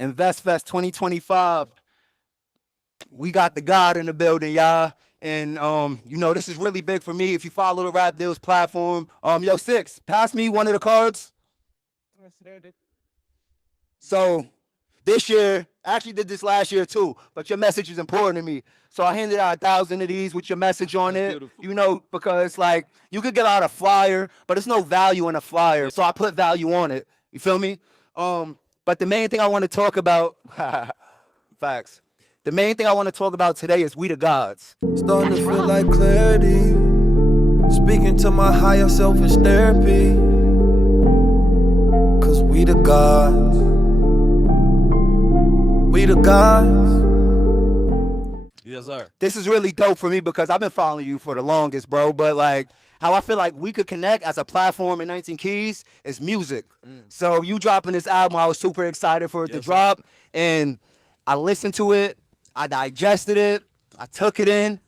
InvestFest 2025. We got the God in the building, y'all. And this is really big for me. If you follow the Rap Deals platform, yo, Six, pass me one of the cards. So this year, I actually did this last year too, but your message is important to me. So I handed out 1,000 of these with your message on it. Beautiful. Because like you could get out a flyer, but there's no value in a flyer. So I put value on it. You feel me? But the main thing I want to talk about, facts. The main thing I want to talk about today is we the gods. Starting to feel like clarity. Speaking to my higher self is therapy. Cause we the gods. We the gods. Yes, sir. This is really dope for me because I've been following you for the longest, bro. But like how I feel like we could connect as a platform in 19 Keys is music. So you dropping this album, I was super excited for it to drop. And I listened to it. I digested it. I took it in.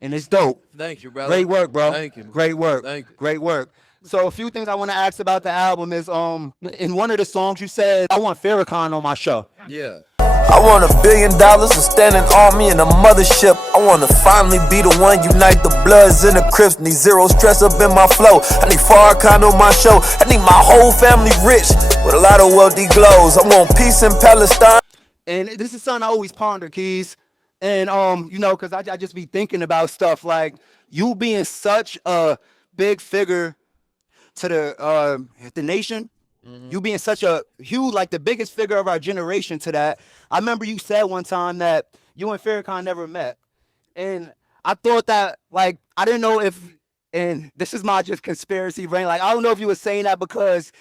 And it's dope. Thank you, brother. Great work, bro. Thank you. Great work. Thank you. Great work. So a few things I want to ask about the album is in one of the songs you said, I want Farrakhan on my show. Yeah. I want $1 billion, a standing army and a mothership. I want to finally be the one, unite the Bloods and the Crips. Need zero stress up in my flow. I need Farrakhan on my show. I need my whole family rich with a lot of wealthy glows. I want peace in Palestine. And this is something I always ponder, Keys. And, because I just be thinking about stuff like you being such a big figure to the nation. You being such a huge, like the biggest figure of our generation to that. I remember you said one time that you and Farrakhan never met. And I thought that, like, I didn't know if, and this is my just conspiracy brain, like, I don't know if you were saying that because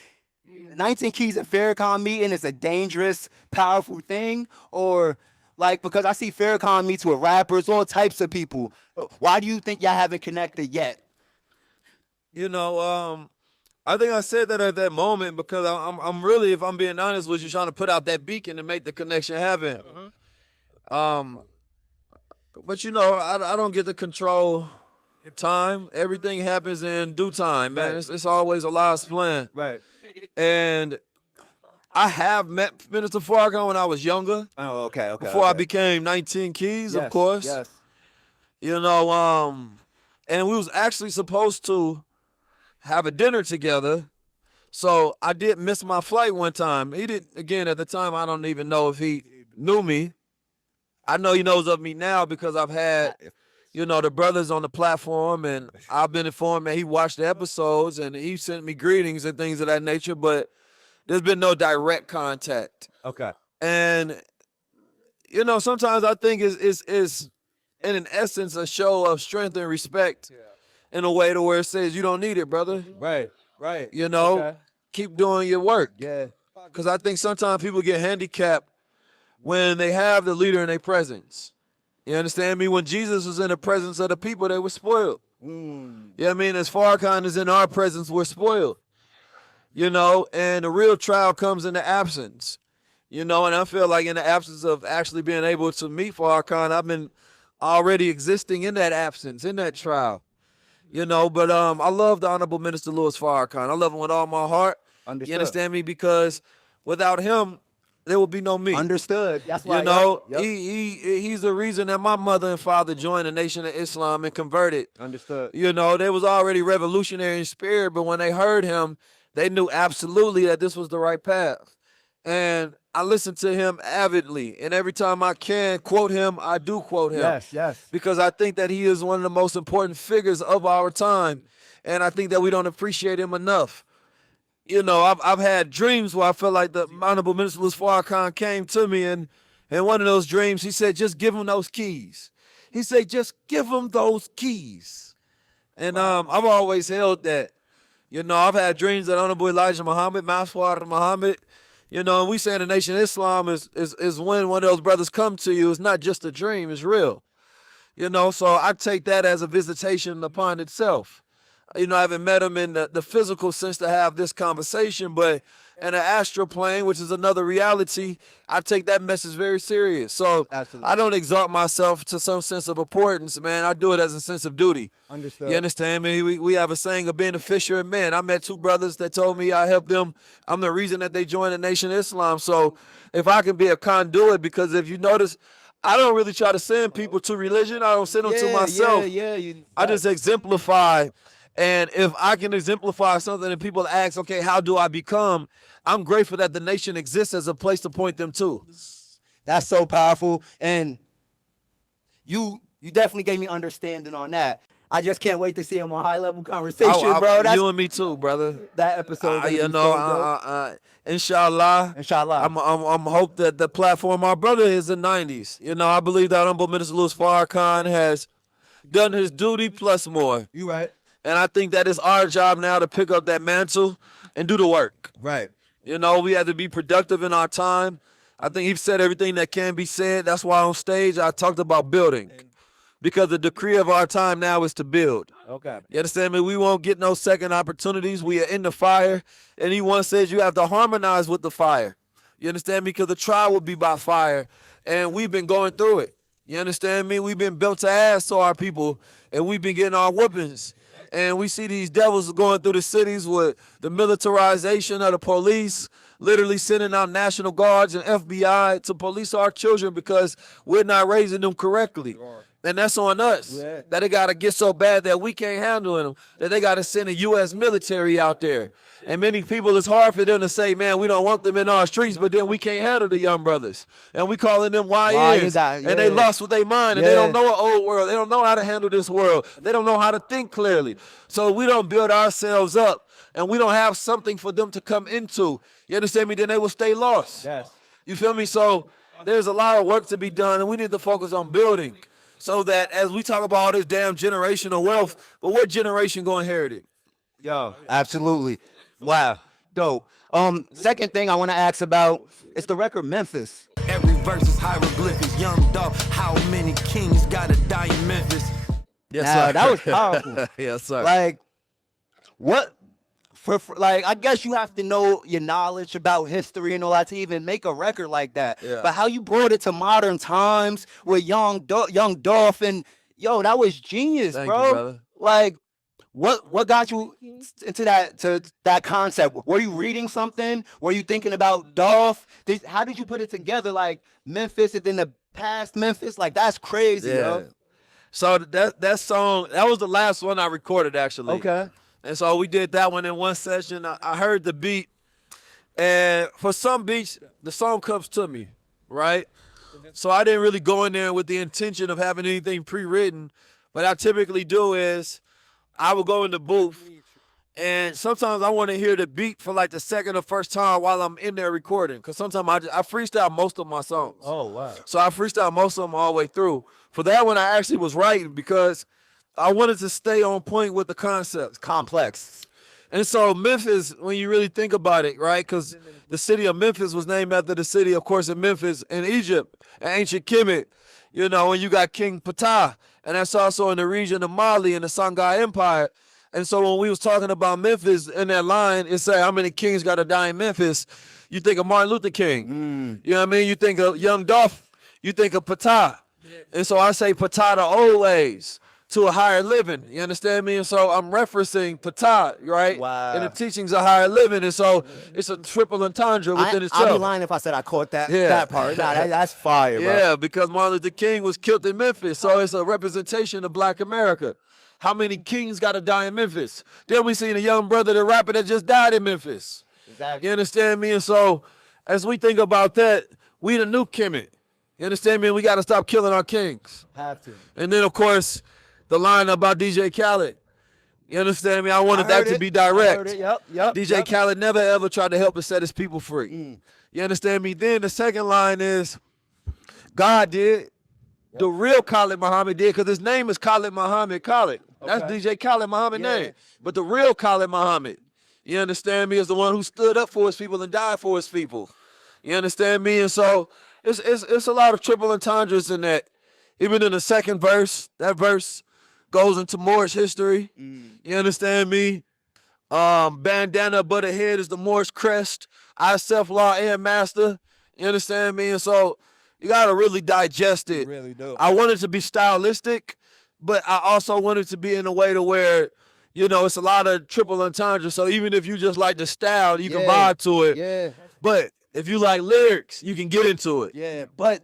19 Keys and Farrakhan meeting is a dangerous, powerful thing, or like because I see Farrakhan meets with rappers, all types of people. Why do you think y'all haven't connected yet? I think I said that at that moment because I'm really, if I'm being honest with you, trying to put out that beacon to make the connection happen. But I don't get to control time. Everything happens in due time, man. Right. It's always Allah's plan. Right. And I have met Minister Farrakhan when I was younger. Oh, okay. Before I became 19 Keys, Yes, of course. Yes. And we was actually supposed to have a dinner together. So I did miss my flight one time. He did, again, at the time, I don't even know if he knew me. I know he knows of me now because I've had, the brothers on the platform, and I've been informed that he watched the episodes and he sent me greetings and things of that nature, but there's been no direct contact. Okay. And, sometimes I think it's in an essence a show of strength and respect in a way to where it says you don't need it, brother. Right. Okay. Keep doing your work. Yeah. Because I think sometimes people get handicapped when they have the leader in their presence. You understand me? When Jesus was in the presence of the people, they were spoiled. You know what I mean? As Farrakhan is in our presence, we're spoiled. And the real trial comes in the absence. And I feel like in the absence of actually being able to meet Farrakhan, I've been already existing in that absence, in that trial. But I love the Honorable Minister Louis Farrakhan. I love him with all my heart. Understood. You understand me? Because without him, there would be no me. Understood. That's why. Yep. He's the reason that my mother and father joined the Nation of Islam and converted. Understood. They was already revolutionary in spirit, but when they heard him, they knew absolutely that this was the right path. And I listen to him avidly, and every time I can quote him, I do quote him. Yes. Because I think that he is one of the most important figures of our time, and I think that we don't appreciate him enough. I've had dreams where I felt like the Honorable Minister Louis Farrakhan came to me, and in one of those dreams, he said, just give him those keys. He said, just give him those keys. And I've always held that. I've had dreams that Honorable Elijah Muhammad, Master Muhammad, and we say in the Nation of Islam is when one of those brothers come to you. It's not just a dream, it's real. So I take that as a visitation upon itself. You know, I haven't met him in the physical sense to have this conversation, but in an astral plane, which is another reality, I take that message very serious. So Absolutely. I don't exalt myself to some sense of importance, man. I do it as a sense of duty. Understood. You understand me? We have a saying of being a fisher of men. I met two brothers that told me I helped them. I'm the reason that they joined the Nation of Islam. So if I can be a conduit, because if you notice, I don't really try to send people to religion. I don't send them to myself. I just exemplify. And if I can exemplify something and people ask, okay, how do I become? I'm grateful that the nation exists as a place to point them to. That's so powerful. And you definitely gave me understanding on that. I just can't wait to see him on high level conversation, bro. That's You and me too, brother. that episode. You know, inshallah. Inshallah. I'm hope that the platform, our brother is in the 90s. You know, I believe that Honorable Minister Louis Farrakhan has done his duty plus more. You right. And I think that it's our job now to pick up that mantle and do the work. Right. You know, we have to be productive in our time. I think he said everything that can be said. That's why on stage I talked about building. Because the decree of our time now is to build. Okay. You understand me? We won't get no second opportunities. We are in the fire. And he once says you have to harmonize with the fire. You understand me? Because the trial will be by fire. And we've been going through it. You understand me? We've been built to ass to our people. And we've been getting our whoopings. And we see these devils going through the cities with the militarization of the police, literally sending out National Guards and FBI to police our children because we're not raising them correctly. And that's on us. Yeah. That it got to get so bad that we can't handle them, that they got to send a U.S. military out there. And many people, it's hard for them to say, man, we don't want them in our streets, but then we can't handle the young brothers. And we calling them YNs. And they lost with their mind, and they don't know an old world. They don't know how to handle this world. They don't know how to think clearly. So we don't build ourselves up, and we don't have something for them to come into. You understand me? Then they will stay lost. Yes. You feel me? So there's a lot of work to be done, and we need to focus on building. So that as we talk about all this damn generational wealth, but what generation gonna inherit it? Yo, absolutely. Wow. Dope. Second thing I want to ask about is the record Memphis. Every verse is hieroglyphics. Young dog, how many kings gotta die in Memphis? Yes, Now, that was powerful. Yes, sir. Like, what? For like, I guess you have to know your knowledge about history and all that to even make a record like that. Yeah. But how you brought it to modern times with Young Dolph and yo, that was genius, Thank bro. you, brother. Like, what got you into that concept? Were you reading something? Were you thinking about Dolph? How did you put it together? Like Memphis and then the past Memphis? Like that's crazy, yo. So that song, that was the last one I recorded actually. Okay. And so we did that one in one session. I heard the beat, and for some beats, the song comes to me, right? So I didn't really go in there with the intention of having anything pre-written. What I typically do is I will go in the booth, and sometimes I want to hear the beat for like the second or first time while I'm in there recording. Because sometimes I freestyle most of my songs. Oh, wow. So I freestyle most of them all the way through. For that one, I actually was writing because I wanted to stay on point with the concepts. Complex. And so Memphis, when you really think about it, right? Because the city of Memphis was named after the city, of course, of Memphis in Egypt, in ancient Kemet. You know, and you got King Ptah, and that's also in the region of Mali in the Songhai Empire. And so when we was talking about Memphis in that line, it said how many kings got to die in Memphis. You think of Martin Luther King. You know what I mean? You think of Young Dolph. You think of Ptah. And so I say Ptah the old ways to a higher living. You understand me? And so I'm referencing Ptah, right? Wow. And the teachings of higher living. And so it's a triple entendre within itself. I'd be lying if I said I caught that part. Nah, that's fire, bro. Yeah, because Martin Luther King was killed in Memphis. So it's a representation of Black America. How many kings got to die in Memphis? Then we seen a young brother, the rapper that just died in Memphis. Exactly. You understand me? And so as we think about that, we the new Kemet. You understand me? We got to stop killing our kings. Have to. And then, of course, the line about DJ Khaled. You understand me? I wanted that to be direct. Yep. DJ Khaled never ever tried to help and set his people free. You understand me? Then the second line is God did. The real Khalid Muhammad did, because his name is Khalid Muhammad Khalid. That's DJ Khalid Muhammad's name. But the real Khalid Muhammad, you understand me, is the one who stood up for his people and died for his people. You understand me? And so it's a lot of triple entendres in that. Even in the second verse, that verse goes into Morris history. You understand me? Bandana above the head is the Morris crest. I self-law and master. You understand me? And so you gotta really digest it. Really do. I want it to be stylistic, but I also want it to be in a way to where, you know, it's a lot of triple entendre. So even if you just like the style, you can vibe to it. Yeah. But if you like lyrics, you can get into it. Yeah, but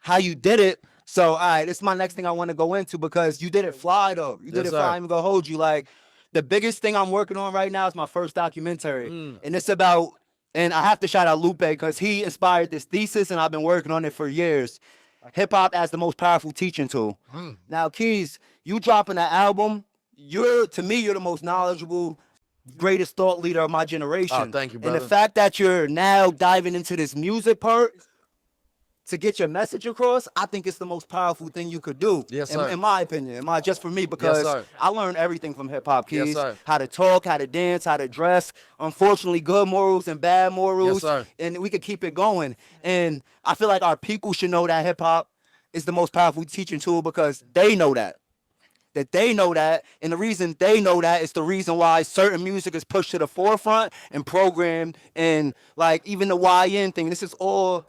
how you did it. So, all right, this is my next thing I want to go into because you did it fly, though. You did Yes, it sir. fly. I'm going to hold you. Like, the biggest thing I'm working on right now is my first documentary. And it's about, and I have to shout out Lupe because he inspired this thesis, and I've been working on it for years. Hip-hop as the most powerful teaching tool. Now, Keys, you dropping that album, to me, you're the most knowledgeable, greatest thought leader of my generation. Oh, thank you, And brother. the fact that you're now diving into this music part to get your message across, I think it's the most powerful thing you could do. Yes, sir. In my opinion, just for me, because sir. I learned everything from hip hop, Keys. Yes, sir. How to talk, how to dance, how to dress. Unfortunately, good morals and bad morals. Yes, sir. And we could keep it going. And I feel like our people should know that hip hop is the most powerful teaching tool because they know that. That they know that, and the reason they know that is the reason why certain music is pushed to the forefront and programmed, and like even the YN thing. This is all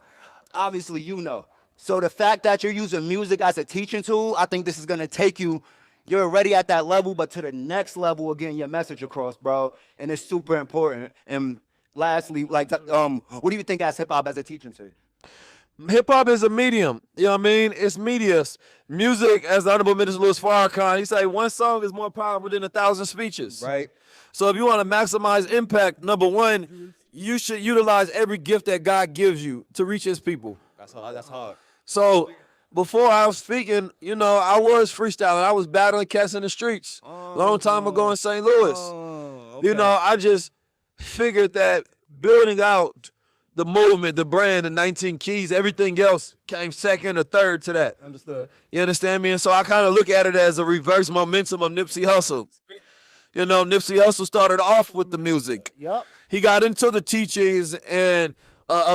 obviously you know. So the fact that you're using music as a teaching tool, I think this is gonna take you. You're already at that level, but to the next level of getting your message across, bro. And it's super important. And lastly, like, what do you think as hip hop as a teaching tool? Hip hop is a medium. You know what I mean? It's medias. Music, as the Honorable Minister Louis Farrakhan, he say one song is more powerful than 1,000 speeches. Right. So if you want to maximize impact, number one, you should utilize every gift that God gives you to reach his people. That's hard. That's hard. So before I was speaking, you know, I was freestyling. I was battling cats in the streets long time ago in St. Louis. You know, I just figured that building out the movement, the brand, the 19 keys, everything else came second or third to that. Understood. You understand me? And so I kind of look at it as a reverse momentum of Nipsey Hussle. You know, Nipsey Hussle started off with the music. Yep. He got into the teachings and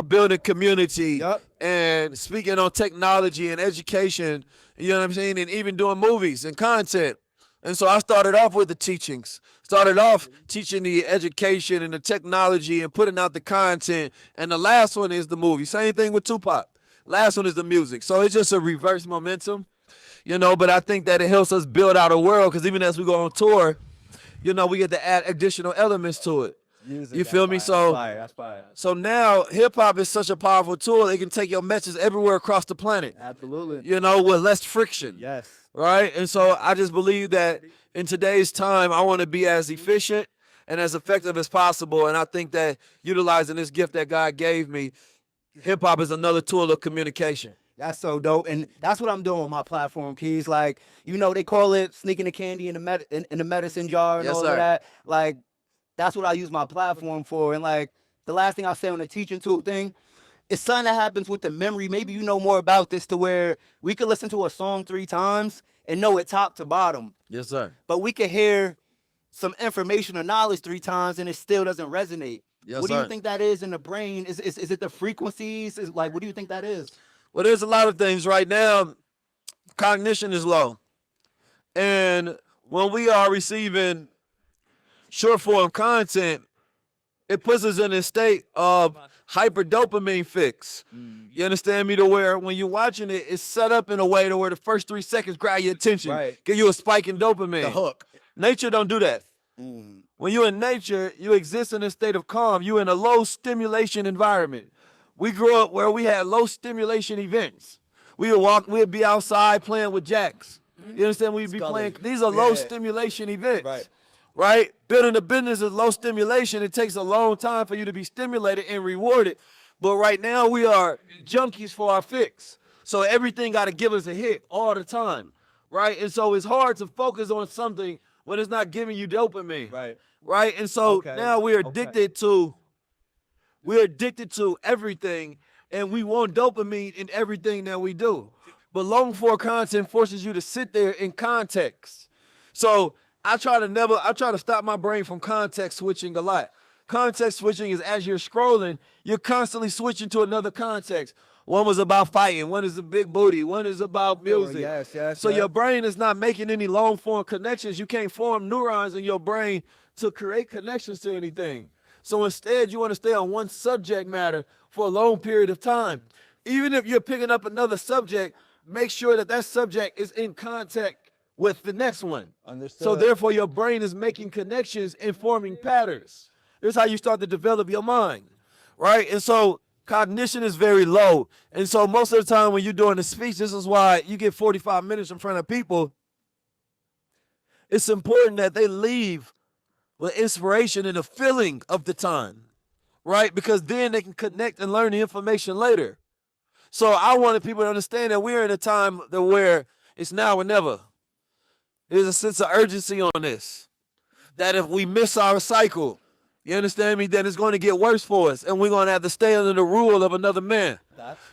building community and speaking on technology and education, you know what I'm saying, and even doing movies and content. And so I started off with the teachings, started off teaching the education and the technology and putting out the content. And the last one is the movie. Same thing with Tupac. Last one is the music. So it's just a reverse momentum, you know, but I think that it helps us build out a world because even as we go on tour, you know, we get to add additional elements to it. You feel me? So, That's fire. so now hip hop is such a powerful tool. It can take your message everywhere across the planet, Absolutely. you know, with less friction. Yes. Right? And so I just believe that in today's time, I want to be as efficient and as effective as possible. And I think that utilizing this gift that God gave me, hip hop is another tool of communication. That's so dope, and that's what I'm doing with my platform, Keys. Like, you know, they call it sneaking the candy in the medicine jar and Yes, all sir. of that. Like, that's what I use my platform for. And like, the last thing I say on the teaching tool thing, it's something that happens with the memory. Maybe you know more about this to where we could listen to a song 3 times and know it top to bottom, Yes, sir. but we could hear some information or knowledge 3 times and it still doesn't resonate. Yes, What do sir. you think that is in the brain? Is it the frequencies? Is like, what do you think that is? Well, there's a lot of things right now. Cognition is low. And when we are receiving short form content, it puts us in a state of hyper-dopamine fix. You understand me? To where when you're watching it, it's set up in a way to where the first 3 seconds grab your attention, Right. give you a spike in dopamine. The hook. Nature don't do that. When you're in nature, you exist in a state of calm. You're in a low stimulation environment. We grew up where we had low stimulation events. We'd be outside playing with jacks. You understand? We'd be Scully. playing. These are low Yeah. stimulation events. Right. Right? Building a business is low stimulation. It takes a long time for you to be stimulated and rewarded. But right now we are junkies for our fix. So everything got to give us a hit all the time. Right? And so it's hard to focus on something when it's not giving you dopamine. Right. Right? And so Okay. now we're addicted to everything, and we want dopamine in everything that we do. But long form content forces you to sit there in context. So I try to stop my brain from context switching a lot. Context switching is as you're scrolling, you're constantly switching to another context. One was about fighting, one is a big booty, one is about music. Yes, So your brain is not making any long form connections. You can't form neurons in your brain to create connections to anything. So instead, you want to stay on one subject matter for a long period of time. Even if you're picking up another subject, make sure that that subject is in contact with the next one. Understood. So therefore, your brain is making connections and forming patterns. This is how you start to develop your mind, right? And so cognition is very low. And so most of the time when you're doing a speech, this is why you get 45 minutes in front of people. It's important that they leave with inspiration and a feeling of the time, right? Because then they can connect and learn the information later. So I wanted people to understand that we're in a time where it's now or never. There's a sense of urgency on this. That if we miss our cycle, you understand me, then it's going to get worse for us. And we're going to have to stay under the rule of another man.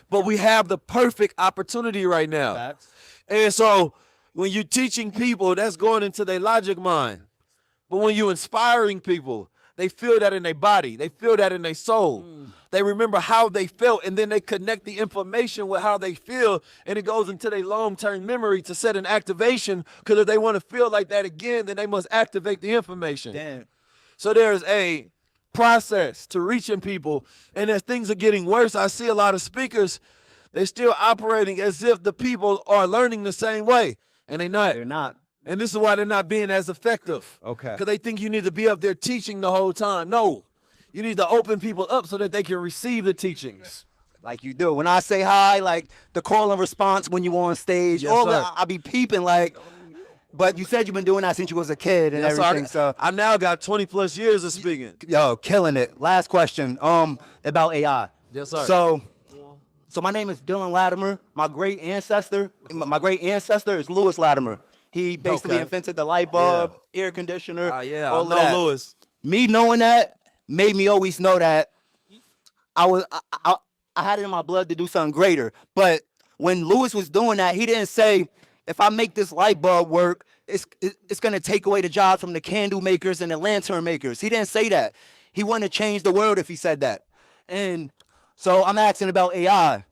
But we have the perfect opportunity right now. And so when you're teaching people, that's going into their logic mind. But when you're inspiring people, they feel that in their body. They feel that in their soul. They remember how they felt, and then they connect the information with how they feel, and it goes into their long-term memory to set an activation, because if they want to feel like that again, then they must activate the information. Damn. So there's a process to reaching people, and as things are getting worse, I see a lot of speakers, they're still operating as if the people are learning the same way, and they're not. They're not. And this is why they're not being as effective. Okay. Because they think you need to be up there teaching the whole time. No. You need to open people up so that they can receive the teachings. Like you do. When I say hi, like the call and response when you on stage, Yes, all sir. that, I be peeping like, but you said you've been doing that since you was a kid and Yes, sir. everything. So, I now got 20 plus years of speaking. yo, killing it. Last question, about AI. Yes, sir. So my name is Dylan Latimer. My great ancestor is Lewis Latimer. He basically Okay. invented the light bulb, air conditioner, Yeah, all I of know that. Lewis. Me knowing that made me always know that I had it in my blood to do something greater. But when Lewis was doing that, he didn't say, if I make this light bulb work, it's gonna take away the jobs from the candle makers and the lantern makers. He didn't say that. He wanted to change the world if he said that. And so I'm asking about AI.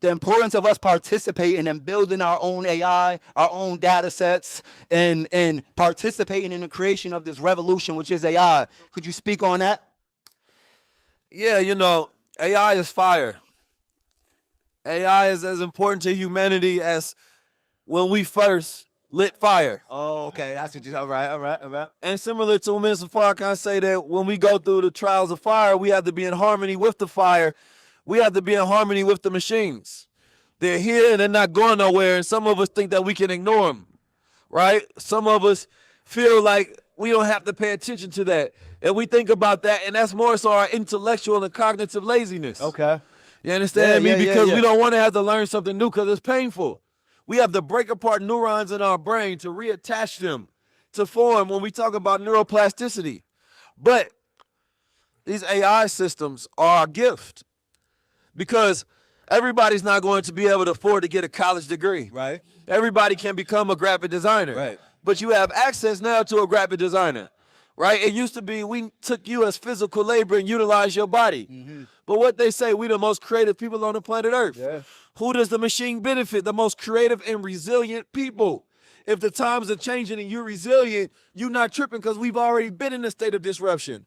The importance of us participating and building our own AI, our own data sets, and participating in the creation of this revolution, which is AI. Could you speak on that? Yeah, you know, AI is fire. AI is as important to humanity as when we first lit fire. Oh, okay. That's what you. All right. And similar to Mr. Farrakhan say that when we go through the trials of fire, we have to be in harmony with the fire. We have to be in harmony with the machines. They're here and they're not going nowhere. And some of us think that we can ignore them, right? Some of us feel like we don't have to pay attention to that. And we think about that, and that's more so our intellectual and cognitive laziness. Okay. You understand Yeah, me? yeah, Because yeah. we don't want to have to learn something new because it's painful. We have to break apart neurons in our brain to reattach them to form when we talk about neuroplasticity. But these AI systems are a gift because everybody's not going to be able to afford to get a college degree. Right. Everybody can become a graphic designer. Right. But you have access now to a graphic designer. Right? It used to be we took you as physical labor and utilized your body. But what they say, we the most creative people on the planet Earth. Yeah. Who does the machine benefit? The most creative and resilient people. If the times are changing and you're resilient, you're not tripping because we've already been in a state of disruption.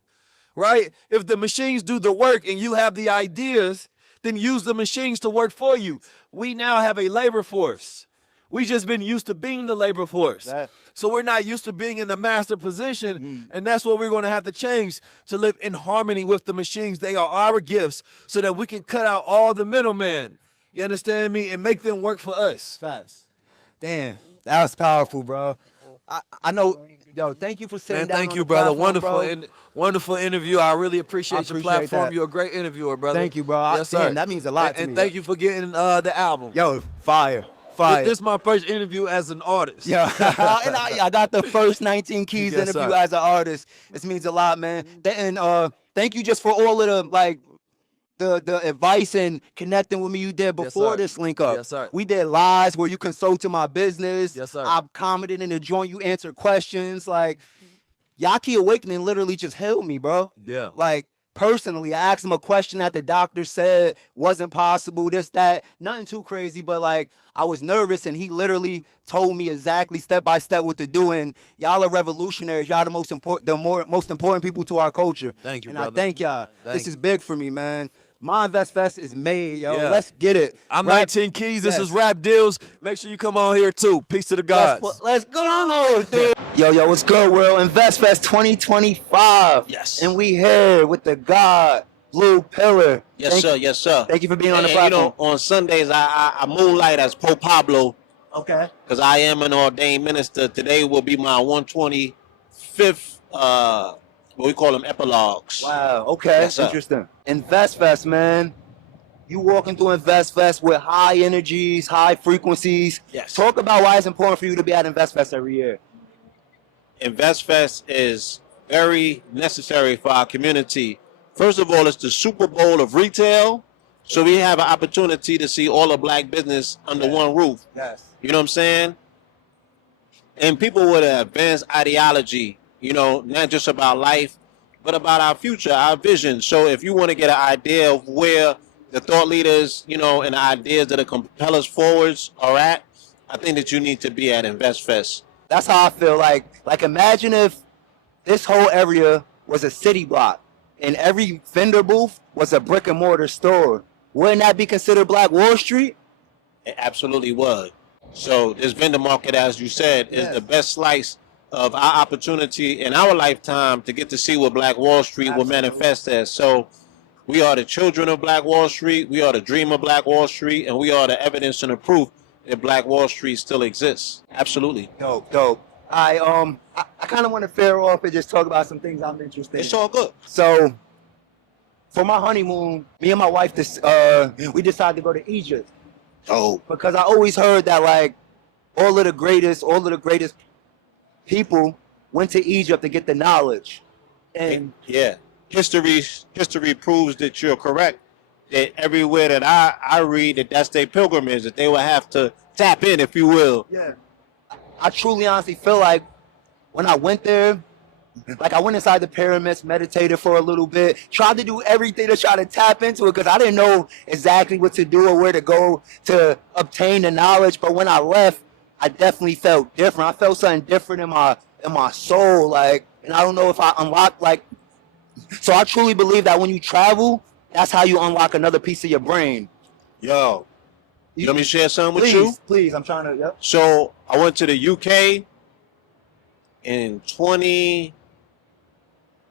Right? If the machines do the work and you have the ideas, then use the machines to work for you. We now have a labor force. We just been used to being the labor force. So we're not used to being in the master position, and that's what we're going to have to change to live in harmony with the machines. They are our gifts so that we can cut out all the middlemen. You understand me? And make them work for us. Fast. Damn, that was powerful, bro. I know. Yo, thank you for sitting Man, down. thank on you, the brother. platform, bro. Wonderful interview. I really appreciate your appreciate platform. that. You're a great interviewer, brother. Thank you, bro. Yes, sir. Damn, that means a lot to and me. thank you for getting the album. Yo, fire. This is my first interview as an artist. Yeah, and I got the first 19 Keys Yes, interview sir. as an artist. This means a lot, man. And thank you just for all of the advice and connecting with me you did Yes, before sir. this link up. Yes, sir. We did lives where you consulted my business. Yes, sir. I commented in the joint, you answered questions. Like, Yaki Awakening literally just healed me, bro. Yeah. Like, personally, I asked him a question that the doctor said wasn't possible, this, that, nothing too crazy, but like, I was nervous and he literally told me exactly step by step what to do. And y'all are revolutionaries. Y'all the most important people to our culture. Thank you, and brother. I thank y'all. This is big for me, man. My InvestFest is made, yo. Yeah. Let's get it. I'm Rap- 19 Keys. This Yes. is Rap Deals. Make sure you come on here too. Peace to the gods. Let's go, dude. Yo, what's good, world? InvestFest 2025. Yes. And we here with the God Blue Pillar. Yes, sir. Yes, sir. Thank you for being on the And, platform. you know, on Sundays, I moonlight as Pope Pablo Okay. because I am an ordained minister. Today will be my 125th, what we call them, epilogues. Wow. Okay. Yes, sir. Interesting. InvestFest, man. You walking through InvestFest with high energies, high frequencies. Yes. Talk about why it's important for you to be at InvestFest every year. InvestFest is very necessary for our community. First of all, it's the Super Bowl of retail. So we have an opportunity to see all the black business under one roof. Yes. You know what I'm saying? And people with an advanced ideology, you know, not just about life, but about our future, our vision. So if you want to get an idea of where the thought leaders, you know, and the ideas that are compel us forwards are at, I think that you need to be at InvestFest. That's how I feel. Like imagine if this whole area was a city block and every vendor booth was a brick and mortar store. Wouldn't that be considered Black Wall Street? It absolutely would. So this vendor market, as you said, is Yes. the best slice of our opportunity in our lifetime to get to see what Black Wall Street will Absolutely. manifest as. So we are the children of Black Wall Street, we are the dream of Black Wall Street, and we are the evidence and the proof that Black Wall Street still exists. Absolutely. Dope. I kind of want to fair off and just talk about some things I'm interested It's in. all good. So, for my honeymoon, me and my wife, we decided to go to Egypt. Oh, Because I always heard that like all of the greatest people went to Egypt to get the knowledge. And yeah. History proves that you're correct. That everywhere that I read that's their pilgrimage, that they will have to tap in, if you will. yeah, I truly honestly feel like when I went there, like I went inside the pyramids, meditated for a little bit, tried to do everything to try to tap into it because I didn't know exactly what to do or where to go to obtain the knowledge. But when I left, I definitely felt different. I felt something different in my soul, like, and I don't know if I unlocked like. So I truly believe that when you travel, that's how you unlock another piece of your brain. Yo, you let me share something with you? Please, I'm trying to. Yep. So I went to the UK in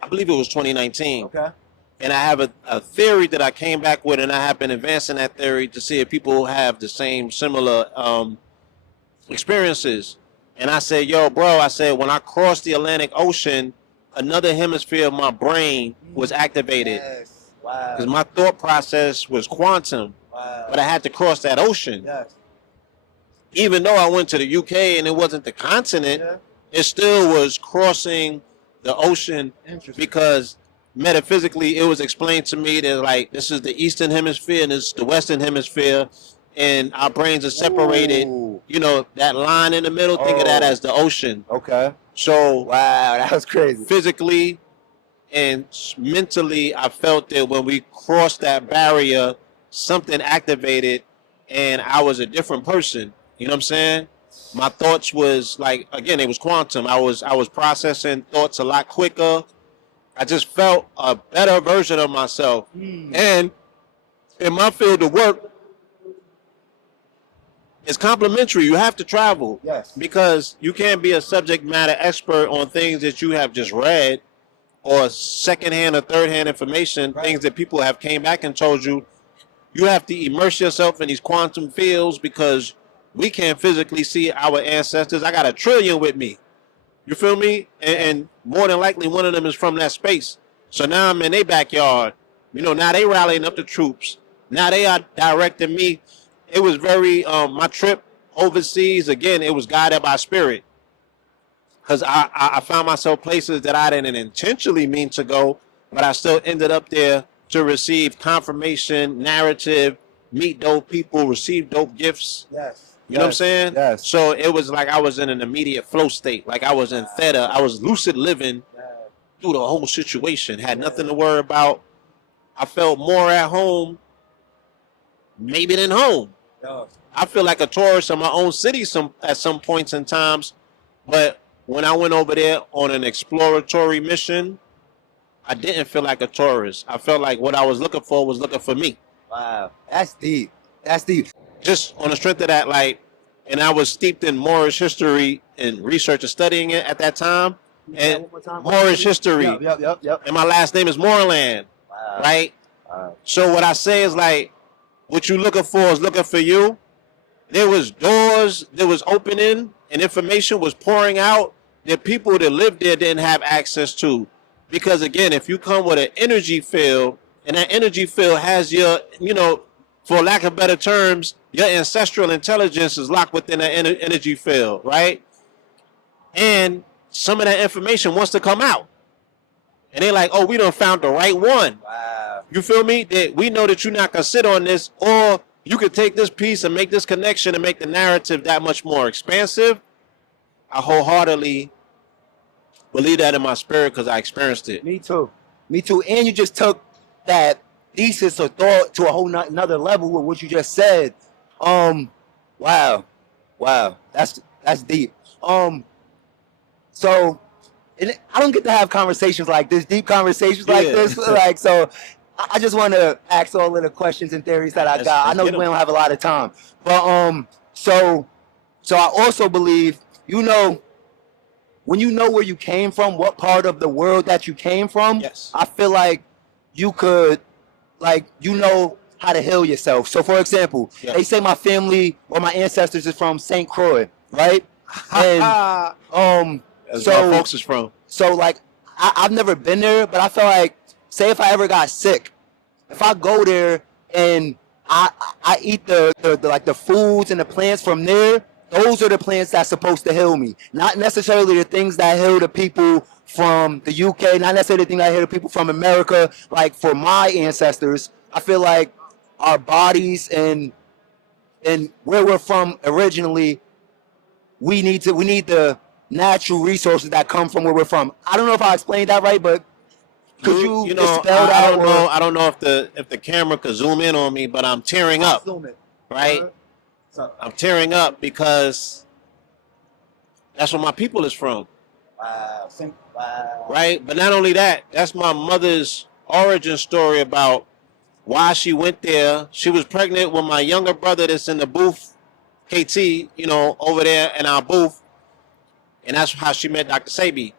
I believe it was 2019. Okay. And I have a theory that I came back with, and I have been advancing that theory to see if people have the same similar experiences. And I said, yo, bro, I said, when I crossed the Atlantic Ocean, another hemisphere of my brain was activated. Yes. Wow. Because my thought process was quantum, Wow. but I had to cross that ocean. Yes. Even though I went to the UK and it wasn't the continent, Yeah. it still was crossing the ocean Interesting. because metaphysically it was explained to me that like this is the eastern hemisphere and this is the western hemisphere, and our brains are separated. Ooh. You know, that line in the middle, think of that Oh. as the ocean. Okay. So Wow, that was crazy. physically and mentally, I felt that when we crossed that barrier, something activated and I was a different person. You know what I'm saying? My thoughts was like, again, it was quantum. I was processing thoughts a lot quicker. I just felt a better version of myself. And in my field of work, it's complementary. You have to travel. Yes. Because you can't be a subject matter expert on things that you have just read or secondhand or third-hand information, Right. things that people have came back and told you. You have to immerse yourself in these quantum fields because we can't physically see our ancestors. I got 1 trillion with me. You feel me? And more than likely one of them is from that space. So now I'm in their backyard. You know, now they rallying up the troops. Now they are directing me. It was very, my trip overseas, again, it was guided by spirit. Because I found myself places that I didn't intentionally mean to go, but I still ended up there to receive confirmation, narrative, meet dope people, receive dope gifts. Yes. You know what I'm saying? Yes. So it was like I was in an immediate flow state. Like I was in theta. I was lucid living. Yes. through the whole situation. Had nothing to worry about. I felt more at home, maybe than home. I feel like a tourist in my own city at some points and times, but when I went over there on an exploratory mission, I didn't feel like a tourist. I felt like what I was looking for was looking for me. Wow, that's deep. That's deep. Just on the strength of that, like, and I was steeped in Moorish history and research and studying it at that time. And Moorish history. Yep. And my last name is Moreland, right? So what I say is like, what you looking for is looking for you. There was doors that was opening and information was pouring out that people that lived there didn't have access to. Because again, if you come with an energy field, and that energy field has your, you know, for lack of better terms, your ancestral intelligence is locked within that energy field, right? And some of that information wants to come out. And they're like, oh, we done found the right one. Wow. You feel me? That we know that you're not going to sit on this, or you could take this piece and make this connection and make the narrative that much more expansive. I wholeheartedly believe that in my spirit because I experienced it. Me too. And you just took that thesis or thought to a whole another level with what you just said. Wow. That's deep. So, and I don't get to have conversations like this, deep conversations like this. Like, so I just want to ask all of the questions and theories that I got. I know we don't have a lot of time, but so I also believe, you know, when you know where you came from, what part of the world that you came from, Yes. I feel like you could, like, you know how to heal yourself. So, for example, they say my family or my ancestors is from St. Croix, right? And That's so where folks is from. So, like, I've never been there, but I feel like, say if I ever got sick, if I go there and I eat the foods and the plants from there, those are the plants that's supposed to heal me. Not necessarily the things that heal the people from the UK, not necessarily the things that heal the people from America. Like, for my ancestors, I feel like our bodies and where we're from originally, we need the natural resources that come from where we're from. I don't know if I explained that right, but could you know, spell that I don't know. I don't know if the camera could zoom in on me, but I'm tearing up. Zoom it. Right? I'm tearing up because that's where my people is from. Wow. Right? But not only that, that's my mother's origin story about why she went there. She was pregnant with my younger brother that's in the booth, KT, you know, over there in our booth. And that's how she met Dr. Sabi.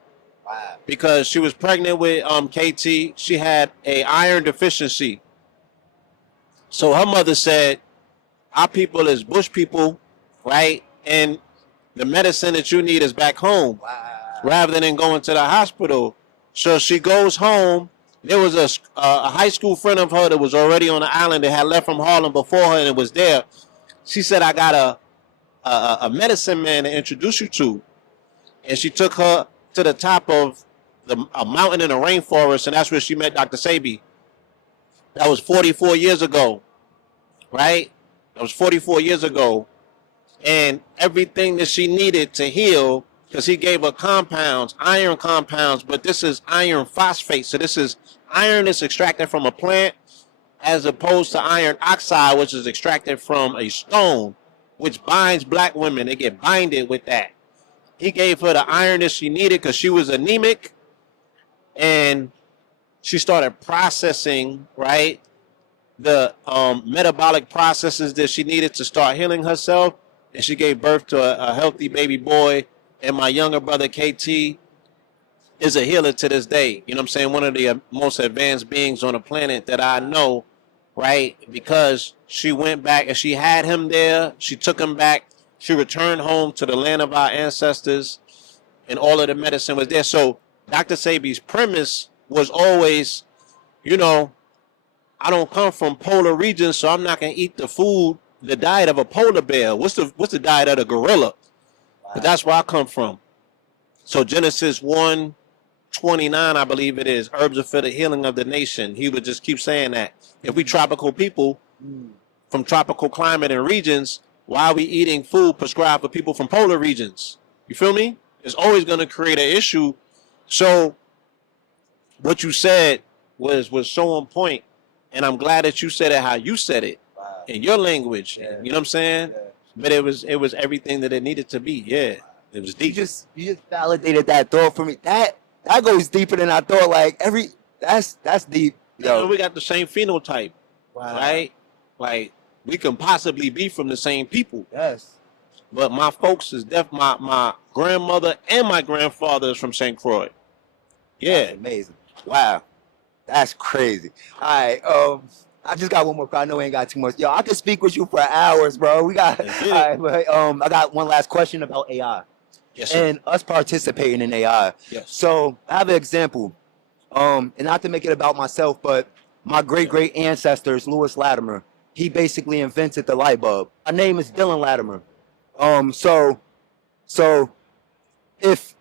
Wow. Because she was pregnant with KT. She had a iron deficiency. So her mother said, our people is bush people, right? And the medicine that you need is back home. Wow. Rather than going to the hospital. So she goes home. There was a high school friend of her that was already on the island that had left from Harlem before her and it was there. She said, I got a medicine man to introduce you to. And she took her to the top of a mountain in the rainforest, and that's where she met Dr. Sabi. That was 44 years ago, right? That was 44 years ago. And everything that she needed to heal, because he gave her compounds, iron compounds, but this is iron phosphate. So this is iron that's extracted from a plant as opposed to iron oxide, which is extracted from a stone, which binds black women. They get binded with that. He gave her the iron that she needed because she was anemic, and she started processing, right, the metabolic processes that she needed to start healing herself, and she gave birth to a healthy baby boy. And my younger brother, KT, is a healer to this day. You know what I'm saying? One of the most advanced beings on the planet that I know, right, because she went back and she had him there. She took him back. She returned home to the land of our ancestors, and all of the medicine was there. So Dr. Sabi's premise was always, you know, I don't come from polar regions, so I'm not going to eat the diet of a polar bear. What's the diet of the gorilla? But that's where I come from. So Genesis 1:29, I believe it is, herbs are for the healing of the nation. He would just keep saying that. If we tropical people from tropical climate and regions, why are we eating food prescribed for people from polar regions? You feel me? It's always going to create an issue. So what you said was so on point, and I'm glad that you said it how you said it in your language. You know what I'm saying? But it was everything that it needed to be. Yeah, it was You deep. just validated that thought for me. That goes deeper than I thought. Like that's deep. Yo, we got the same phenotype, right? Like we can possibly be from the same people. Yes. But my folks is my grandmother and my grandfather is from St. Croix. Yeah. That's amazing. Wow. That's crazy. All right. I just got one more. I know we ain't got too much. Yo, I could speak with you for hours, bro. We got. Let's All get it. right, but I got one last question about AI Yes, sir. and us participating in AI. Yes. So I have an example. And not to make it about myself, but my great ancestors, Lewis Latimer, he basically invented the light bulb. My name is Dylan Latimer. So if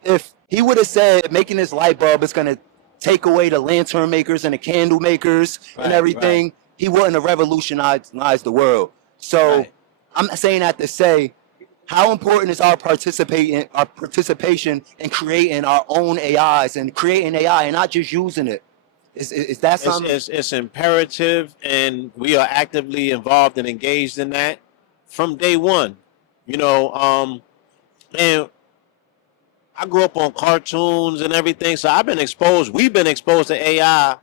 he would have said making this light bulb is gonna take away the lantern makers and the candle makers Right, and everything, he wouldn't have revolutionized the world. So Right. I'm saying that to say, how important is our participation in creating our own AIs and creating AI and not just using it? Is that something? It's imperative, and we are actively involved and engaged in that from day one. You know, and I grew up on cartoons and everything, so we've been exposed to AI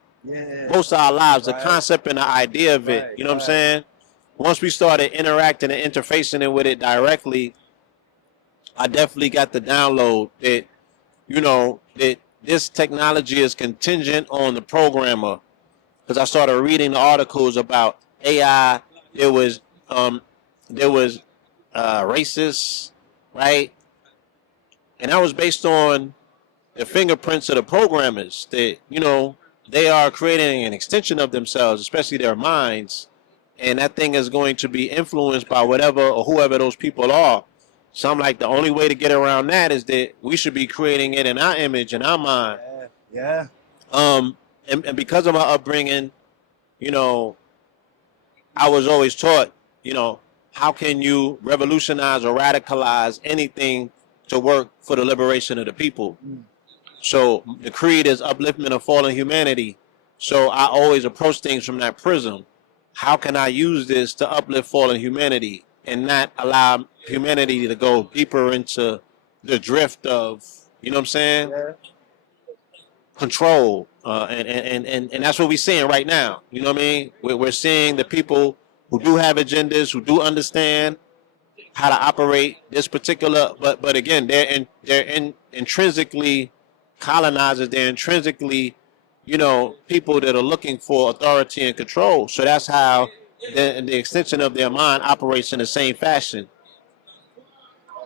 most of our lives, the concept and the idea of it. You know what I'm saying? Once we started interacting and interfacing it with it directly, I definitely got the download that, that this technology is contingent on the programmer. Because I started reading the articles about AI. There was racist, right? And that was based on the fingerprints of the programmers that, they are creating an extension of themselves, especially their minds. And that thing is going to be influenced by whatever or whoever those people are. So I'm like, the only way to get around that is that we should be creating it in our image, in our mind. Yeah. And because of my upbringing, I was always taught, how can you revolutionize or radicalize anything to work for the liberation of the people? So the creed is upliftment of fallen humanity. So I always approach things from that prism. How can I use this to uplift fallen humanity and not allow humanity to go deeper into the drift of, you know what I'm saying? Control. And that's what we're seeing right now. You know what I mean? We're seeing the people who do have agendas, who do understand how to operate this particular, but again, they're intrinsically colonizers. They're intrinsically, people that are looking for authority and control. So that's how the extension of their mind operates in the same fashion.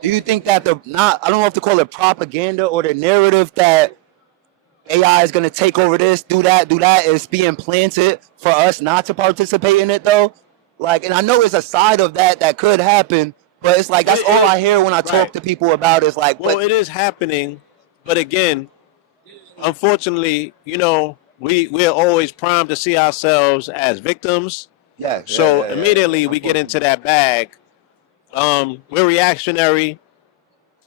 Do you think that I don't know if to call it propaganda or the narrative that AI is going to take over this, do that, is being planted for us not to participate in it though? Like, and I know it's a side of that could happen, but it's like, that's all I hear when I talk to people about is like, well, it is happening, but again, unfortunately, we're always primed to see ourselves as victims. So immediately we get into that bag. We're reactionary,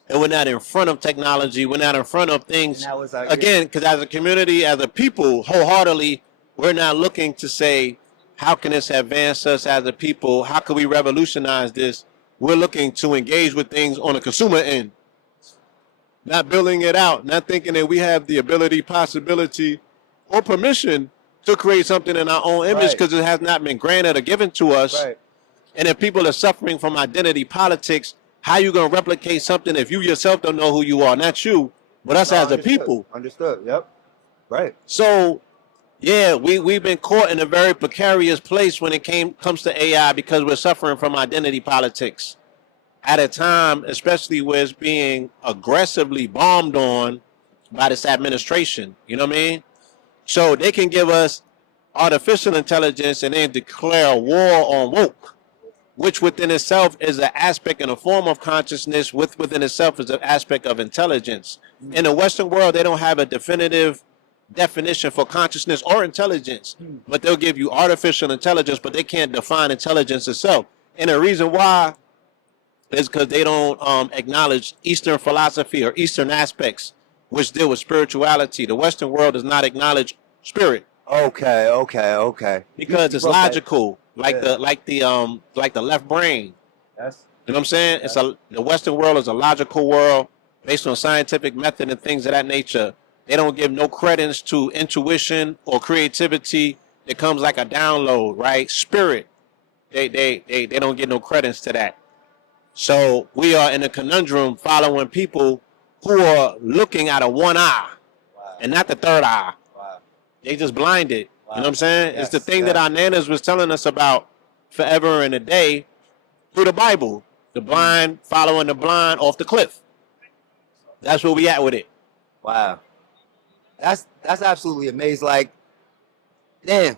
and we're not in front of technology. We're not in front of things. Again, because as a community, as a people, wholeheartedly, we're not looking to say, how can this advance us as a people? How can we revolutionize this? We're looking to engage with things on the consumer end. Not building it out, not thinking that we have the ability, possibility, or permission to create something in our own image because it has not been granted or given to us. And if people are suffering from identity politics, how you going to replicate something if you yourself don't know who you are? Not you, but us as a people. Understood. Yep. Right. So, yeah, we've been caught in a very precarious place when it comes to AI because we're suffering from identity politics at a time, especially where it's being aggressively bombed on by this administration. You know what I mean? So they can give us artificial intelligence and then declare war on woke, which within itself is an aspect and a form of consciousness, within itself is an aspect of intelligence. In the Western world, they don't have a definitive definition for consciousness or intelligence, but they'll give you artificial intelligence, but they can't define intelligence itself. And the reason why is because they don't acknowledge Eastern philosophy or Eastern aspects which deal with spirituality. The Western world does not acknowledge spirit Okay. because it's broke that. logical, like the left brain. That's You know what I'm saying? The Western world is a logical world based on scientific method and things of that nature. They don't give no credence to intuition or creativity. It comes like a download, right? Spirit. They don't get no credence to that. So we are in a conundrum following people who are looking out of one eye and not the third eye. wow. They just blinded. You know what I'm saying? Yes, It's the thing yes. that our nanas was telling us about forever and a day through the Bible. The blind following the blind off the cliff. That's where we at with it. Wow. That's absolutely amazing. Like, damn,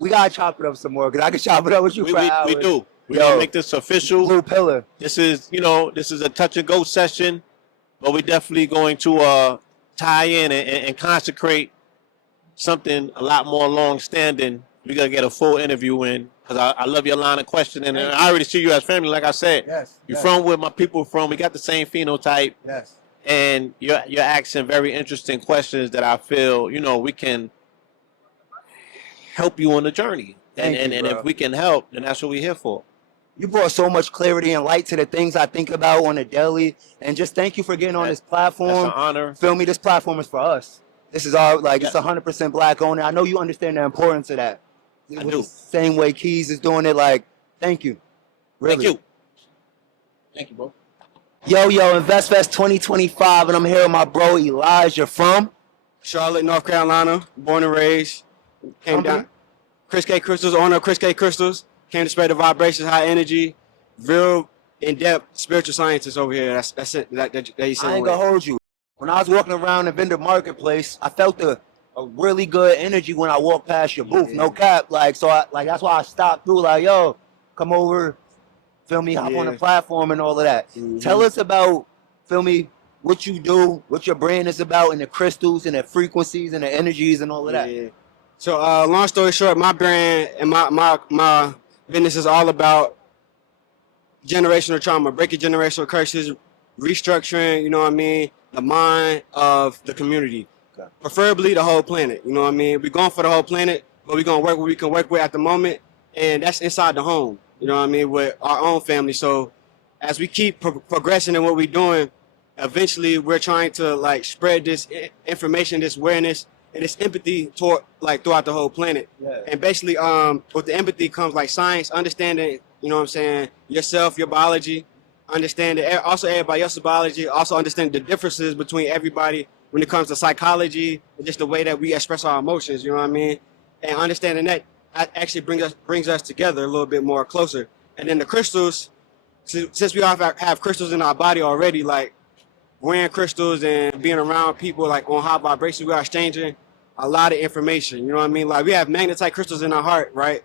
we gotta chop it up some more because I can chop it up with you for hours. We do. We're Yo, gonna make this official. Blue Pillar. This is a touch and go session, but we're definitely going to tie in and consecrate something a lot more long standing. We're gonna get a full interview in because I love your line of questioning, and I already see you as family. Like I said, Yes. you're from where my people are from. We got the same phenotype, Yes. and you're asking very interesting questions that I feel we can help you on the journey. Thank And you, bro. if we can help, then that's what we're here for. You brought so much clarity and light to the things I think about on a daily, and just thank you for getting on this That's platform. an honor. Feel me? This platform is for us. This is all like it's Yeah. 100% black owned. I know you understand the importance of that. I With do. the same way Keys is doing it. Like, thank you. Really. Thank you. Thank you, bro. Yo, InvestFest 2025, and I'm here with my bro Elijah from Charlotte, North Carolina, born and raised. Came Company? down. Chris K Crystals, owner of Chris K Crystals. Came to spread the vibrations, high energy, real in-depth spiritual scientists over here. That's it. That you said. I ain't gonna hold you. When I was walking around the vendor marketplace, I felt a really good energy when I walked past your booth. No cap. Like, so that's why I stopped through. Like, yo, come over, feel me, hop on the Yeah. platform and all of that. Mhm. Tell us about, feel me, what you do, what your brand is about, and the crystals and the frequencies and the energies and all of that. Yeah. So, long story short, my brand and my business is all about generational trauma, breaking generational curses, restructuring, you know what I mean, the mind of the community. Okay. Preferably the whole planet, you know what I mean? We're going for the whole planet, but we're going to work what we can work with at the moment, and that's inside the home, you know what I mean, with our own family. So as we keep progressing in what we're doing, eventually we're trying to like spread this information, this awareness, and this empathy toward like throughout the whole planet. Yeah. And basically, with the empathy comes like science, understanding, you know what I'm saying, yourself, your biology, understanding also everybody else's biology, also understanding the differences between everybody when it comes to psychology and just the way that we express our emotions, you know what I mean? And understanding that actually brings us together a little bit more closer. And then the crystals, since we all have crystals in our body already, like wearing crystals and being around people like on high vibration, we are exchanging a lot of information, you know what I mean? Like we have magnetite crystals in our heart, right?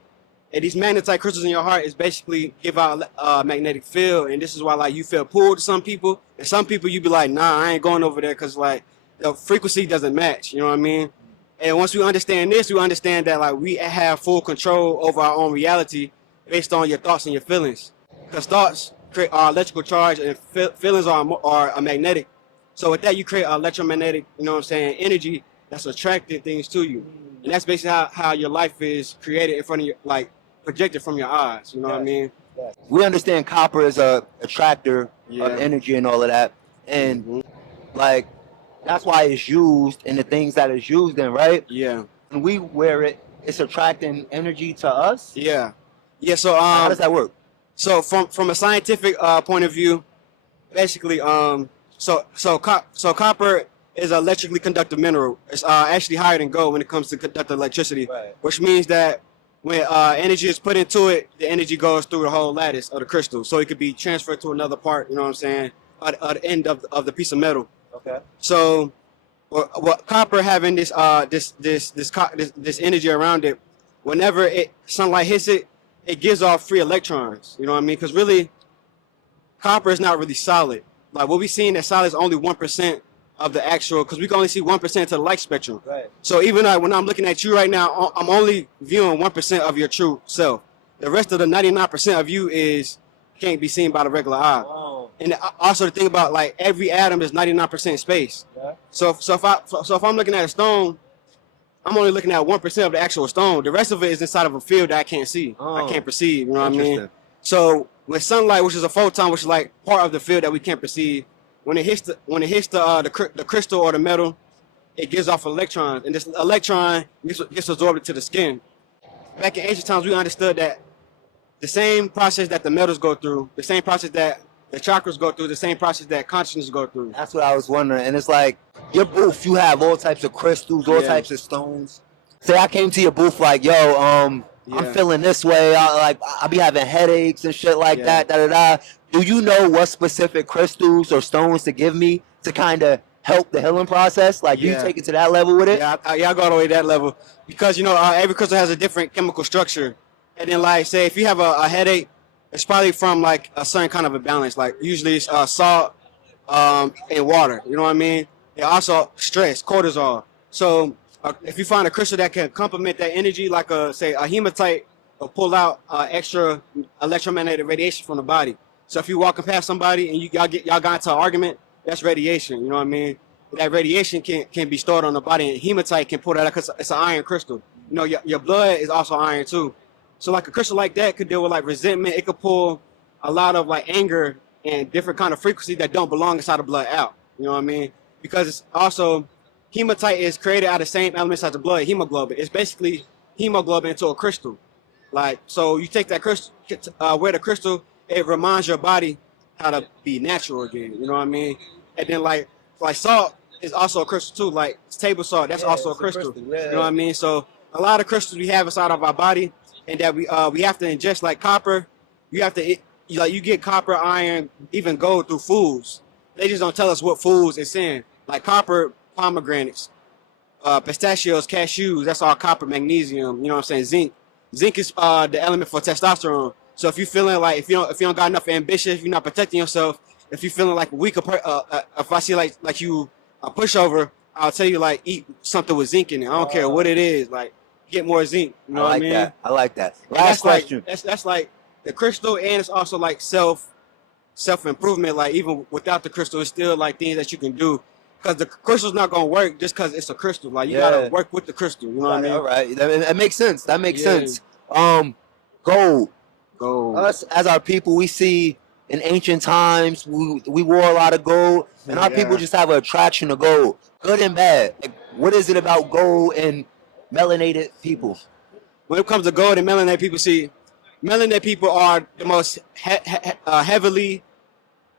And these magnetite crystals in your heart is basically give out a magnetic field, and this is why like you feel pulled to some people, and some people you be like, nah, I ain't going over there because like the frequency doesn't match, you know what I mean? And once we understand this, we understand that like we have full control over our own reality based on your thoughts and your feelings, because thoughts create our electrical charge and feelings are magnetic. So with that, you create electromagnetic, you know what I'm saying, energy that's attracting things to you, and that's basically how your life is created in front of you, like projected from your eyes, you know what I mean? We understand copper is a attractor Yeah. of energy and all of that. And like, that's why it's used in the things that it's used in, right? Yeah, When we wear it, it's attracting energy to us. yeah. So How does that work? So from a scientific point of view, basically, so copper is an electrically conductive mineral. It's actually higher than gold when it comes to conducting electricity, Right. which means that when energy is put into it, the energy goes through the whole lattice of the crystal, so it could be transferred to another part. You know what I'm saying? At the end of the piece of metal. Okay. So, what copper having this energy around it, whenever sunlight hits it, it gives off free electrons. You know what I mean? Because really, copper is not really solid. Like what we seeing that solid is only 1% of the actual, because we can only see 1% to the light spectrum. Right. So even when I'm looking at you right now, I'm only viewing 1% of your true self. The rest of the 99% of you can't be seen by the regular eye. Wow. And also the thing about like every atom is 99% space. Yeah. So if I'm looking at a stone, I'm only looking at 1% of the actual stone. The rest of it is inside of a field that I can't see. I can't perceive. You know what I mean? Interesting. So when sunlight, which is a photon, which is like part of the field that we can't perceive, when it hits the crystal or the metal, it gives off electrons, and this electron gets absorbed into the skin. Back in ancient times, we understood that the same process that the metals go through, the same process that the chakras go through, the same process that consciousness go through. That's what I was wondering. And it's like your booth, you have all types of crystals, all Yeah. types of stones. Say I came to your booth like, yo, I'm Yeah. feeling this way. I be having headaches and shit like Yeah. that. Da da da. Do you know what specific crystals or stones to give me to kind of help the healing process? Like, do you Yeah. take it to that level with it? Yeah, I go all the way to that level because every crystal has a different chemical structure, and then like say if you have a headache, it's probably from like a certain kind of a balance. Like usually it's salt and water. You know what I mean? And also stress, cortisol. So if you find a crystal that can complement that energy, like say a hematite, will pull out extra electromagnetic radiation from the body. So if you're walking past somebody and y'all got into an argument, that's radiation. You know what I mean? That radiation can be stored on the body, and hematite can pull that out because it's an iron crystal. You know, your blood is also iron too. So like a crystal like that could deal with like resentment. It could pull a lot of like anger and different kind of frequencies that don't belong inside the blood out. You know what I mean? Because it's also hematite is created out of the same elements as the blood, hemoglobin. It's basically hemoglobin into a crystal. Like, so you take that crystal, wear the crystal, it reminds your body how to be natural again. You know what I mean? And then like salt is also a crystal too. Like table salt, that's also a crystal. Yeah. You know what I mean? So a lot of crystals we have inside of our body, and that we have to ingest, like copper. You have to you get copper, iron, even gold through foods. They just don't tell us what foods it's in. Like copper, pomegranates, pistachios, cashews. That's all copper, magnesium. You know what I'm saying? Zinc. Zinc is the element for testosterone. So if you're feeling like if you don't got enough ambition, if you're not protecting yourself, if you're feeling like weak, if I see like you a pushover, I'll tell you like eat something with zinc in it. I don't care what it is. Like get more zinc. You know what I mean? That. I like that. And Last question. That's like the crystal, and it's also like self improvement. Like even without the crystal, it's still like things that you can do. Because the crystal's not gonna work just because it's a crystal. Like you gotta work with the crystal. You know what I mean? All right. That makes sense. That makes Yeah. sense. Gold. Gold. Us as our people, we see in ancient times we wore a lot of gold, and our people just have an attraction to gold, good and bad. Like, what is it about gold and melanated people? When it comes to gold and melanated people, see, melanated people are the most heavily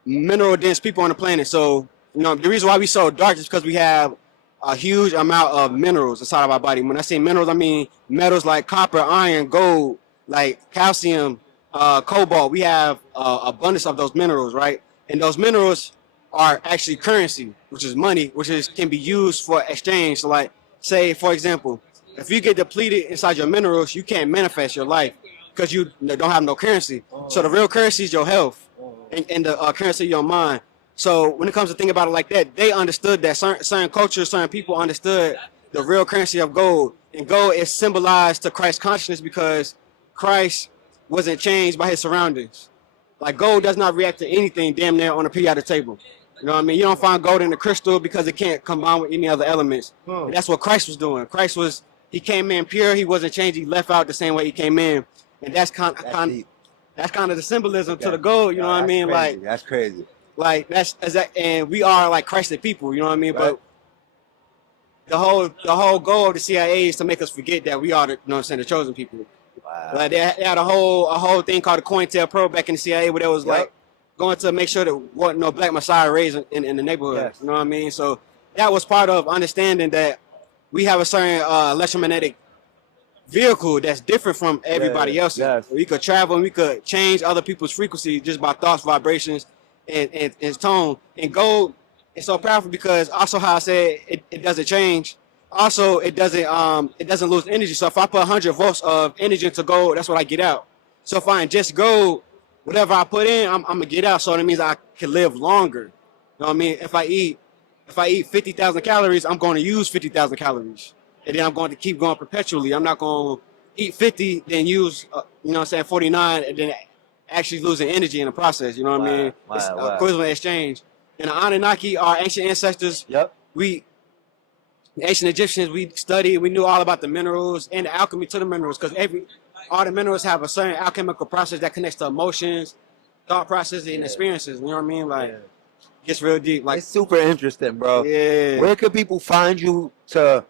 mineral dense people on the planet. So, you know, the reason why we so dark is because we have a huge amount of minerals inside of our body. When I say minerals, I mean metals like copper, iron, gold, like calcium, cobalt. We have abundance of those minerals, right? And those minerals are actually currency, which is money, can be used for exchange. So like, say, for example, if you get depleted inside your minerals, you can't manifest your life because you don't have no currency. So the real currency is your health and the currency of your mind. So when it comes to think about it like that, they understood that certain cultures, certain people understood the real currency of gold. And gold is symbolized to Christ's consciousness because Christ wasn't changed by his surroundings. Like gold does not react to anything damn near on a periodic table. You know what I mean? You don't find gold in the crystal because it can't combine with any other elements. And that's what Christ was doing. He came in pure. He wasn't changed. He left out the same way he came in. And that's kind of the symbolism to the gold. You know what I mean? Crazy. Like That's crazy. like that's and we are like Christed people. You know what I mean? Right. But the whole goal of the CIA is to make us forget that we are the, you know what I'm saying, the chosen people. Wow. Like they had a whole thing called the COINTELPRO back in the CIA where there was like going to make sure that wasn't no black messiah raised in the neighborhood. Yes. You know what I mean? So that was part of understanding that we have a certain electromagnetic vehicle that's different from everybody else's. Yes. We could travel and we could change other people's frequency just by thoughts, vibrations, and tone. And gold is so powerful because also how I said it doesn't change. Also, it doesn't lose energy. So if I put 100 volts of energy into gold, that's what I get out. So if I ingest gold, whatever I put in, I'm gonna get out. So that means I can live longer. You know what I mean? If I eat 50,000 calories, I'm going to use 50,000 calories, and then I'm going to keep going perpetually. I'm not going to eat 50, then use 49, and then actually losing energy in the process. You know what I mean? It's Wow. equivalent exchange. And the Anunnaki, our ancient ancestors, Yep. the ancient Egyptians, we studied, we knew all about the minerals and the alchemy to the minerals, because all the minerals have a certain alchemical process that connects to emotions, thought processes, and experiences. You know what I mean? Like, gets real deep. Like, It's super interesting, bro. yeah. Where could people find you to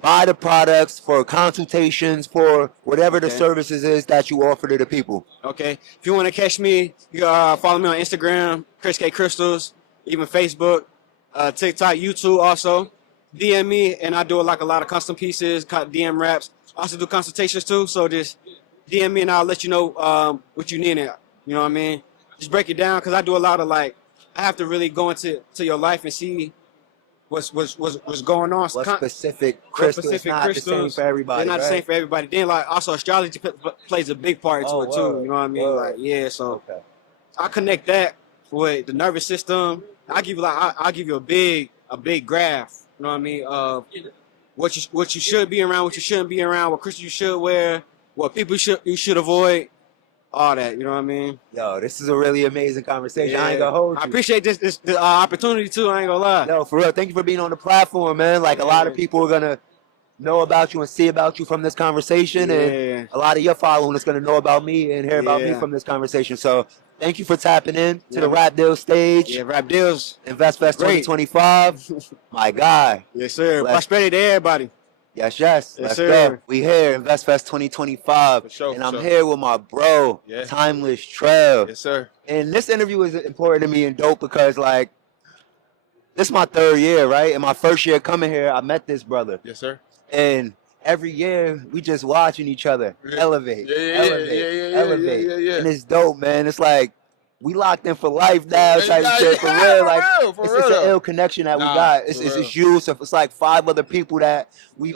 buy the products, for consultations, for whatever the Okay. services is that you offer to the people? Okay. If you want to catch me, you follow me on Instagram, Chris K Crystals, even Facebook, TikTok, YouTube also. DM me, and I do like a lot of custom pieces, DM raps. I also do consultations too, so just DM me and I'll let you know what you need. You know what I mean? Just break it down, because I do a lot of like, I have to really go into your life and see what's going on. What specific crystals? It's not the same for everybody. They're not the right? same for everybody. Then like also astrology plays a big part into Oh, it too. word, You know what I mean? word. Like, yeah, so Okay. I connect that with the nervous system. I'll give you a big graph. You know what I mean? Of what you should be around, what you shouldn't be around, what crystals you should wear, what people you should avoid, all that. You know what I mean? Yo, this is a really amazing conversation. I ain't gonna hold you. I appreciate this opportunity too. I ain't gonna lie. No, for real. Thank you for being on the platform, man. Like, a lot of people are gonna know about you and see about you from this conversation, and a lot of your following is gonna know about me and hear about me Yeah. from this conversation. So thank you for tapping in to the RAPDILLZ stage. Yeah, RAPDILLZ. InvestFest Great. 2025. My guy. Yes, sir. Let's- Prosperity to everybody. Yes. Yes, Let's sir. go. We here, InvestFest 2025. For sure, And for I'm sure. here with my bro, Yeah. Timeless Trail. Yes, sir. And this interview is important to me and dope because, like, this is my 3rd year, right? And my 1st year coming here, I met this brother. Yes, sir. And every year, we just watching each other elevate, elevate. Yeah. And it's dope, man. It's like, we locked in for life now, type of shit, for real. Like, it's just an ill connection that we Nah, got. It's for real. just you. So it's like 5 other people that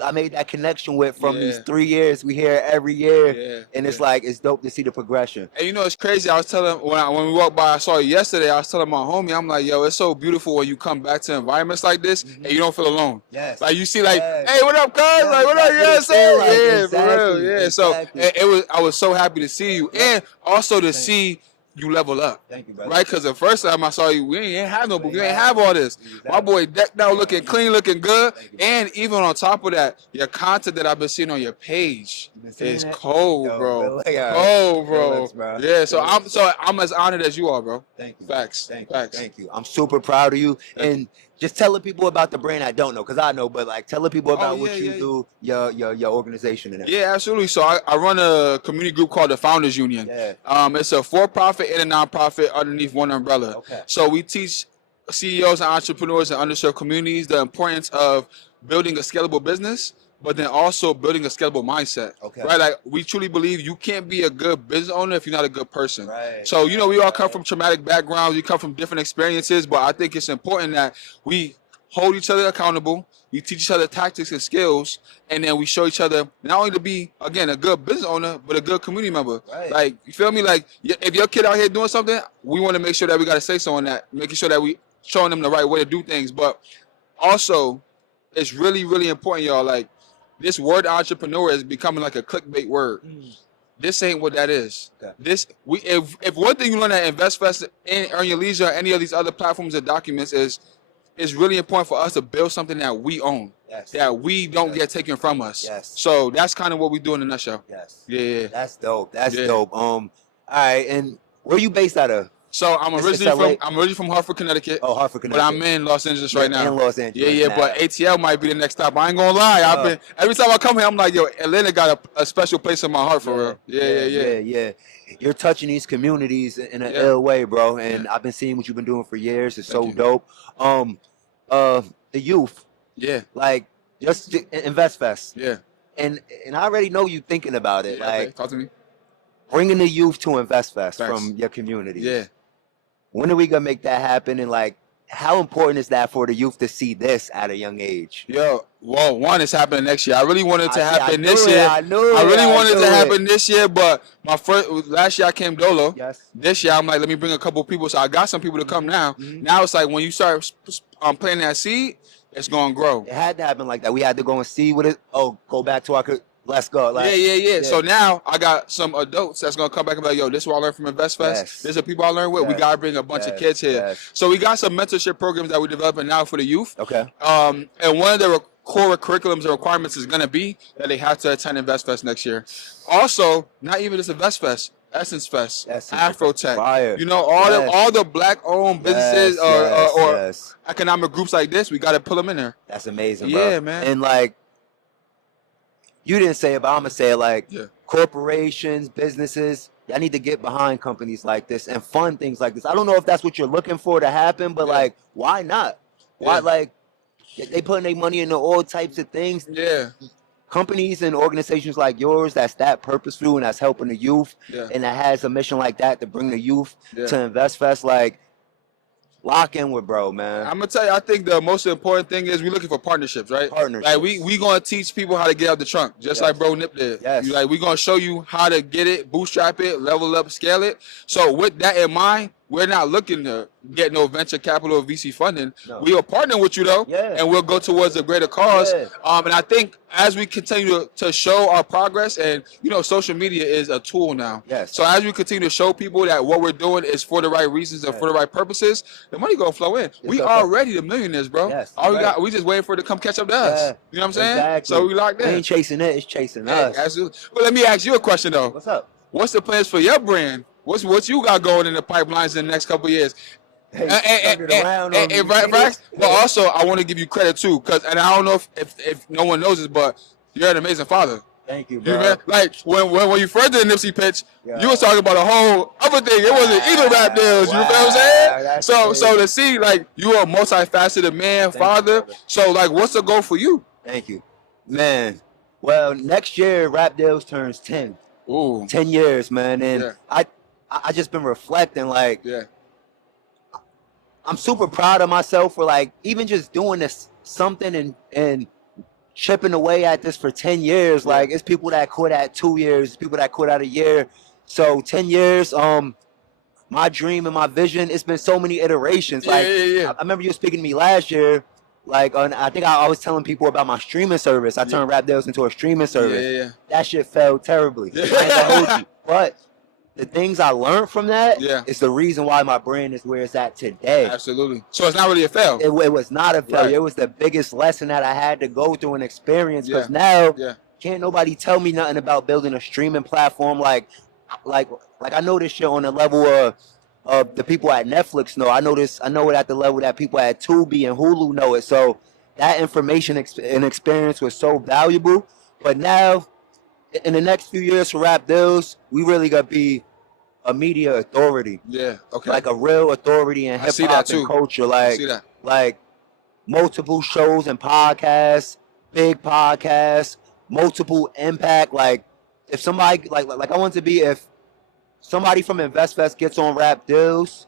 I made that connection with from these 3 years. We hear it every year. Yeah, And it's yeah. like, it's dope to see the progression. And you know, it's crazy. I was telling when we walked by, I saw you yesterday. I was telling my homie, I'm like, yo, it's so beautiful when you come back to environments like this and you don't feel alone. Yes. Like you see, like, Yes. hey, what up, cuz? Yeah, Like, what up? You know what I'm that's what it saying? feel like. Yeah, Exactly, for real. Yeah. exactly. So I was so happy to see you, and also to see you level up. Thank you, brother. Right, because the first time I saw you, we ain't have no, we ain't have all this. My boy decked out, looking clean, looking good, and even on top of that, your content that I've been seeing on your page seeing is it? cold, Yo, bro. bro, yeah. Cold, bro. Feelings, bro. Yeah, so I'm as honored as you are, bro. Thank you. Facts. Thank you. Facts. Thank you. I'm super proud of you. And just tell the people about the brand I don't know, because I know, but like tell the people about what you do, your organization and everything. Yeah, absolutely. So I run a community group called the Founders Union. Yeah. It's a for-profit and a non-profit underneath one umbrella. Okay. So we teach CEOs and entrepreneurs in underserved communities the importance of building a scalable business, but then also building a scalable mindset. Okay. Right? Like, we truly believe you can't be a good business owner if you're not a good person. Right. So, you know, we all come from traumatic backgrounds, we come from different experiences, but I think it's important that we hold each other accountable, we teach each other tactics and skills, and then we show each other not only to be, again, a good business owner, but a good community member. Right. Like, you feel me? Like, if your kid out here doing something, we want to make sure that we got to say so on that, making sure that we showing them the right way to do things. But also, it's really, really important, y'all. Like, this word entrepreneur is becoming like a clickbait word. This ain't what that is. Okay. If one thing you learn at InvestFest and Earn Your Leisure or any of these other platforms and documents is, it's really important for us to build something that we own, Yes. that we don't get taken from us. Yes. So that's kind of what we do in a nutshell. Yes. Yeah. That's dope. That's Yeah. dope. All right, and where you based out of? So I'm It's originally LA. from Hartford, Connecticut. Oh, Hartford, But Connecticut. I'm in Los Angeles right now. In Los Angeles. Yeah, now. but ATL might be the next stop. I ain't gonna lie. I've been every time I come here, I'm like, yo, Atlanta got a special place in my heart for real. Yeah. You're touching these communities in an Yeah. ill way, bro. And I've been seeing what you've been doing for years. It's Thank so you. dope. The youth, Yeah, like, just InvestFest. yeah. And I already know you thinking about it, Yeah, like okay. Talk to me. bringing the youth to InvestFest Facts. from your community. Yeah. When are we gonna make that happen? And like, how important is that for the youth to see this at a young age? Yo, well, one is happening next year. I really wanted to happen this knew year. it, I knew I it, really wanted knew to it. happen this year, but last year I came dolo. Yes. This year I'm like, let me bring a couple people. So I got some people to come now. Mm-hmm. Now it's like when you start planting that seed, it's gonna grow. It had to happen like that. We had to go and see what it. Oh, go back to our Let's go. Like, Yeah. So now I got some adults that's gonna come back and be like, yo, this is what I learned from InvestFest. Yes. This is the people I learned with. We Yes. gotta bring a bunch of kids here. Yes. So we got some mentorship programs that we're developing now for the youth. Okay. And one of the core curriculums and requirements is gonna be that they have to attend InvestFest next year. Also, not even just InvestFest. Essence Fest, Afrotech, Fire. you know, all the black-owned businesses or economic groups like this, we got to pull them in there. That's amazing, bro. Yeah, man. And like, you didn't say it, but I'm gonna say it. Like, corporations, businesses, y'all need to get behind companies like this and fund things like this. I don't know if that's what you're looking for to happen, but like, why not? Why, like, they putting their money into all types of things. Yeah. Companies and organizations like yours that's that purposeful and that's helping the youth and that has a mission like that to bring the youth to InvestFest, like, lock in with bro, man. I'm gonna tell you, I think the most important thing is we're looking for partnerships, right? Partnerships. Like we gonna teach people how to get out the trunk, just like Bro Nip did. Yes. Like we gonna show you how to get it, bootstrap it, level up, scale it. So with that in mind, we're not looking to get no venture capital or VC funding. No. We will partner with you though, and we'll go towards a greater cause. And I think as we continue to show our progress, and you know, social media is a tool now. Yes. So as we continue to show people that what we're doing is for the right reasons and for the right purposes, the money gonna flow in. We already the millionaires, bro. Yes. All we just waiting for it to come catch up to us. You know what I'm saying? Exactly. So we locked in. We ain't chasing it, it's chasing us. Absolutely. But let me ask you a question though. What's up? What's the plans for your brand? What you got going in the pipelines in the next couple of years? Hey, right. But also, I want to give you credit too, and I don't know if no one knows this, but you're an amazing father. Thank you, bro. Like when you first did the Nipsey pitch, you was talking about a whole other thing. It wasn't even rap deals. You know what I'm saying? So to see like you are a multifaceted man, father. So like, what's the goal for you? Thank you, man. Well, next year RAPDILLZ turns 10. Ooh. 10 years, man, and I just been reflecting, like, I'm super proud of myself for like even just doing this something and chipping away at this for 10 years. Like, it's people that quit at 2 years, people that quit at a year. So 10 years, my dream and my vision, it's been so many iterations. Like, I remember you speaking to me last year. Like, I think I was telling people about my streaming service. I turned RAPDILLZ into a streaming service. That shit failed terribly. I ain't gonna hold you. But the things I learned from that is the reason why my brand is where it's at today. Absolutely. So it's not really a fail. It was not a failure. It was the biggest lesson that I had to go through and experience. Because now, can't nobody tell me nothing about building a streaming platform. Like I know this shit on the level of the people at Netflix know. I know it at the level that people at Tubi and Hulu know it. So that information and experience was so valuable. But now, in the next few years for RAPDILLZ, we really gonna be a media authority. Yeah, okay. Like a real authority in hip hop and culture. Like multiple shows and podcasts, big podcasts, multiple impact. Like if somebody like I want to be if somebody from InvestFest gets on RAPDILLZ,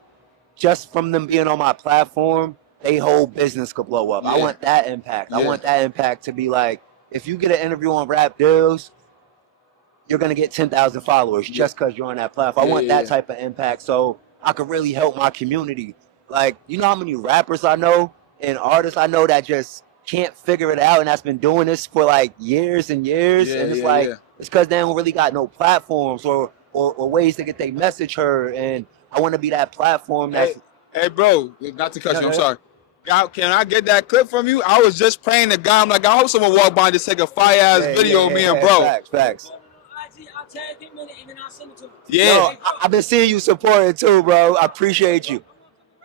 just from them being on my platform, they whole business could blow up. I want that impact. I want that impact to be like, if you get an interview on RAPDILLZ, you're going to get 10,000 followers just because you're on that platform. I want that type of impact so I could really help my community. Like, you know how many rappers I know and artists I know that just can't figure it out and that's been doing this for like years and years. And it's it's because they don't really got no platforms or ways to get their message heard. And I want to be that platform that's... Hey, bro, not to cut you, I'm sorry. Can I get that clip from you? I was just praying to God. I'm like, I hope someone walk by and just take a fire-ass video of me and bro. Facts. Tag him in it and then I'll send it to him. Yo, I've been seeing you supporting too, bro. I appreciate you.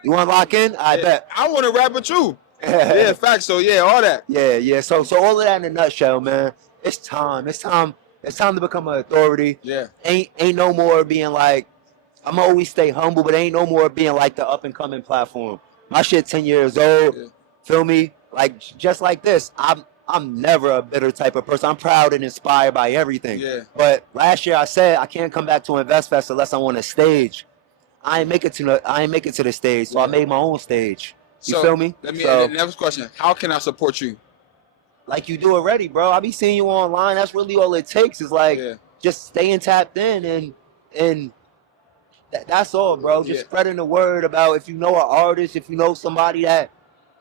You want to lock in? I bet. I want to rap with you. Facts. So all that. Yeah. So all of that in a nutshell, man. It's time. It's time to become an authority. Yeah. Ain't no more being like, I'm always stay humble, but ain't no more being like the up and coming platform. My shit 10 years old. Feel me? Like just like this. I'm never a bitter type of person. I'm proud and inspired by everything. But last year I said I can't come back to InvestFest unless I'm on a stage. I ain't make it to the stage, so I made my own stage. You feel me? Let me ask the next question. How can I support you? Like you do already, bro. I be seeing you online. That's really all it takes is like just staying tapped in and that's all, bro. Just spreading the word about if you know an artist, if you know somebody that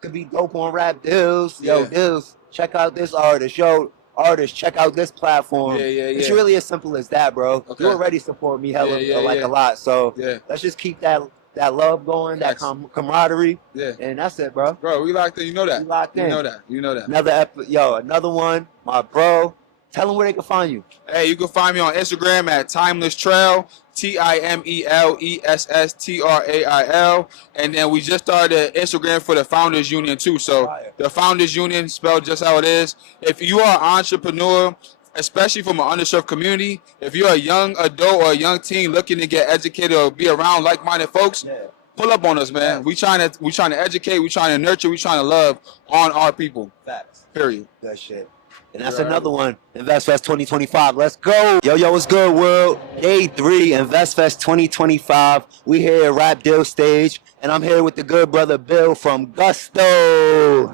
could be dope on RAPDILLZ, yo, Dills. Check out this artist. Yo, artists, check out this platform. Yeah, yeah, It's yeah. really as simple as that, bro. Okay. You already support me hella Yeah, yeah, yeah. a lot. So Yeah. let's just keep that love going, that Facts. camaraderie, Yeah. and that's it, bro. Bro, we locked in. You know that. We locked in. You know that. You know that. Another one, my bro. Tell them where they can find you. Hey, you can find me on Instagram at Timeless Trail, TIMELESSTRAIL. And then we just started Instagram for the Founders Union too. So Fire. the Founders Union, spelled just how it is. If you are an entrepreneur, especially from an underserved community, if you're a young adult or a young teen looking to get educated or be around like-minded folks, Yeah. pull up on us, man. We trying to educate, we trying to nurture, we trying to love on our people. Facts. Period. That shit. And that's Right. another one. InvestFest 2025. Let's go. Yo, what's good, world? Day 3, InvestFest 2025. We here at RAPDILLZ Stage, and I'm here with the good brother Bill from Gusto.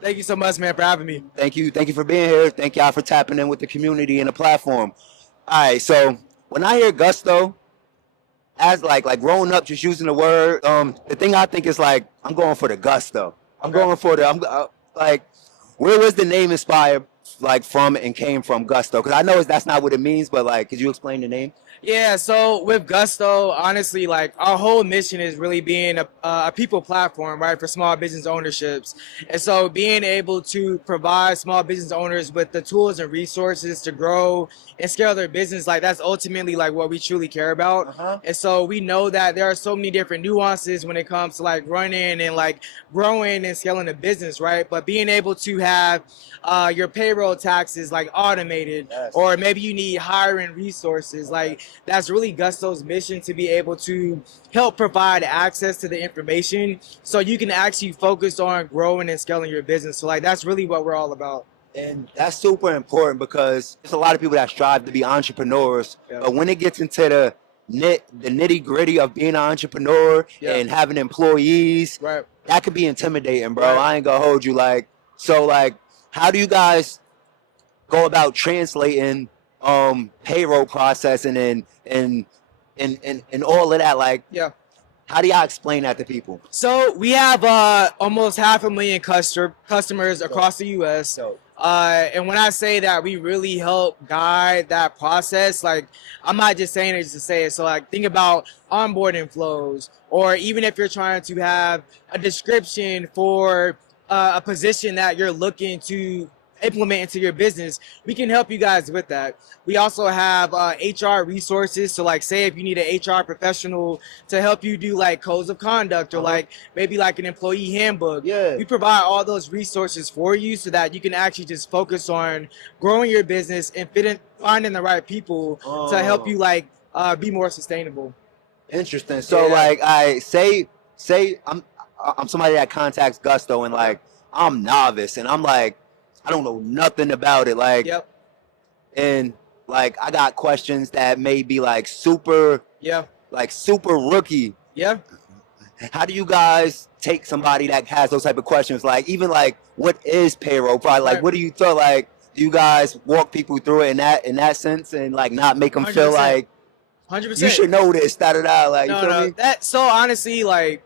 Thank you so much, man, for having me. Thank you for being here. Thank y'all for tapping in with the community and the platform. All right, so when I hear Gusto, as like growing up, just using the word, the thing I think is like I'm going for the gusto. I'm going for the like, where was the name inspired like from and came from Gusto? Because I know that's not what it means, but like, could you explain the name? Yeah, so with Gusto, honestly, like our whole mission is really being a people platform, right, for small business ownerships. And so being able to provide small business owners with the tools and resources to grow and scale their business, like that's ultimately like what we truly care about. Uh-huh. And so we know that there are so many different nuances when it comes to like running and like growing and scaling a business, right? But being able to have your payroll taxes like automated, Yes. or maybe you need hiring resources, like that's really Gusto's mission, to be able to help provide access to the information so you can actually focus on growing and scaling your business. So like that's really what we're all about. And that's super important because there's a lot of people that strive to be entrepreneurs, Yeah. but when it gets into the nitty gritty of being an entrepreneur Yeah. and having employees, Right. that could be intimidating, bro. Right. I ain't gonna hold you. Like, so like, how do you guys go about translating payroll processing and all of that? Like, Yeah. how do y'all explain that to people? So we have almost 500,000 customers across the U.S. So And when I say that we really help guide that process, like I'm not just saying it just to say it. So like think about onboarding flows, or even if you're trying to have a description for a position that you're looking to implement into your business, we can help you guys with that. We also have HR resources. So like say if you need an HR professional to help you do like codes of conduct or like maybe like an employee handbook. Yeah. We provide all those resources for you so that you can actually just focus on growing your business and finding the right people to help you like be more sustainable. Interesting. So Yeah. like, I say I'm somebody that contacts Gusto and like I'm novice and I'm like, I don't know nothing about it. Like, Yep. and like I got questions that may be like super Yeah. rookie. Yeah. How do you guys take somebody that has those type of questions? Like even like what is payroll? Probably like Right. what do you thought? Like do you guys walk people through it in that sense and like not make them feel 100%. like 100%. you should know this? Like you No, feel no. me? That so honestly, like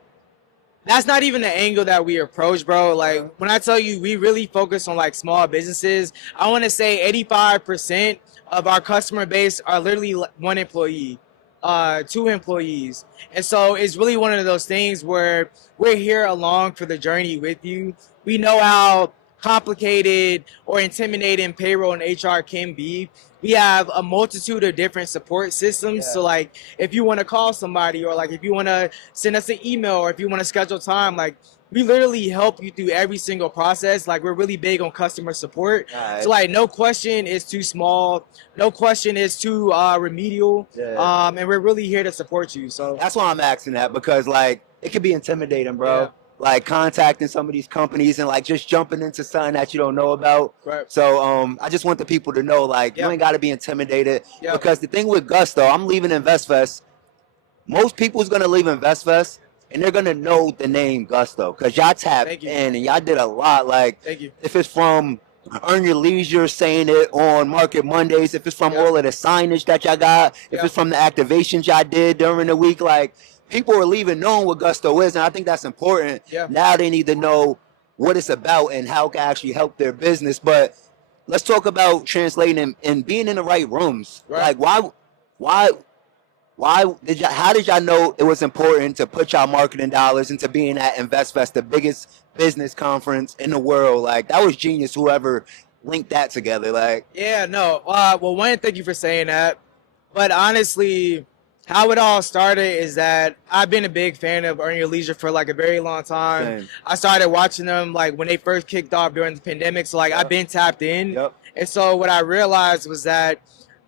that's not even the angle that we approach, bro. Like when I tell you we really focus on like small businesses, I want to say 85% of our customer base are literally one employee, 2 employees. And so it's really one of those things where we're here along for the journey with you. We know how complicated or intimidating payroll and HR can be. We have a multitude of different support systems. Yeah. So like if you want to call somebody, or like if you want to send us an email, or if you want to schedule time, like we literally help you through every single process. Like we're really big on customer support. Alright. So like no question is too small, no question is too remedial. Yeah. And we're really here to support you. So That's why I'm asking that, because like it could be intimidating, bro. Yeah. Like contacting some of these companies and like just jumping into something that you don't know about. Right. So I just want the people to know like Yeah. you ain't got to be intimidated, Yeah. because the thing with Gusto, I'm leaving InvestFest. Most people's gonna leave InvestFest and they're gonna know the name Gusto because y'all tapped Thank you. in and y'all did a lot. Like thank you. if it's from Earn Your Leisure saying it on Market Mondays, if it's from Yeah. all of the signage that y'all got, if Yeah. it's from the activations y'all did during the week, like people are leaving knowing what Gusto is, and I think that's important. Yeah. Now they need to know what it's about and how it can actually help their business. But let's talk about translating and being in the right rooms. Right. Like, why did y'all? How did y'all know it was important to put y'all marketing dollars into being at InvestFest, the biggest business conference in the world? Like, that was genius. Whoever linked that together, like, Yeah, no. Well, one, thank you for saying that. But honestly, how it all started is that I've been a big fan of Earn Your Leisure for like a very long time. Same. I started watching them like when they first kicked off during the pandemic. So like I've been tapped in. Yep. And so what I realized was that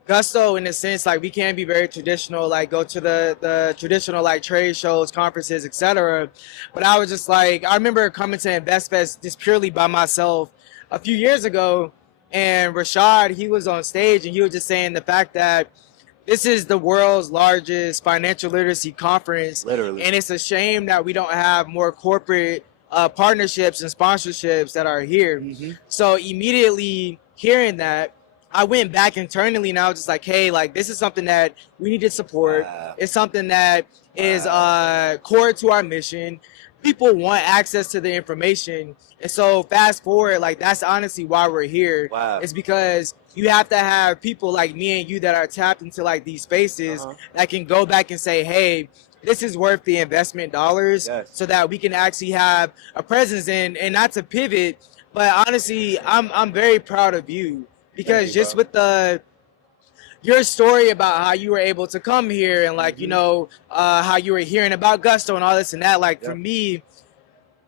Gusto, in a sense, like we can be very traditional, like go to the traditional like trade shows, conferences, etc. But I was just like, I remember coming to InvestFest just purely by myself a few years ago, and Rashad, he was on stage and he was just saying the fact that this is the world's largest financial literacy conference. Literally. And it's a shame that we don't have more corporate partnerships and sponsorships that are here. So immediately hearing that, I went back internally and I was just like, hey, like this is something that we need to support. Wow. It's something that is core to our mission. People want access to the information. And so fast forward, like that's honestly why we're here. Wow. It's because you have to have people like me and you that are tapped into like these spaces that can go back and say, hey, this is worth the investment dollars. Yes. So that we can actually have a presence in, and not to pivot, but honestly, I'm very proud of you. Because just with your story about how you were able to come here and like, you know, how you were hearing about Gusto and all this and that, like for me,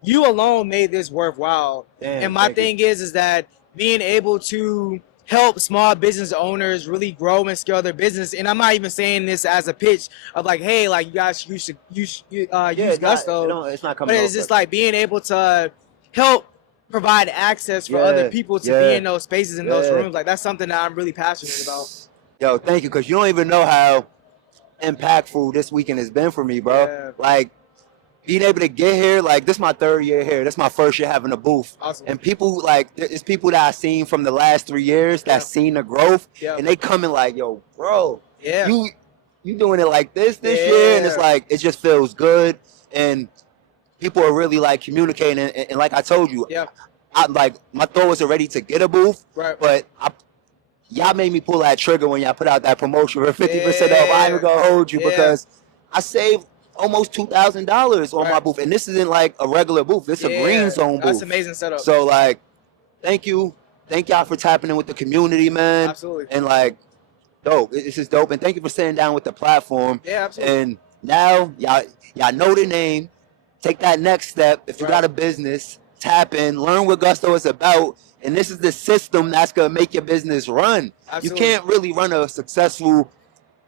you alone made this worthwhile. Damn, and my thing is that being able to help small business owners really grow and scale their business. And I'm not even saying this as a pitch of like, hey, like you guys should use Gusto. It's not coming. But it's just like being able to help provide access for other people to be in those spaces, in those rooms. Like that's something that I'm really passionate about. Yo, thank you, because you don't even know how impactful this weekend has been for me, bro. Yeah. Like being able to get here, like this is my 3rd year here. This is my 1st year having a booth. Awesome. And people like it's people that I've seen from the last 3 years that seen the growth, and they coming like, yo, bro, you doing it like this year, and it's like it just feels good, and people are really like communicating, and like I told you, I like my thought was already to get a booth, but y'all made me pull that trigger when y'all put out that promotion for 50% off. I ain't even gonna hold you because I saved almost $2,000 on my booth, and this isn't like a regular booth. This is a green zone booth. That's amazing setup. So like, thank y'all for tapping in with the community, man. Absolutely. And like, dope. This is dope, and thank you for sitting down with the platform. Yeah, absolutely. And now y'all know the name. Take that next step. If you got a business, tap in, learn what Gusto is about, and this is the system that's gonna make your business run. Absolutely. You can't really run a successful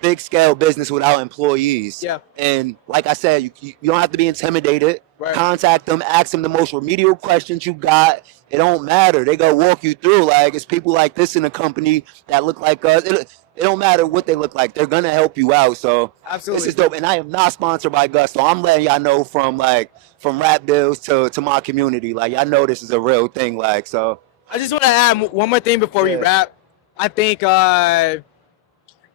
big scale business without employees. Yeah. And like I said, you don't have to be intimidated. Right. Contact them, ask them the most remedial questions you got. It don't matter. They gonna walk you through. Like it's people like this in the company that look like us. It don't matter what they look like. They're gonna help you out. So absolutely, this is dope. And I am not sponsored by Gusto. I'm letting y'all know from RAPDILLZ to my community. Like y'all know this is a real thing. Like so. I just want to add one more thing before we wrap. I think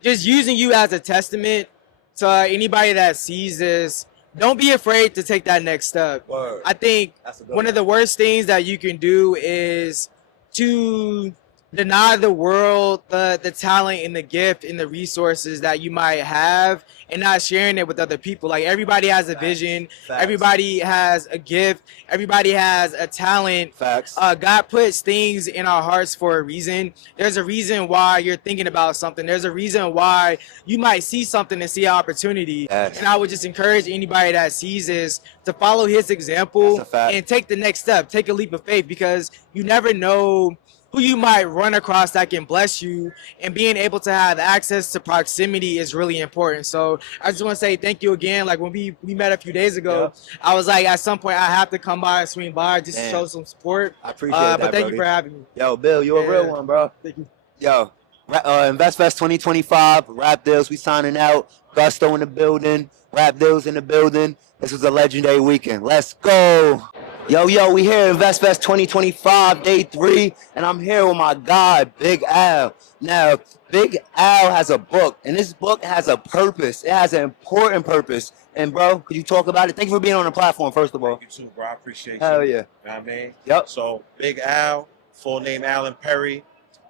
just using you as a testament to anybody that sees this, don't be afraid to take that next step. Word. I think one of the worst things that you can do is to deny the world the talent and the gift and the resources that you might have and not sharing it with other people. Like everybody has a vision. Everybody has a gift. Everybody has a talent. God puts things in our hearts for a reason. There's a reason why you're thinking about something. There's a reason why you might see something and see an opportunity. And I would just encourage anybody that sees this to follow his example and take the next step. Take a leap of faith, because you never know who you might run across that can bless you, and being able to have access to proximity is really important. So I just want to say thank you again. Like when we met a few days ago, I was like, at some point I have to come by and swing by just to show some support. I appreciate that, but thank you for having me. Yo, Bill, you're a real one, bro. Thank you. Yo, InvestFest 2025, RAPDILLZ, we signing out. Gusto in the building, RAPDILLZ in the building. This was a legendary weekend. Let's go. Yo, we here at InvestFest 2025, day 3, and I'm here with my guy, Big Al. Now, Big Al has a book, and this book has a purpose. It has an important purpose. And, bro, could you talk about it? Thank you for being on the platform, first of all. Thank you, too, bro. I appreciate you. Hell yeah. You know what I mean? Yep. So, Big Al, full name Alan Perry.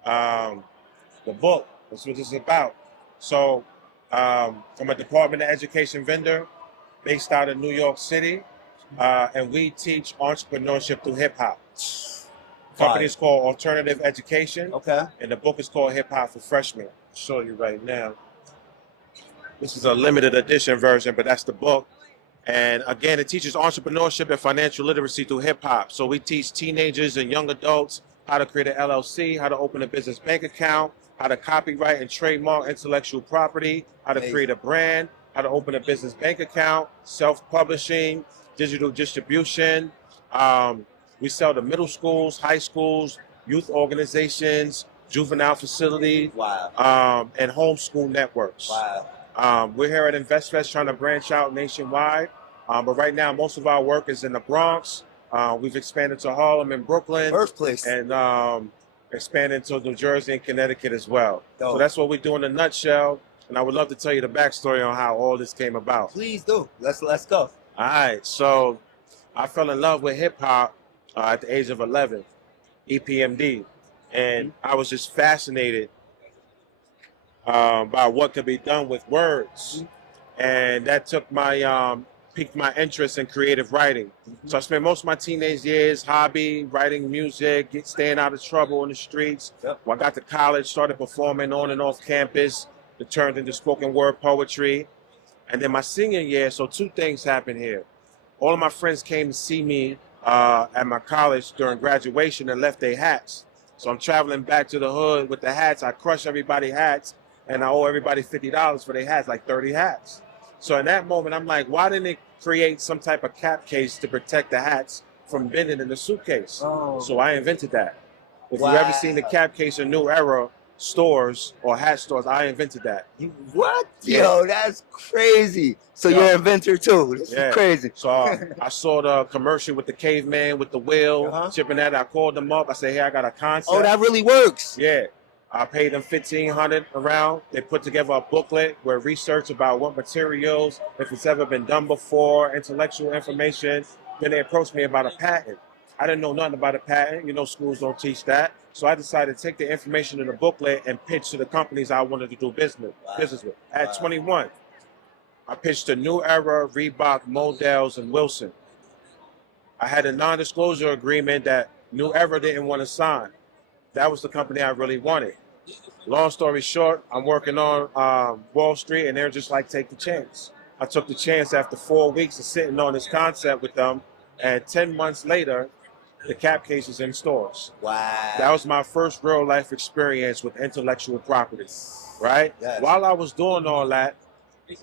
The book. That's what this is about. So, I'm a Department of Education vendor based out of New York City, and we teach entrepreneurship through hip hop. Company is called Alternative Education. Okay. And the book is called Hip Hop for Freshmen. I'll show you right now. This is a limited edition version, but that's the book. And again, it teaches entrepreneurship and financial literacy through hip hop. So we teach teenagers and young adults how to create an LLC, how to open a business bank account, how to copyright and trademark intellectual property, how to create a brand, how to open a business bank account, self-publishing, digital distribution. We sell to middle schools, high schools, youth organizations, juvenile facilities, and homeschool networks. We're here at InvestFest trying to branch out nationwide, but right now most of our work is in the Bronx. We've expanded to Harlem and Brooklyn, Birthplace. and expanded to New Jersey and Connecticut as well. Dope. So that's what we do in a nutshell, and I would love to tell you the backstory on how all this came about. Please do. Let's go. All right, so I fell in love with hip hop at the age of 11, EPMD, and I was just fascinated by what could be done with words, and that took my piqued my interest in creative writing. So I spent most of my teenage years hobby writing music, staying out of trouble in the streets. When I got to college, started performing on and off campus. It turned into spoken word poetry. And then my senior year, so two things happened here. All of my friends came to see me at my college during graduation and left their hats. So I'm traveling back to the hood with the hats. I crush everybody's hats, and I owe everybody $50 for their hats, like 30 hats. So in that moment, I'm like, why didn't they create some type of cap case to protect the hats from bending in the suitcase? Oh. So I invented that. If you've ever seen the cap case in New Era stores or hat stores, I invented that. What? Yeah. Yo, that's crazy. So Yo. you're an inventor too. This Yeah. is crazy. So I saw the commercial with the caveman with the wheel, chipping that. I called them up. I said, hey, I got a concept. Oh, that really works. Yeah. I paid them $1,500 around. They put together a booklet where research about what materials, if it's ever been done before, intellectual information. Then they approached me about a patent. I didn't know nothing about a patent. You know, schools don't teach that. So I decided to take the information in the booklet and pitch to the companies I wanted to do business with. At 21, I pitched to New Era, Reebok, Models, and Wilson. I had a non-disclosure agreement that New Era didn't want to sign. That was the company I really wanted. Long story short, I'm working on Wall Street, and they're just like, take the chance. I took the chance after 4 weeks of sitting on this concept with them, and 10 months later, the cap case is in stores. Wow. That was my first real life experience with intellectual property, right? Yes. While I was doing all that,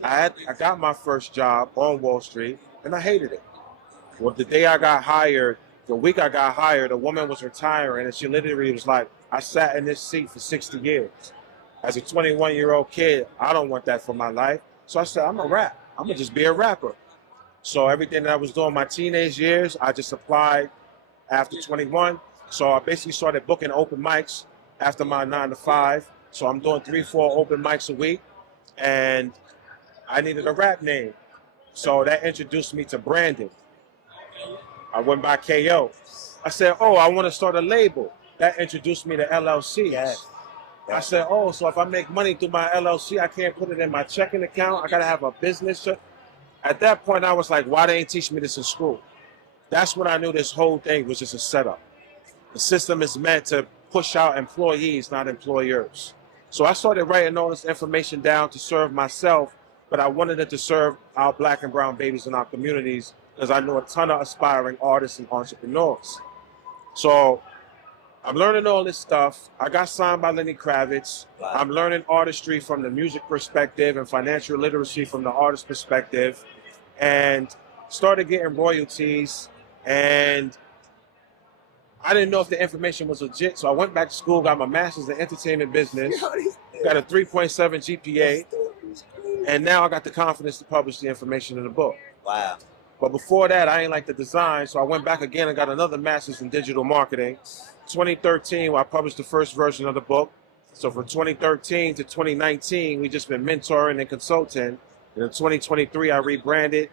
I got my first job on Wall Street, and I hated it. Well, the day I got hired, the week I got hired, a woman was retiring, and she literally was like, I sat in this seat for 60 years. As a 21-year-old kid, I don't want that for my life. So I said, I'm a rap. I'm going to just be a rapper. So everything that I was doing my teenage years, I just applied after 21. So I basically started booking open mics after my 9 to 5. So I'm doing 3-4 open mics a week. And I needed a rap name. So that introduced me to branding. I went by KO. I said, oh, I want to start a label. That introduced me to LLCs. Yes. I said, oh, so if I make money through my LLC, I can't put it in my checking account. I got to have a business. At that point, I was like, why they ain't teach me this in school? That's when I knew this whole thing was just a setup. The system is meant to push out employees, not employers. So I started writing all this information down to serve myself, but I wanted it to serve our Black and brown babies in our communities because I knew a ton of aspiring artists and entrepreneurs. So I'm learning all this stuff. I got signed by Lenny Kravitz. Wow. I'm learning artistry from the music perspective and financial literacy from the artist perspective, and started getting royalties. And I didn't know if the information was legit, so I went back to school, got my master's in entertainment business, got a 3.7 GPA, and now I got the confidence to publish the information in the book. Wow. But before that, I ain't like the design, so I went back again and got another master's in digital marketing. 2013, I published the first version of the book. So from 2013 to 2019, we just been mentoring and consulting. And in 2023, I rebranded,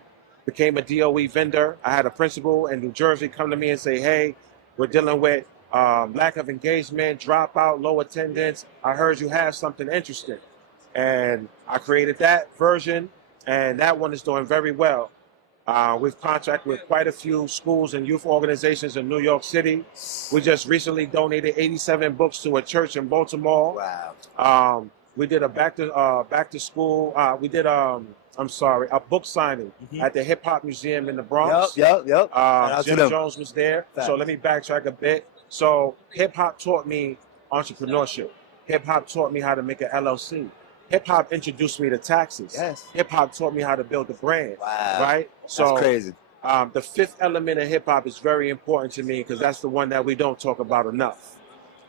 became a DOE vendor. I had a principal in New Jersey come to me and say, hey, we're dealing with lack of engagement, dropout, low attendance. I heard you have something interesting. And I created that version, and that one is doing very well. We've contracted with quite a few schools and youth organizations in New York City. We just recently donated 87 books to a church in Baltimore. Wow. We did a back to school. We did a book signing at the Hip Hop Museum in the Bronx. Yep. Shout out to Jim them. Jones was there. Facts. So let me backtrack a bit. So hip hop taught me entrepreneurship. Hip hop taught me how to make an LLC. Hip hop introduced me to taxes. Yes. Hip hop taught me how to build a brand. Wow. Right? So That's crazy. the fifth element of hip hop is very important to me because that's the one that we don't talk about enough.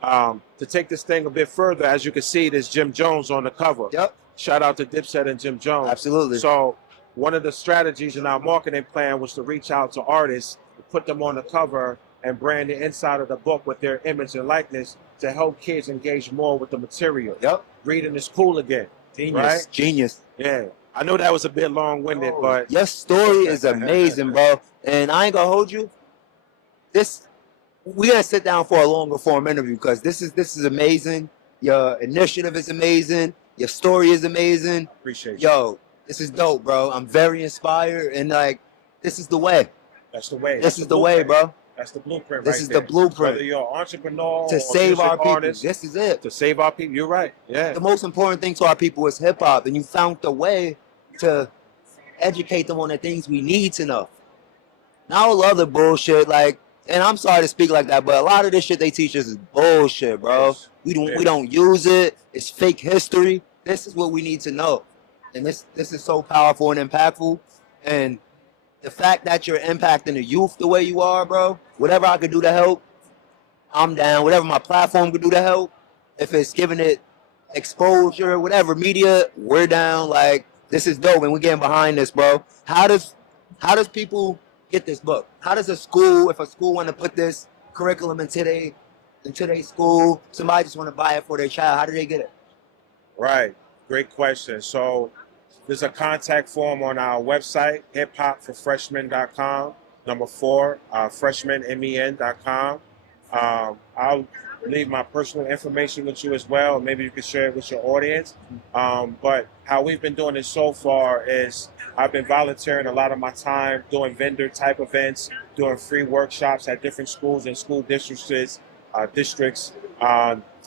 To take this thing a bit further, as you can see, there's Jim Jones on the cover. Yep. Shout out to Dipset and Jim Jones. Absolutely. So one of the strategies in our marketing plan was to reach out to artists, put them on the cover, and brand the inside of the book with their image and likeness to help kids engage more with the material. Yep. Reading is cool again. Genius. Right? Genius. Yeah. I know that was a bit long-winded, but Your story is amazing, bro. And I ain't gonna hold you. We gotta sit down for a longer form interview because this is amazing. Your initiative is amazing. Your story is amazing. appreciate you. Yo, this is dope, bro. I'm very inspired, and like, this is the way. That's the way. This is the way, bro. That's the blueprint. This right is there. the blueprint. Whether you're an entrepreneur To or save music our people. artist, This is it. to save our people. You're right. Yeah. The most important thing to our people is hip hop, and you found the way to educate them on the things we need to know. Not all other bullshit, like, and I'm sorry to speak like that, but a lot of this shit they teach us is bullshit, bro. Yes. We don't use it. It's fake history. This is what we need to know, and this is so powerful and impactful, and the fact that you're impacting the youth the way you are, bro. Whatever I could do to help, I'm down. Whatever my platform could do to help, if it's giving it exposure, whatever media, we're down. Like, this is dope, and we're getting behind this, bro. How does people get this book? How does a school, if a school want to put this curriculum into their school, somebody just want to buy it for their child, how do they get it? Right. Great question. So there's a contact form on our website, hiphopforfreshmen.com. Number 4, freshmenmen.com. I'll leave my personal information with you as well. Maybe you can share it with your audience. But how we've been doing it so far is I've been volunteering a lot of my time doing vendor type events, doing free workshops at different schools and school districts,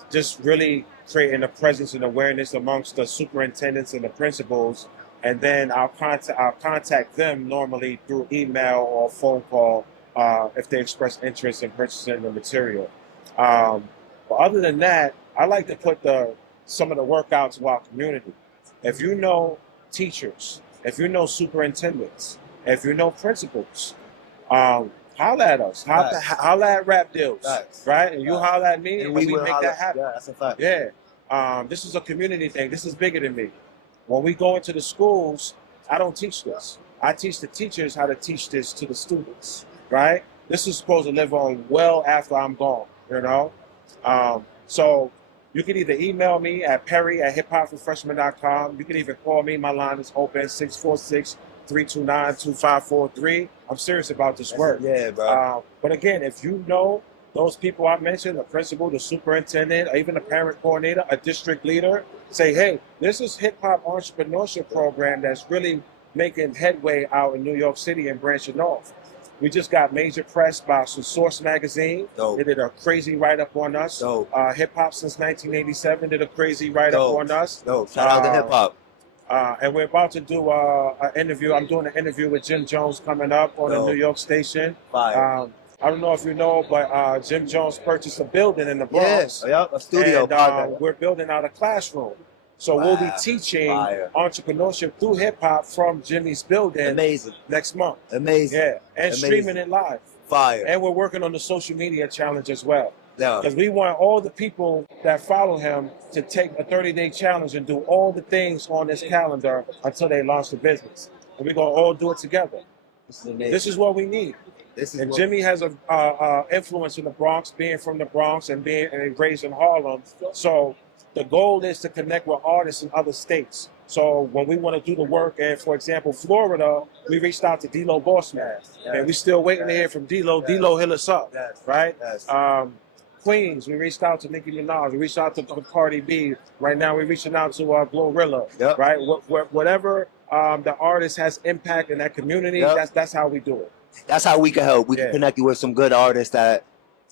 just really creating a presence and awareness amongst the superintendents and the principals. And then I'll contact them normally through email or phone call if they express interest in purchasing the material. But other than that, I like to put some of the work out to our community. If you know teachers, if you know superintendents, if you know principals, holla at us. Holla at RAPDILLZ, right? And you holla at me, and we make that happen. Yeah, that's a fact. Yeah. This is a community thing. This is bigger than me. When we go into the schools, I don't teach this. I teach the teachers how to teach this to the students, right? This is supposed to live on well after I'm gone, you know? So you can either email me at perry@hiphopforfreshmen.com. You can even call me. My line is open, 646-329-2543. I'm serious about this work. Yeah, bro. But again, if you know those people I mentioned, the principal, the superintendent, or even the parent coordinator, a district leader, say, hey, this is hip hop entrepreneurship program that's really making headway out in New York City and branching off. We just got major press by Source Magazine. Dope. They did a crazy write-up on us. Dope. Hip Hop Since 1987 did a crazy write-up Dope. on us. Dope. Shout out to hip hop. And we're about to do an interview. I'm doing an interview with Jim Jones coming up on a Dope. New York station. Fire. I don't know if you know, but Jim Jones purchased a building in the Bronx. Yeah, a studio. And we're building out a classroom. So we'll be Wow. teaching Fire. entrepreneurship through hip hop from Jimmy's building Amazing. next month. Amazing. Yeah, and Amazing. streaming it live. Fire. And we're working on the social media challenge as well. Yeah. Because we want all the people that follow him to take a 30-day challenge and do all the things on this calendar until they launch the business. And we're going to all do it together. This is amazing. This is what we need. This is And what- Jimmy has a influence in the Bronx, being from the Bronx and being raised in Harlem. So the goal is to connect with artists in other states. So when we want to do the work, and for example, Florida, we reached out to D-Lo Bossman, and we're still waiting to hear from D-Lo. D-Lo hit us up, Yes. right? Yes. Queens, we reached out to Nicki Minaj. We reached out to Cardi B. Right now, we're reaching out to Glorilla. Yep. Right? Whatever the artist has impact in that community, Yep. that's how we do it. That's how we can help. We Yeah. can connect you with some good artists that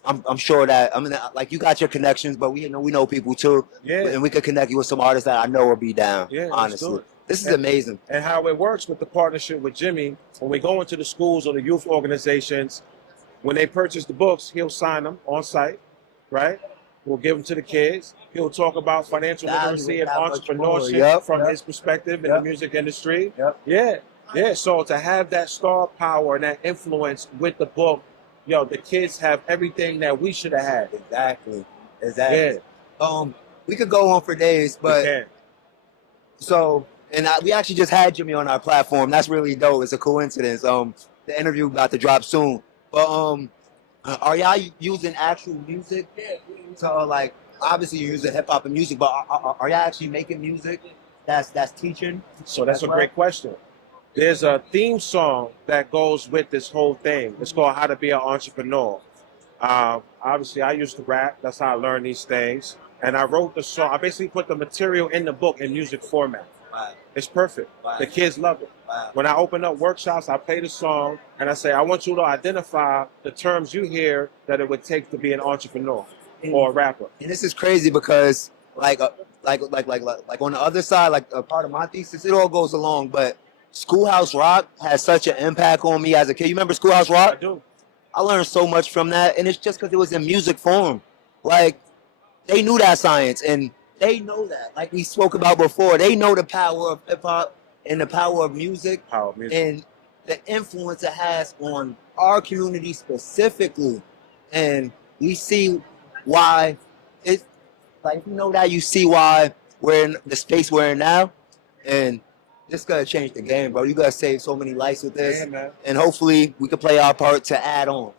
I'm sure that, I mean, like, you got your connections, but we know people too. Yeah. And we could connect you with some artists that I know will be down. Yeah, let's do honestly. it. This is amazing. And how it works with the partnership with Jimmy, when we go into the schools or the youth organizations, when they purchase the books, he'll sign them on site, right? We'll give them to the kids. He'll talk about financial literacy and entrepreneurship Yep, from yep. his perspective in Yep. the music industry. Yep. Yeah. So to have that star power and that influence with the book, the kids have everything that we should have had. Exactly. Yeah. We could go on for days, We but can. so, and we actually just had Jimmy on our platform. That's really dope. It's a coincidence. The interview about to drop soon. But are y'all using actual music? So, like, obviously you're using hip hop and music, but are y'all actually making music that's teaching? So that's a well? great question. There's a theme song that goes with this whole thing. It's called How to Be an Entrepreneur. Obviously, I used to rap. That's how I learned these things. And I wrote the song. I basically put the material in the book in music format. Wow. It's perfect. Wow. The kids love it. Wow. When I open up workshops, I play the song and I say, I want you to identify the terms you hear that it would take to be an entrepreneur or a rapper. And this is crazy because, like on the other side, like a part of my thesis, it all goes along. But Schoolhouse Rock has such an impact on me as a kid. You remember Schoolhouse I Rock? do. I learned so much from that, and it's just because it was in music form. Like, they knew that science, and they know that. Like we spoke about before, they know the power of hip hop and the power of music, Power of music. and the influence it has on our community specifically. And we see why it's like, you know, that you see why we're in the space we're in now, and this gonna change the game, bro. You gotta save so many lives with this, Yeah, man. and hopefully we can play our part to add on.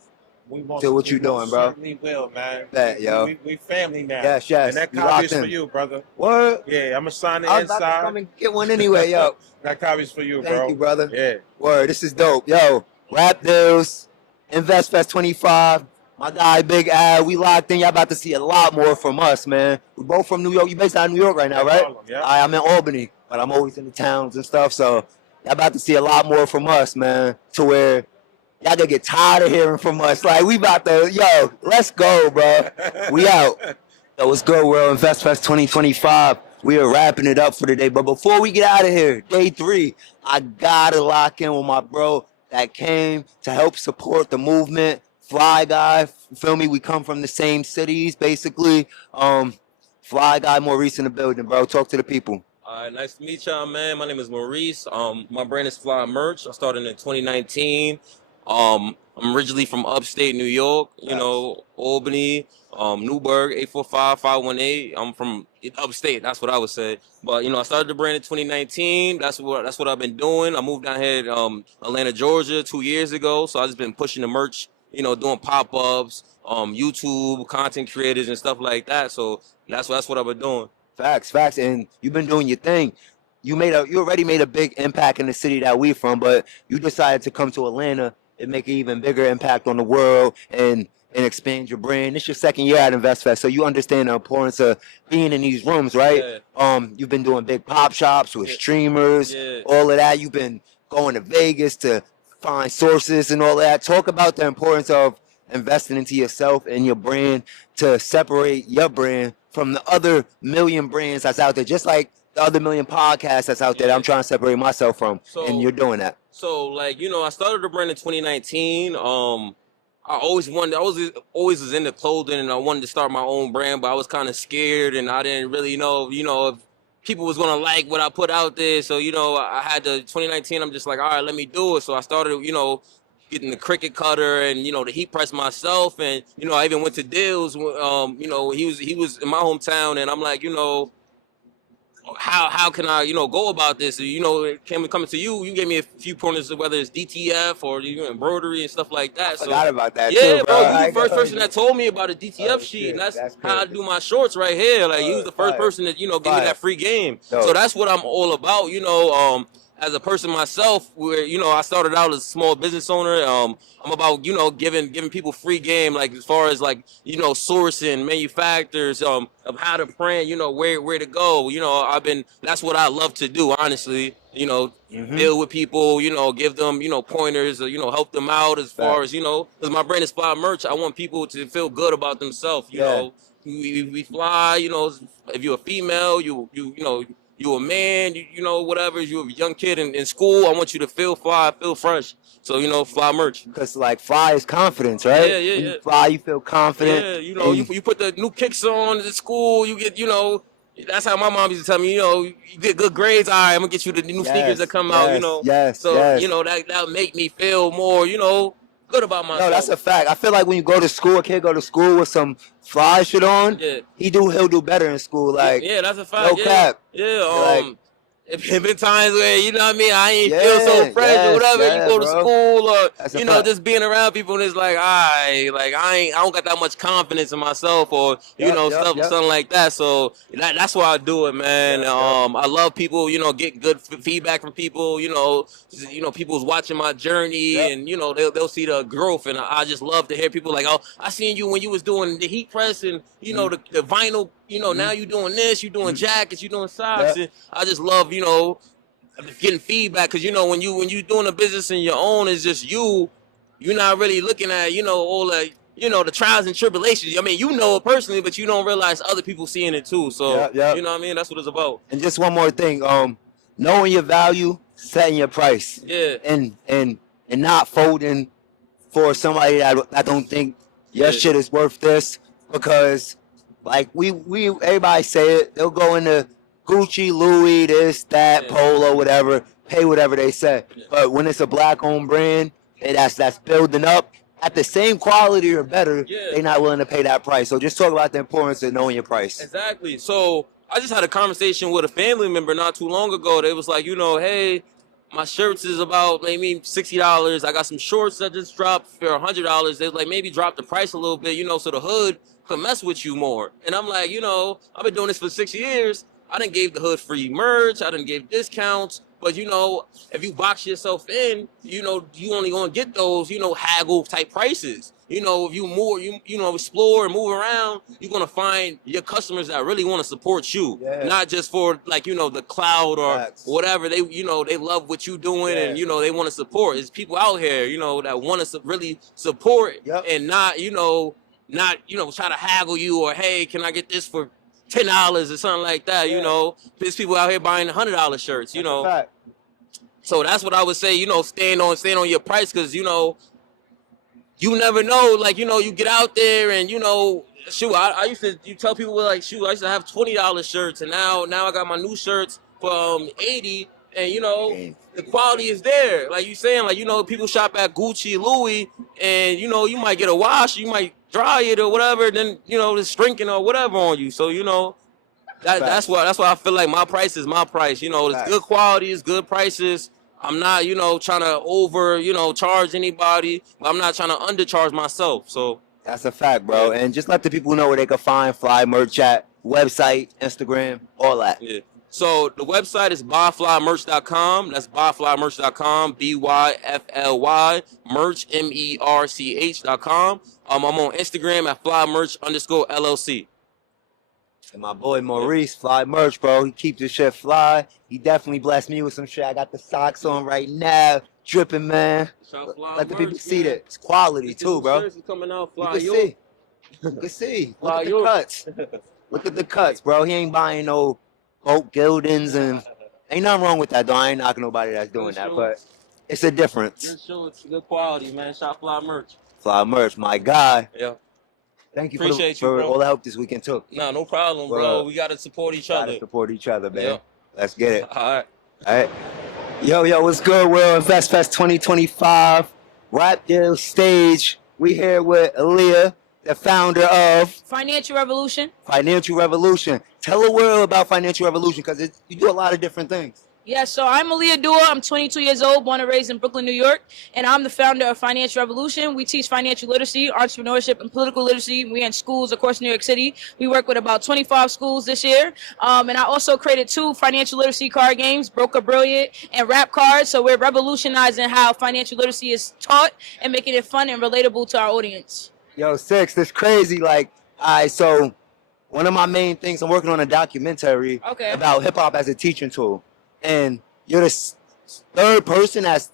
We most, to what we you doing, most bro. certainly will, man. Bet, yo. We family now. Yes, yes. And that We copy locked is for in. you, brother. Word. Yeah, I'm gonna sign the I was about to inside. come and get one anyway, yo. That copy's for you, bro. Thank you, brother. Yeah. Word, this is dope. Yo, RAPDILLZ, InvestFest 25. My guy, Big Al, we locked in. Y'all about to see a lot more from us, man. We both from New York. You based out of New York right now, right? Harlem, yeah. I'm in Albany, but I'm always in the towns and stuff. So y'all about to see a lot more from us, man. To where y'all gonna get tired of hearing from us. Like, we about to, yo, let's go, bro. We out. Yo, what's good, world? InvestFest 2025. We are wrapping it up for today. But before we get out of here, day 3, I gotta lock in with my bro that came to help support the movement. Fly Guy, feel me? We come from the same cities, basically. Fly Guy, Maurice in the building, bro. Talk to the people. All right, nice to meet y'all, man. My name is Maurice. My brand is Fly Merch. I started in 2019. I'm originally from upstate New York, you know, Albany, Newburgh, 845-518. I'm from upstate, that's what I would say. But, you know, I started the brand in 2019. That's what I've been doing. I moved down here to Atlanta, Georgia 2 years ago. So I've just been pushing the merch, you know, doing pop-ups, YouTube, content creators and stuff like that. So that's what I've been doing. Facts. And you've been doing your thing. You already made a big impact in the city that we from, but you decided to come to Atlanta and make an even bigger impact on the world and expand your brand. It's your second year at InvestFest, so you understand the importance of being in these rooms, right? Yeah. You've been doing big pop shops with streamers, all of that. You've been going to Vegas to find sources and all of that. Talk about the importance of investing into yourself and your brand to separate your brand from the other million brands that's out there, just like the other million podcasts that's out there that I'm trying to separate myself from, and you're doing that. So, like, you know, I started the brand in 2019. I always was into clothing, and I wanted to start my own brand, but I was kind of scared, and I didn't really know, you know, if people was gonna like what I put out there. So, you know, I had 2019. I'm just like, all right, let me do it. So I started, you know, getting the Cricut cutter and, you know, the heat press myself, and, you know, I even went to Dills. You know, he was in my hometown, and I'm like, you know, how can I, you know, go about this? You know, coming to you, you gave me a few pointers of whether it's DTF or, you know, embroidery and stuff like that. I forgot about that yeah, too, bro. bro. You the first person that told me about a DTF sheet, shit, and that's that's how I crazy. do my shorts right here. Like, you was the first Fire. person that, you know, gave me Fire. that free game. Dope. So that's what I'm all about, you know. as a person myself, where I started out as a small business owner. I'm about giving people free game, like as far as like sourcing, manufacturers, of how to print, where to go. That's what I love to do, honestly. Deal with people, give them pointers, or, help them out as far as because my brand is Fly Merch. I want people to feel good about themselves. We fly. If you're a female, you a man, whatever, you're a young kid in school, I want you to feel fly, feel fresh. So, Fly Merch. Because like fly is confidence, right? Yeah. When you fly, you feel confident. Yeah, and you put the new kicks on at school, you get, that's how my mom used to tell me, you get good grades, all right, I'm going to get you the new sneakers that come out, So, that make me feel more, good about myself. No, that's a fact. I feel like when you go to school, a kid go to school with some fly shit on, Yeah. he'll do better in school. Like, Yeah, that's a fact. no cap. Yeah, Like, if been times where I ain't feel so fresh or whatever, you go to bro. school or That's a fact. just being around people and it's like, I don't got that much confidence in myself or something like that. So that's why I do it, man. I love people, get good feedback from people, people's watching my journey and they'll see the growth, and I just love to hear people like, oh, I seen you when you was doing the heat press and the vinyl, now you doing this, you doing jackets, you doing socks, and I just love getting feedback, because when you doing a business in your own, it's just you're not really looking at all the the trials and tribulations. I mean, it personally, but you don't realize other people seeing it too. So you know what I mean, that's what it's about. And just one more thing, knowing your value, setting your price, and not folding for somebody that don't think your shit is worth this, because like we everybody say it, they'll go into Gucci, Louis, this, that, Polo, whatever, pay whatever they say. But when it's a black-owned brand that's building up at the same quality or better, they're not willing to pay that price. So just talk about the importance of knowing your price. Exactly. So I just had a conversation with a family member not too long ago. They was like, hey, my shirts is about maybe $60. I got some shorts that just dropped for $100. They was like, maybe drop the price a little bit, so the hood could mess with you more. And I'm like, I've been doing this for 6 years. I done gave the hood free merch. I done gave discounts. But, if you box yourself in, you only going to get those, haggle type prices. If you more, explore and move around, you're going to find your customers that really want to support you. Not just for the cloud or whatever. They, they love what you're doing and, they want to support. There's people out here, that want to really support and not, try to haggle you or, hey, can I get this for $10 or something like that, There's people out here buying $100 shirts, So that's what I would say, stand on your price, because, you never know, like, you get out there and, I used to, tell people like, I used to have $20 shirts, and now I got my new shirts for 80, and, the quality is there. Like you saying, like, people shop at Gucci, Louis, and, you might get a wash, you might dry it or whatever, then, it's shrinking or whatever on you. So, that's why I feel like my price is my price. It's good quality, it's good prices. I'm not, trying to over, charge anybody, but I'm not trying to undercharge myself. So that's a fact, bro. And just let the people know where they can find Fly Merch at, website, Instagram, all that. Yeah. So the website is buyflymerch.com. That's buyflymerch.com, BYFLY, merch, MERCH.com. I'm on Instagram at flymerch_LLC. And my boy Maurice, Fly Merch, bro. He keeps his shit fly. He definitely blessed me with some shit. I got the socks on right now, dripping, man. Let the people see that. It's quality too, bro. Coming out, you can see. You can see. Look at the cuts. Look at the cuts, bro. He ain't buying no boat gildings, and ain't nothing wrong with that, though. I ain't knocking nobody that's doing that, but it's a difference. Good show. It's good quality, man. Shop Fly Merch. Fly Merch, my guy. Yeah. Thank you Appreciate for bro. all the help this weekend too. No problem, bro. We gotta support each other. Support each other, man. Yep. Let's get it. All right. Yo, what's good, Will? InvestFest 2025. RAPDILLZ Stage. We here with Aaliyah, the founder of Financial Revolution. Financial Revolution. Tell the world about Financial Revolution, because you do a lot of different things. Yeah, so I'm Aaliyah Dua. I'm 22 years old, born and raised in Brooklyn, New York, and I'm the founder of Financial Revolution. We teach financial literacy, entrepreneurship, and political literacy. We're in schools across New York City. We work with about 25 schools this year, and I also created 2 financial literacy card games, Broker Brilliant and Rap Cards. So we're revolutionizing how financial literacy is taught and making it fun and relatable to our audience. Yo, Six, this crazy. Like, so one of my main things, I'm working on a documentary Okay. about hip hop as a teaching tool. And you're the third person that's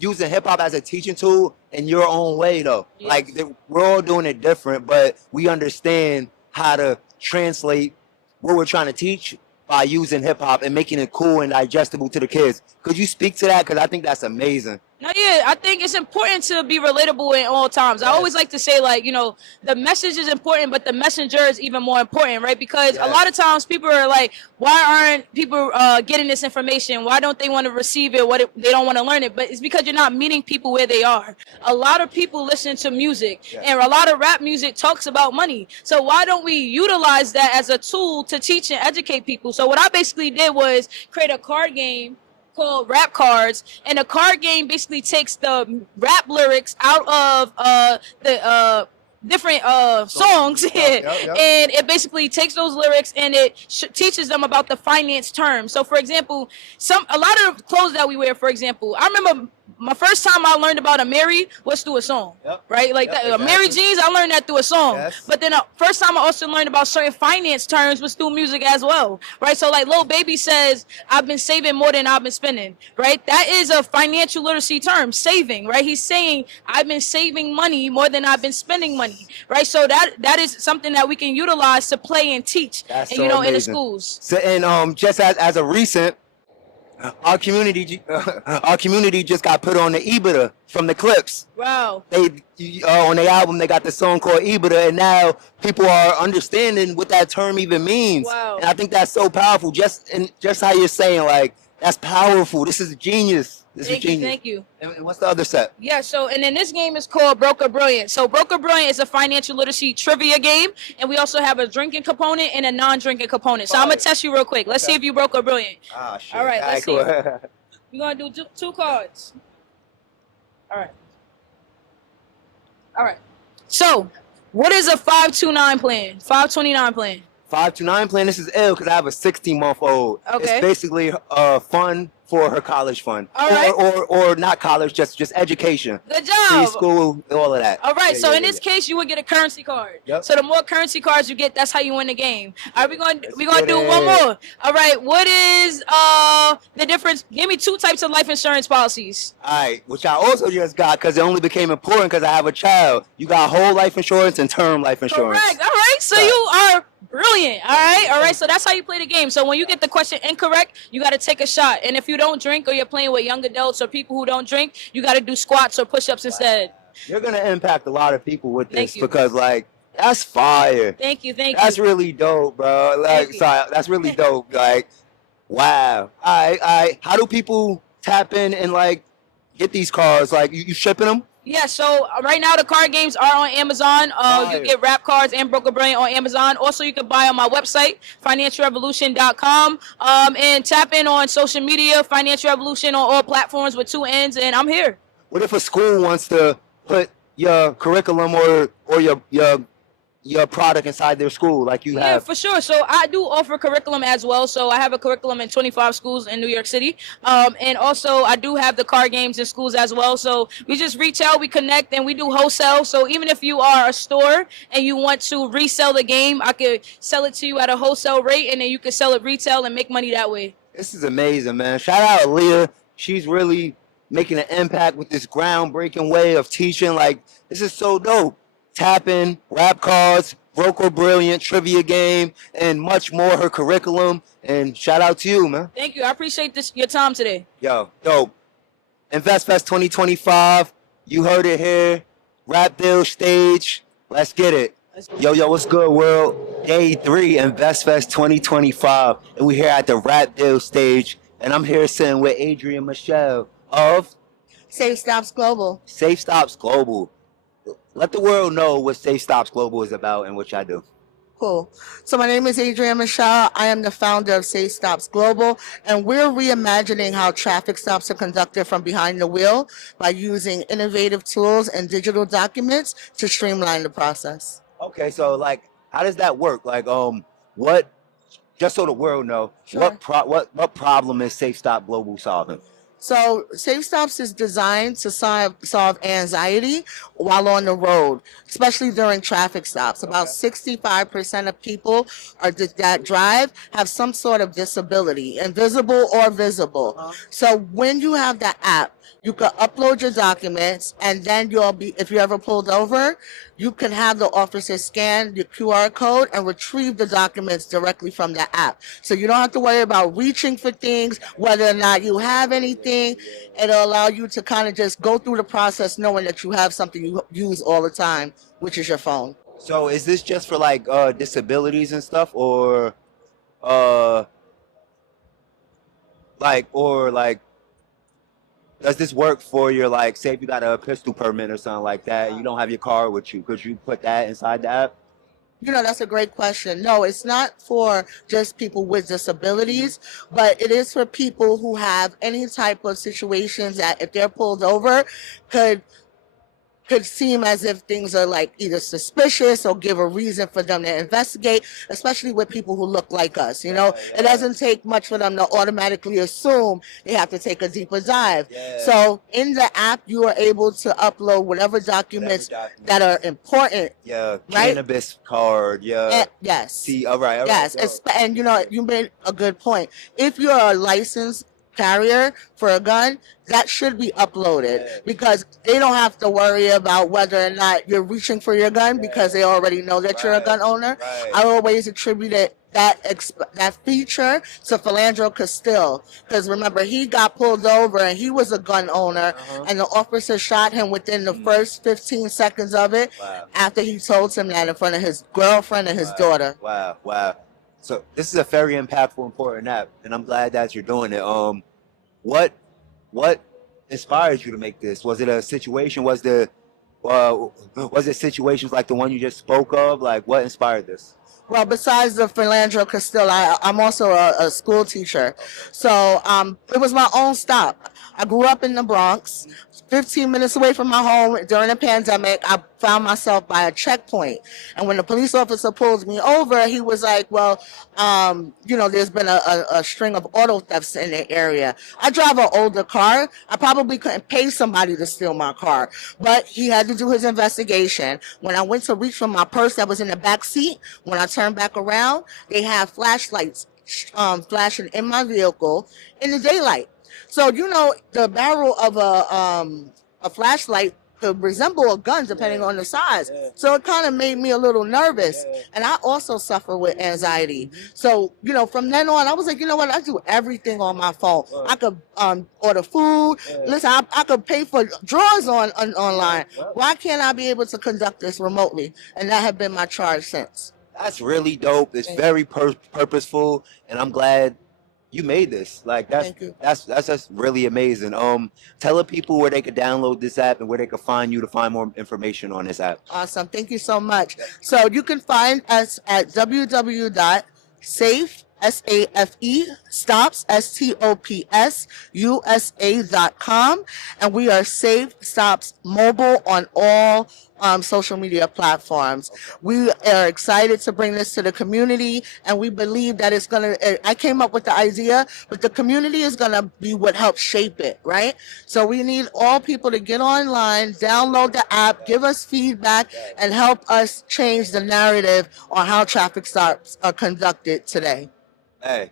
using hip hop as a teaching tool in your own way, though. Yes. Like, we're all doing it different, but we understand how to translate what we're trying to teach by using hip hop and making it cool and digestible to the kids. Could you speak to that? Because I think that's amazing. No, yeah, I think it's important to be relatable in all times. I always like to say, like, you know, the message is important, but the messenger is even more important, right? Because a lot of times people are like, why aren't people getting this information? Why don't they want to receive it? They don't want to learn it? But it's because you're not meeting people where they are. A lot of people listen to music, and a lot of rap music talks about money. So why don't we utilize that as a tool to teach and educate people? So what I basically did was create a card game called Rap Cards, and the card game basically takes the rap lyrics out of the different songs and it basically takes those lyrics and it teaches them about the finance terms. So for example, a lot of clothes that we wear, for example, I remember my first time I learned about a Mary was through a song, right? Like Mary jeans, I learned that through a song. But then first time I also learned about certain finance terms was through music as well, right? So like Lil Baby says, I've been saving more than I've been spending, right? That is a financial literacy term, saving, right? He's saying I've been saving money more than I've been spending money, right? So that is something that we can utilize to play and teach, and so in the amazing. schools. So, and just as a recent, our community just got put on the EBITDA from the Clips. Wow. They on their album they got the song called EBITDA, and now people are understanding what that term even means. Wow. And I think that's so powerful. Just how you're saying, like, that's powerful. This is genius. Thank you. And what's the other set? Yeah, so, and then this game is called Broker Brilliant. So Broker Brilliant is a financial literacy trivia game, and we also have a drinking component and a non-drinking component. So I'm going to test you real quick. Let's see if you Broker Brilliant. Ah, shit. All right, let's see. Cool. We're going to do 2 cards. All right. So, what is a 529 plan? 529 plan? 529 plan. This is ill because I have a 16-month-old. Okay. It's basically fun for her college fund. All right. Or not college, just education. Good job. Preschool, all of that. All right, Yeah, so yeah, in this case, you would get a currency card. Yep. So the more currency cards you get, that's how you win the game. All right, we're gonna do one more. All right, what is the difference? Give me 2 types of life insurance policies. All right, which I also just got because it only became important because I have a child. You got whole life insurance and term life insurance. Correct. All right, so you are brilliant. All right. So that's how you play the game. So when you get the question incorrect, you got to take a shot. And if you don't drink or you're playing with young adults or people who don't drink, you got to do squats or push-ups instead. You're gonna impact a lot of people with this Thank you. because, like, that's fire. Thank you. That's really dope, bro. Like, sorry, that's really dope. Like, wow. I. How do people tap in and like get these cards? Like, you shipping them? Yeah, so right now the card games are on Amazon. You get Rap Cards and Broker Brilliant on Amazon. Also, you can buy on my website, financialrevolution.com, and tap in on social media, Financial Revolution on all platforms with 2 N's, and I'm here. What if a school wants to put your curriculum or your product inside their school like you have? Yeah, for sure. So I do offer curriculum as well. So I have a curriculum in 25 schools in New York City. And also I do have the card games in schools as well. So we just reach out, we connect, and we do wholesale. So even if you are a store and you want to resell the game, I could sell it to you at a wholesale rate, and then you can sell it retail and make money that way. This is amazing, man. Shout out Leah. She's really making an impact with this groundbreaking way of teaching. Like, this is so dope. Tap in, Rap Cards, Broker Brilliant, trivia game, and much more. Her curriculum. And shout out to you, man. Thank you. I appreciate your time today. Yo, dope. InvestFest 2025. You heard it here. RAPDILLZ Stage. Let's get it. Yo, what's good, world? Day 3, InvestFest 2025. And we're here at the RAPDILLZ Stage. And I'm here sitting with Adrian Michelle of Safe Stops Global. Safe Stops Global. Let the world know what Safe Stops Global is about and what y'all do. Cool. So my name is Adrienne Michelle. I am the founder of Safe Stops Global, and we're reimagining how traffic stops are conducted from behind the wheel by using innovative tools and digital documents to streamline the process. Okay, so like, how does that work? Like, what? Just so the world know, Sure. what problem is Safe Stop Global solving? So Safe Stops is designed to solve anxiety while on the road, especially during traffic stops. About 65% of people that drive have some sort of disability, invisible or visible. So when you have the app, you can upload your documents, and then if you're ever pulled over, you can have the officer scan the QR code and retrieve the documents directly from the app. So you don't have to worry about reaching for things, whether or not you have anything. It'll allow you to kind of just go through the process knowing that you have something you use all the time, which is your phone. So is this just for like disabilities and stuff, or like does this work for your, like, say if you got a pistol permit or something like that, and you don't have your car with you, could you put that inside the app? That's a great question. No, it's not for just people with disabilities, but it is for people who have any type of situations that if they're pulled over could seem as if things are like either suspicious or give a reason for them to investigate, especially with people who look like us. It doesn't take much for them to automatically assume they have to take a deeper dive. So in the app, you are able to upload whatever documents that are important. Yeah, right? cannabis card. Yeah. Yes. See, all right. Yes, and you made a good point. If you're a licensed carrier for a gun, that should be uploaded because they don't have to worry about whether or not you're reaching for your gun because they already know that you're a gun owner. I always attributed that feature to Philandro Castile because remember he got pulled over and he was a gun owner and the officer shot him within the first 15 seconds of it after he told him that in front of his girlfriend and his daughter. Wow. So this is a very impactful, important app, and I'm glad that you're doing it. What inspired you to make this? Was it a situation? Was it situations like the one you just spoke of? Like, what inspired this? Well, besides the Philandro Castile, I'm also a school teacher. So it was my own stop. I grew up in the Bronx, 15 minutes away from my home. During the pandemic, I found myself by a checkpoint. And when the police officer pulled me over, he was like, well, there's been a string of auto thefts in the area. I drive an older car. I probably couldn't pay somebody to steal my car. But he had to do his investigation. When I went to reach for my purse that was in the back seat, when I turned back around, they had flashlights flashing in my vehicle in the daylight. So, the barrel of a flashlight could resemble a gun depending on the size. So it kind of made me a little nervous. And I also suffer with anxiety. So, from then on, I was like, what? I do everything on my phone. I could order food. Listen, I could pay for drawers online. Why can't I be able to conduct this remotely? And that has been my charge since. That's really dope. It's very purposeful, and I'm glad you made this. Like that's just really amazing. Tell the people where they could download this app and where they could find you to find more information on this app. Awesome. Thank you so much. So you can find us at www.safe stops USA.com, and we are Safe Stops Mobile on all social media platforms. We are excited to bring this to the community, and we believe that it's gonna. I came up with the idea, but the community is gonna be what helps shape it, right? So we need all people to get online, download the app, give us feedback, and help us change the narrative on how traffic stops are conducted today. Hey.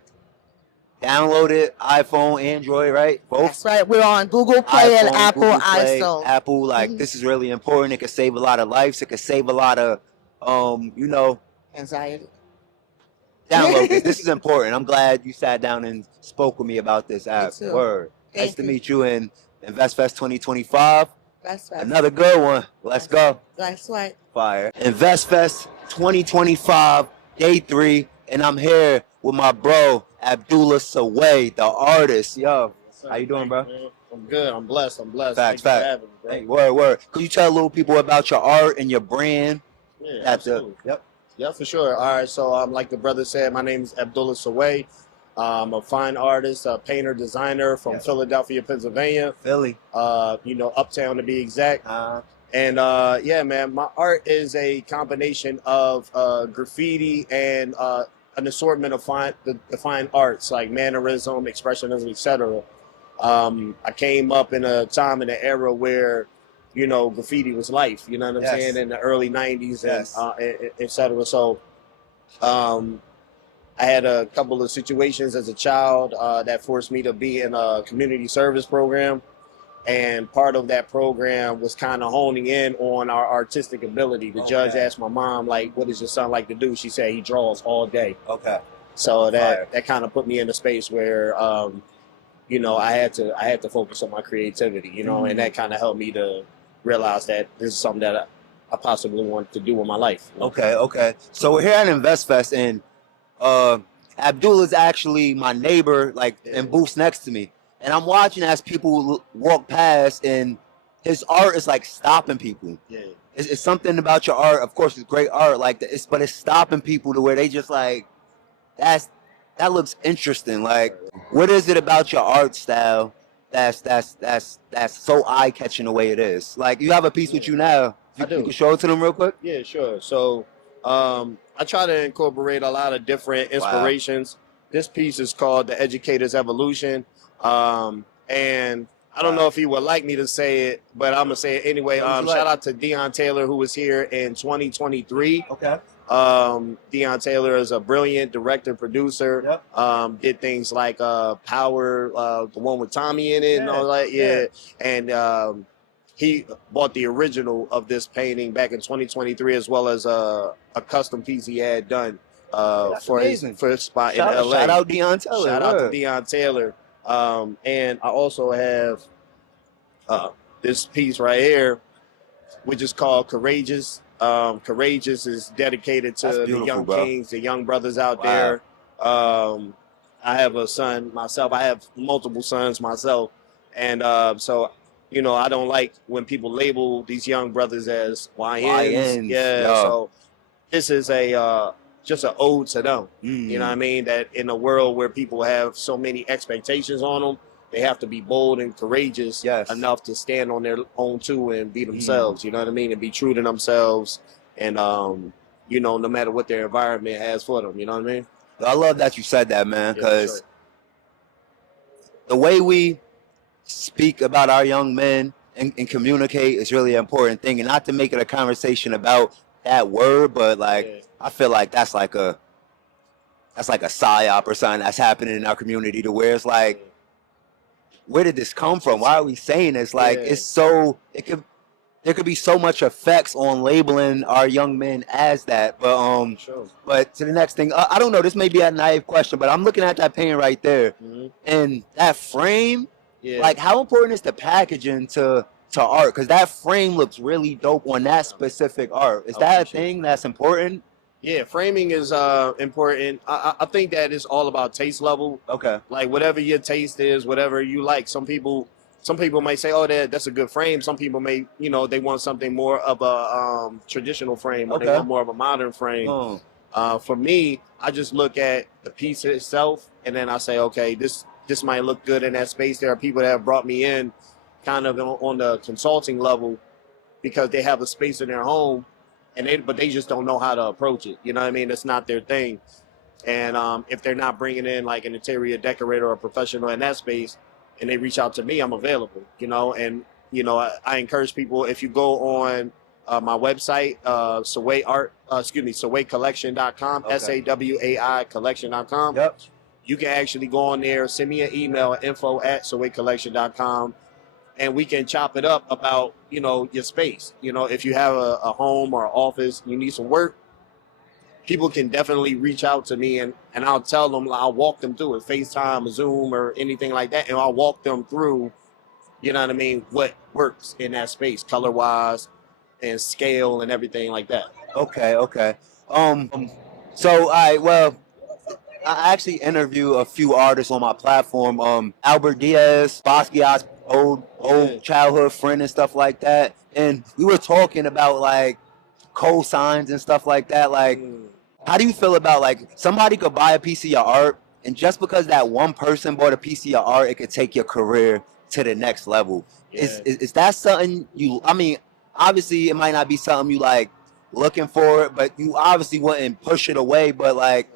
Download it, iPhone, Android, right? Both. That's right. We're on Google Play iPhone, and Apple Google Play, iPhone. Apple, this is really important. It could save a lot of lives. It could save a lot of, anxiety. Download this. This is important. I'm glad you sat down and spoke with me about this app. Word. Nice to meet you in InvestFest 2025. That's right. Another good one. Let's go. That's right. Fire. InvestFest 2025, day 3, and I'm here with my bro, RAPDILLZ, the artist. Yo, how you doing, bro? I'm good. I'm blessed. Facts. Hey, word. Could you tell little people about your art and your brand? Yeah, absolutely. Yep. Yeah, for sure. All right, so like the brother said, my name is RAPDILLZ STAGE. I'm a fine artist, a painter, designer from Philadelphia, Pennsylvania. Philly. Uptown to be exact. And yeah, man, my art is a combination of graffiti and an assortment of the fine arts like mannerism, expressionism, etc. I came up in a time in an era where, graffiti was life. You know what I'm saying? In the early '90s and etc. So, I had a couple of situations as a child that forced me to be in a community service program. And part of that program was kind of honing in on our artistic ability. The judge asked my mom, like, what does your son like to do? She said he draws all day. Okay. So that kind of put me in a space where, I had to focus on my creativity, and that kind of helped me to realize that this is something that I possibly want to do with my life. Okay. So we're here at InvestFest, and Abdul is actually my neighbor, like in booths next to me. And I'm watching as people walk past, and his art is like stopping people. Yeah. It's something about your art. Of course, it's great art, like but it's stopping people to where they just like, that looks interesting. Like, what is it about your art style that's so eye catching the way it is? Like, you have a piece with you now. I do. You can show it to them real quick. Yeah, sure. So, I try to incorporate a lot of different inspirations. This piece is called "The Educator's Evolution." And I don't know if he would like me to say it, but I'm gonna say it anyway. Shout out to Deon Taylor, who was here in 2023. Okay. Deon Taylor is a brilliant director, producer. Yep. Did things like Power, the one with Tommy in it and all that. Yeah. And he bought the original of this painting back in 2023, as well as a custom piece he had done for his spot in LA. Shout out Deon Taylor. Shout out to Deon Taylor. And I also have this piece right here, which is called Courageous. Courageous is dedicated to the young kings, the young brothers out there. I have a son myself. I have multiple sons myself. And so, I don't like when people label these young brothers as YNs. Yeah. So this is just an ode to them. You know what I mean? That in a world where people have so many expectations on them, they have to be bold and courageous enough to stand on their own too and be themselves. You know what I mean? And be true to themselves. And, no matter what their environment has for them. You know what I mean? I love that you said that, man, because the way we speak about our young men and communicate is really an important thing. And not to make it a conversation about that word, but like, I feel like that's like a psyop or something that's happening in our community, to where it's like, where did this come from? Why are we saying this? Like, there could be so much effects on labeling our young men as that. But but to the next thing, I don't know, this may be a naive question, but I'm looking at that painting right there, and that frame. Like, how important is the packaging to art? Because that frame looks really dope on that specific art. Is that a thing that's important? Yeah, framing is important. I think that it's all about taste level. Okay. Like, whatever your taste is, whatever you like. Some people might say, oh, that's a good frame. Some people may, they want something more of a traditional frame, or they want more of a modern frame. For me, I just look at the piece itself, and then I say, okay, this might look good in that space. There are people that have brought me in kind of on the consulting level because they have a space in their home, but they just don't know how to approach it. You know what I mean? It's not their thing. And if they're not bringing in like an interior decorator or a professional in that space, and they reach out to me, I'm available. And I encourage people, if you go on my website, SawaiCollection.com, SAWAI Collection.com. Yep. You can actually go on there, send me an email at info@SawaiCollection.com, and we can chop it up about, your space. If you have a home or an office, you need some work, people can definitely reach out to me, and I'll tell them, I'll walk them through it, FaceTime, Zoom, or anything like that, and I'll walk them through, what works in that space, color-wise and scale and everything like that. Okay. So, I actually interview a few artists on my platform. Albert Diaz, Basquiat's old childhood friend and stuff like that. And we were talking about like cosigns and stuff like that. Like, how do you feel about like somebody could buy a piece of your art, and just because that one person bought a piece of your art, it could take your career to the next level? Is that something you? I mean, obviously it might not be something you like looking for, but you obviously wouldn't push it away. But like,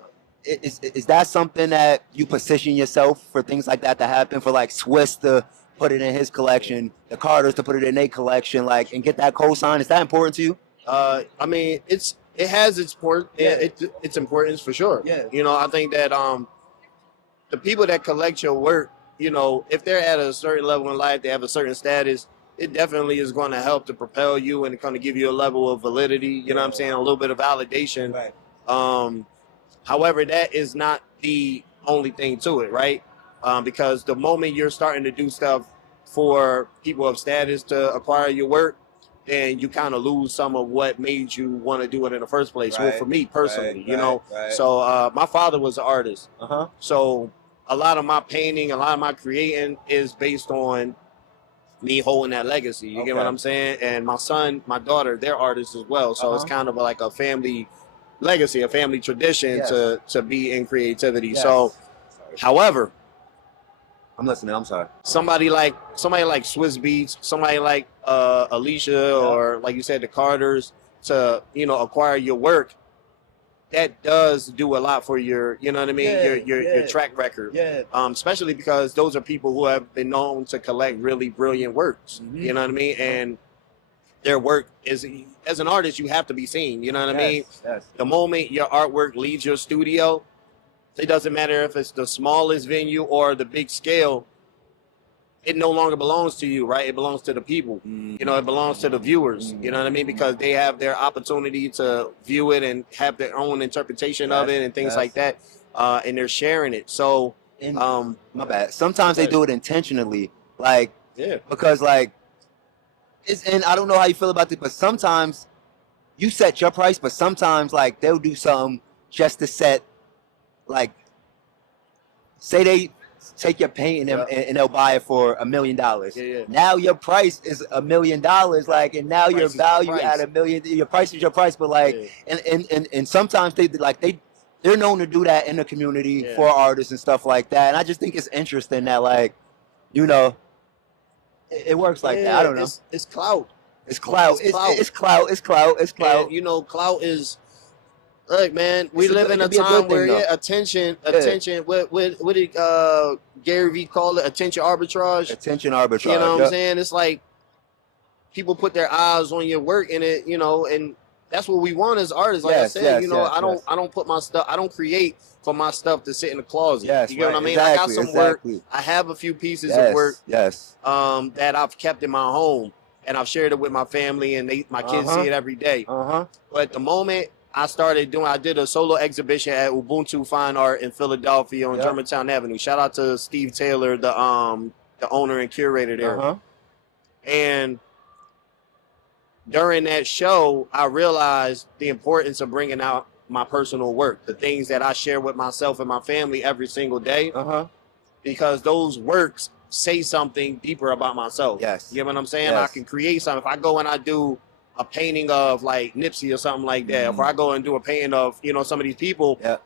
is that something that you position yourself for things like that to happen? For like Swiss to put it in his collection, the Carters to put it in their collection, like, and get that cosign? Is that important to you? I mean, it has its its importance for sure. Yeah. You know, I think that the people that collect your work, you know, if they're at a certain level in life, they have a certain status, it definitely is going to help to propel you and kind of give you a level of validity. You know what I'm saying? A little bit of validation. Right. However, that is not the only thing to it, right? Because the moment you're starting to do stuff for people of status to acquire your work, then you kind of lose some of what made you want to do it in the first place. Right, Well, for me personally, right, you know. right. So my father was an artist. Uh-huh. So a lot of my painting, a lot of my creating is based on me holding that legacy. You get what Okay. I'm saying? And my son, my daughter, they're artists as well. So it's kind of like a family legacy, a family tradition Yes. to be in creativity. Yes. So, however, I'm listening. I'm sorry. somebody like Swiss Beats, somebody like Alicia, or like you said, the Carters, to, you know, acquire your work, that does do a lot for your, you know what I mean, Yeah, your track record. Yeah. Especially because those are people who have been known to collect really brilliant works. You know what I mean? And their work is, as an artist, you have to be seen. You know what I mean? Yes. The moment your artwork leaves your studio, it doesn't matter if it's the smallest venue or the big scale, it no longer belongs to you, right? It belongs to the people. You know, it belongs to the viewers. You know what I mean? Because they have their opportunity to view it and have their own interpretation of it and things like that. And they're sharing it. So, And, my bad. Sometimes they do it intentionally, like, yeah, because like, and I don't know how you feel about this, but sometimes you set your price, but sometimes like they'll do something just to set, like, say they take your painting and they'll buy it for $1 million. Yeah. Now your price is $1 million, like, and now your Price is my value price. at $1 million. Your price is your price, but like, and sometimes they're known to do that in the community for artists and stuff like that. And I just think it's interesting that, like, you know, it works like that. I don't know. It's clout. It's clout. It's clout. It's clout. It's clout. It's clout. And, you know, clout is, look, man, we It's a live good- in it a can be a good time thing, where though. attention. What did Gary Vee call it? Attention arbitrage. Attention arbitrage. You know what Yep. I'm saying? It's like people put their eyes on your work in it, you know, and that's what we want as artists. Like Yes, I said, yes, you know, yes, yes. I don't put my stuff, I don't create for my stuff to sit in the closet. Yes, You get right. what I mean? Exactly, I got some exactly. work. I have a few pieces Yes, of work yes. that I've kept in my home, and I've shared it with my family, and my kids Uh-huh. see it every day. Uh-huh. But the moment I did a solo exhibition at Ubuntu Fine Art in Philadelphia on Yep. Germantown Avenue. Shout out to Steve Taylor, the owner and curator there. Uh-huh. And during that show, I realized the importance of bringing out my personal work, the things that I share with myself and my family every single day, Uh-huh. because those works say something deeper about myself. Yes. You get what I'm saying? Yes. I can create something. If I go and I do a painting of like Nipsey or something like that, if I go and do a painting of, you know, some of these people, Yeah.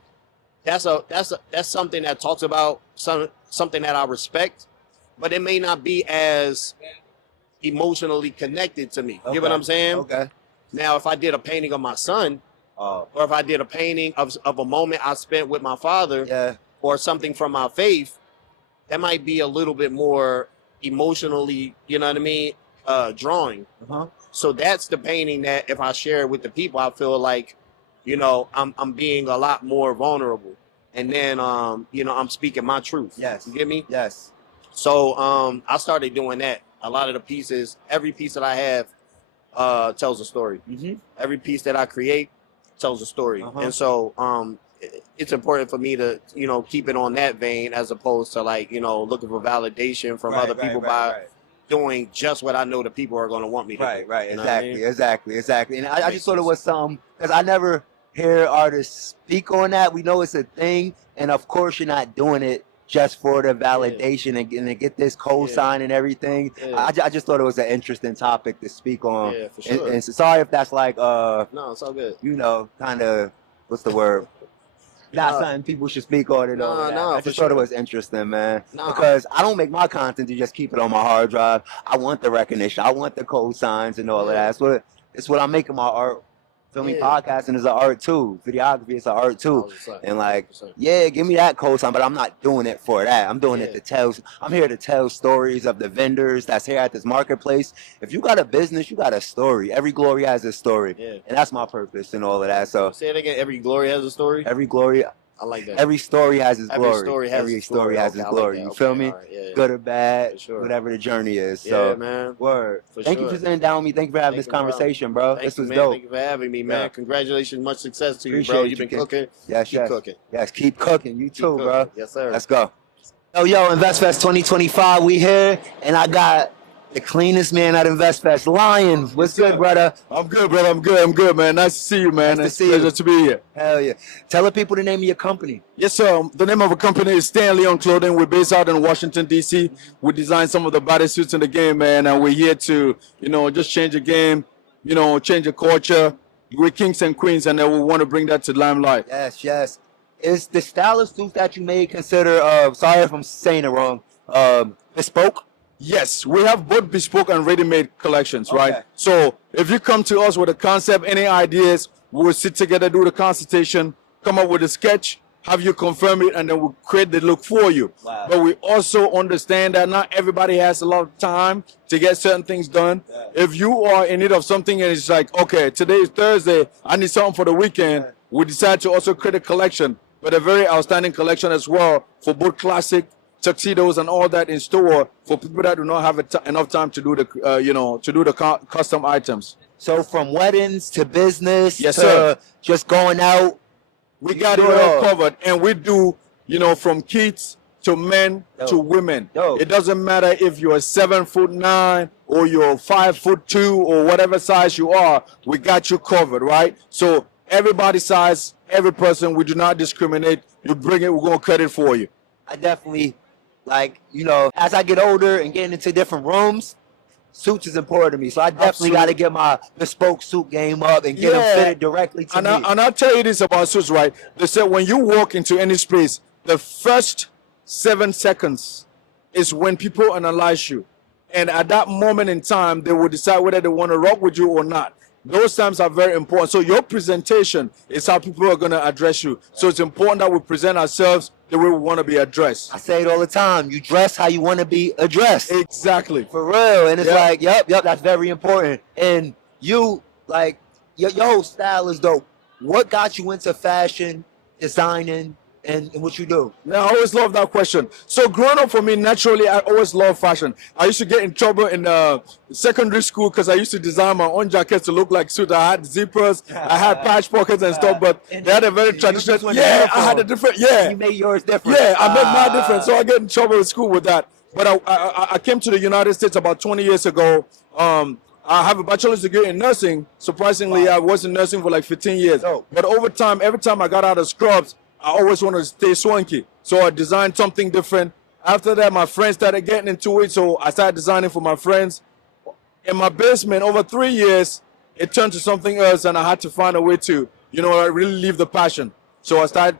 that's something that talks about something that I respect, but it may not be as emotionally connected to me. You get what Okay. I'm saying? Okay. Now, if I did a painting of my son, Oh. or if I did a painting of a moment I spent with my father, Yeah. or something from my faith, that might be a little bit more emotionally, you know what I mean, drawing. Uh-huh. So that's the painting that if I share it with the people, I feel like, you know, I'm being a lot more vulnerable. And then, you know, I'm speaking my truth. Yes. You get me? Yes. So I started doing that. A lot of the pieces, every piece that I have tells a story. Mm-hmm. Every piece that I create tells a story. Uh-huh. And so it's important for me to, you know, keep it on that vein as opposed to, like, you know, looking for validation from other people by doing just what I know the people are going to want me to do. Right. You know what I Exactly. mean? Exactly. And I just thought it was something, because I never hear artists speak on that. We know it's a thing, and of course you're not doing it just for the validation and to get this cosign and everything. Yeah. I just thought it was an interesting topic to speak on. Yeah, for sure. And so sorry if that's like No, it's all good. you know, kind of what's the word? Not No. something people should speak on it. all that. No, I for just thought it sure. was interesting, man. No. Because I don't make my content to just keep it on my hard drive. I want the recognition. I want the cosigns and all of that. It's what I'm making my art. Feel me? Yeah. Podcasting is an art too. Videography is an art too. 100%. And like, 100%. yeah, give me that cosign, but I'm not doing it for that. I'm doing it Yeah. to tell. I'm here to tell stories of the vendors that's here at this marketplace. If you got a business, you got a story. Every glory has a story, Yeah. and that's my purpose and all of that. So Say it again. Every glory has a story. every glory, I like that. every story has its Every glory. story has Every its story story. has Okay, its I like glory. that. You Okay, feel me? all right, yeah. Good or bad, For sure. whatever the journey is. Yeah, So man. word. For Thank you sure. for sitting down with me. Thank you for having Thank this you, bro. conversation, bro. Thank This you, was man. dope. Thank you for having me, man. Yeah. Congratulations. Much success to you, Appreciate bro. you, You've been kid. cooking. Yes, Keep yes. cooking. Yes, keep cooking. You Keep too, cooking. bro. Yes, sir. Let's go. Yo, InvestFest 2025, we here, and I got the cleanest man at InvestFest, Lion. What's good, brother? I'm good, brother. I'm good, man. Nice to see you, man. Nice to It's see a pleasure you. to be here. Hell yeah. Tell the people the name of your company. Yes, sir. The name of the company is Stanley on Clothing. We're based out in Washington, D.C. We design some of the baddest suits in the game, man, and we're here to, just change the game, change the culture. We're kings and queens, and then we want to bring that to limelight. Yes, yes. Is the style of suits that you made consider, sorry if I'm saying it wrong, bespoke? Yes, we have both bespoke and ready-made collections, Okay. right? So if you come to us with a concept, any ideas, we'll sit together, do the consultation, come up with a sketch, have you confirm it, and then we'll create the look for you. Wow. But we also understand that not everybody has a lot of time to get certain things done. If you are in need of something and it's like, okay, today is Thursday, I need something for the weekend, we decide to also create a collection, but a very outstanding collection as well for both classic tuxedos and all that in store for people that do not have enough time to do the custom items. So from weddings to business Yes, to sir. just going out. We got do it it all all. covered, and we do, from kids to men Dope. to women. Dope. It doesn't matter if you're 7'9" or you're 5'2" or whatever size you are. We got you covered, right? So everybody size, every person. We do not discriminate. You bring it, we're gonna cut it for you. I definitely, as I get older and getting into different rooms, suits is important to me. So I definitely got to Absolutely. get my bespoke suit game up and get them Yeah. fitted directly to And, me. and I'll tell you this about suits, right? They said when you walk into any space, the first 7 seconds is when people analyze you. And at that moment in time, they will decide whether they want to rock with you or not. Those times are very important. So your presentation is how people are going to address you. So it's important that we present ourselves the way we want to be addressed. I say it all the time. You dress how you want to be addressed. Exactly. For real. And it's Yeah. like, yep, that's very important. And you, your whole style is dope. What got you into fashion, designing, and what you do? Now, I always love that question. So growing up for me, naturally, I always loved fashion. I used to get in trouble in secondary school because I used to design my own jackets to look like suits. I had zippers, I had patch pockets and stuff, but they had a very traditional. just went to Yeah, I had a uniform. different. Yeah, You made yours different. yeah, I made mine different, so I get in trouble in school with that. But I came to the United States about 20 years ago. I have a bachelor's degree in nursing. Surprisingly, I was in nursing for like 15 years. Dope. But over time, every time I got out of scrubs, I always wanted to stay swanky. So I designed something different. After that, my friends started getting into it, so I started designing for my friends. In my basement, over 3 years, it turned to something else, and I had to find a way to, really leave the passion. So I started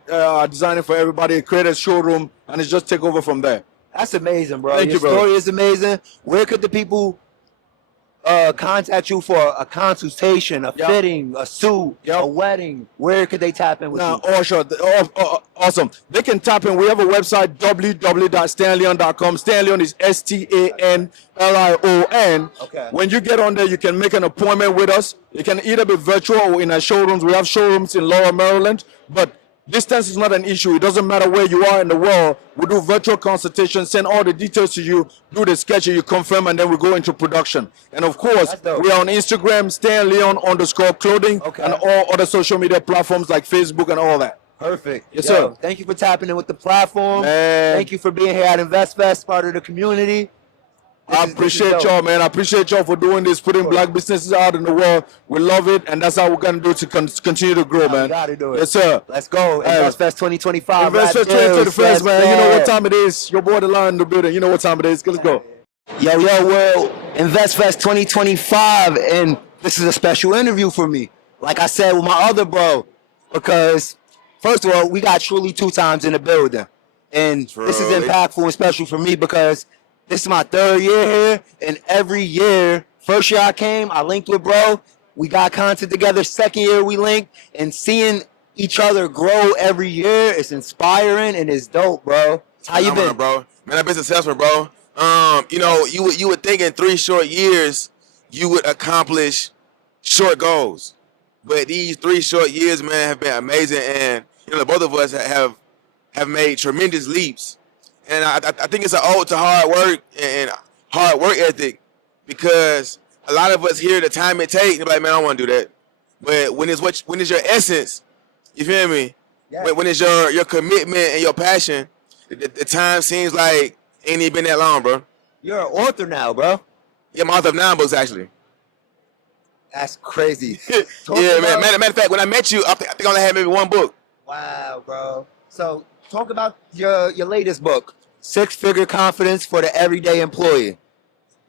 designing for everybody, created a showroom, and it's just take over from there. That's amazing, bro. Thank Your you, brother. story is amazing. Where could the people contact you for a consultation, a Yep. fitting, a suit, Yep. a wedding? Where could they tap in with Now, you? sure. Awesome. They can tap in. We have a website, www.stanlion.com. Stanlion is STANLION. Okay. When you get on there, you can make an appointment with us. You can either be virtual or in our showrooms. We have showrooms in Laurel, Maryland, but distance is not an issue. It doesn't matter where you are in the world. We do virtual consultation, send all the details to you, do the sketch, you confirm, and then we go into production. And of course, That's dope. we are on Instagram, @StanLeon_clothing, Okay. and all other social media platforms like Facebook and all that. Perfect. Yes, Yo, sir. Thank you for tapping in with the platform. Man. Thank you for being here at InvestFest, part of the community. I appreciate y'all, man. I appreciate y'all for doing this, putting black businesses out in the world. We love it, and that's how we're gonna do it to continue to grow, man. We gotta do it. Yes, sir. Let's go. InvestFest 2025. InvestFest 2025, man. You know what time it is. Your boy, the line in the building. You know what time it is. Let's go. Yo, well, InvestFest 2025, and this is a special interview for me. Like I said with my other bro, because first of all, we got Truly 2 times in the building, and this is impactful and special for me because this is my 3rd year here, and every year, first year I came, I linked with bro, we got content together. 2nd year we linked, and seeing each other grow every year is inspiring and it's dope, bro. How you been, bro? Man, I've been successful, bro. You know, you would think in 3 short years you would accomplish short goals, but these 3 short years, man, have been amazing, and you know, both of us have made tremendous leaps. And I think it's an ode to hard work and hard work ethic, because a lot of us hear the time it takes, they're like, man, I don't want to do that. But when it's your essence, you feel me? Yeah. When it's your commitment and your passion, the time seems like ain't even been that long, bro. You're an author now, bro. Yeah, I'm author of 9 books, actually. That's crazy. Yeah, man. Matter of fact, when I met you, I think I only had maybe 1 book. Wow, bro. So talk about your latest book, 6-Figure Confidence for the Everyday Employee.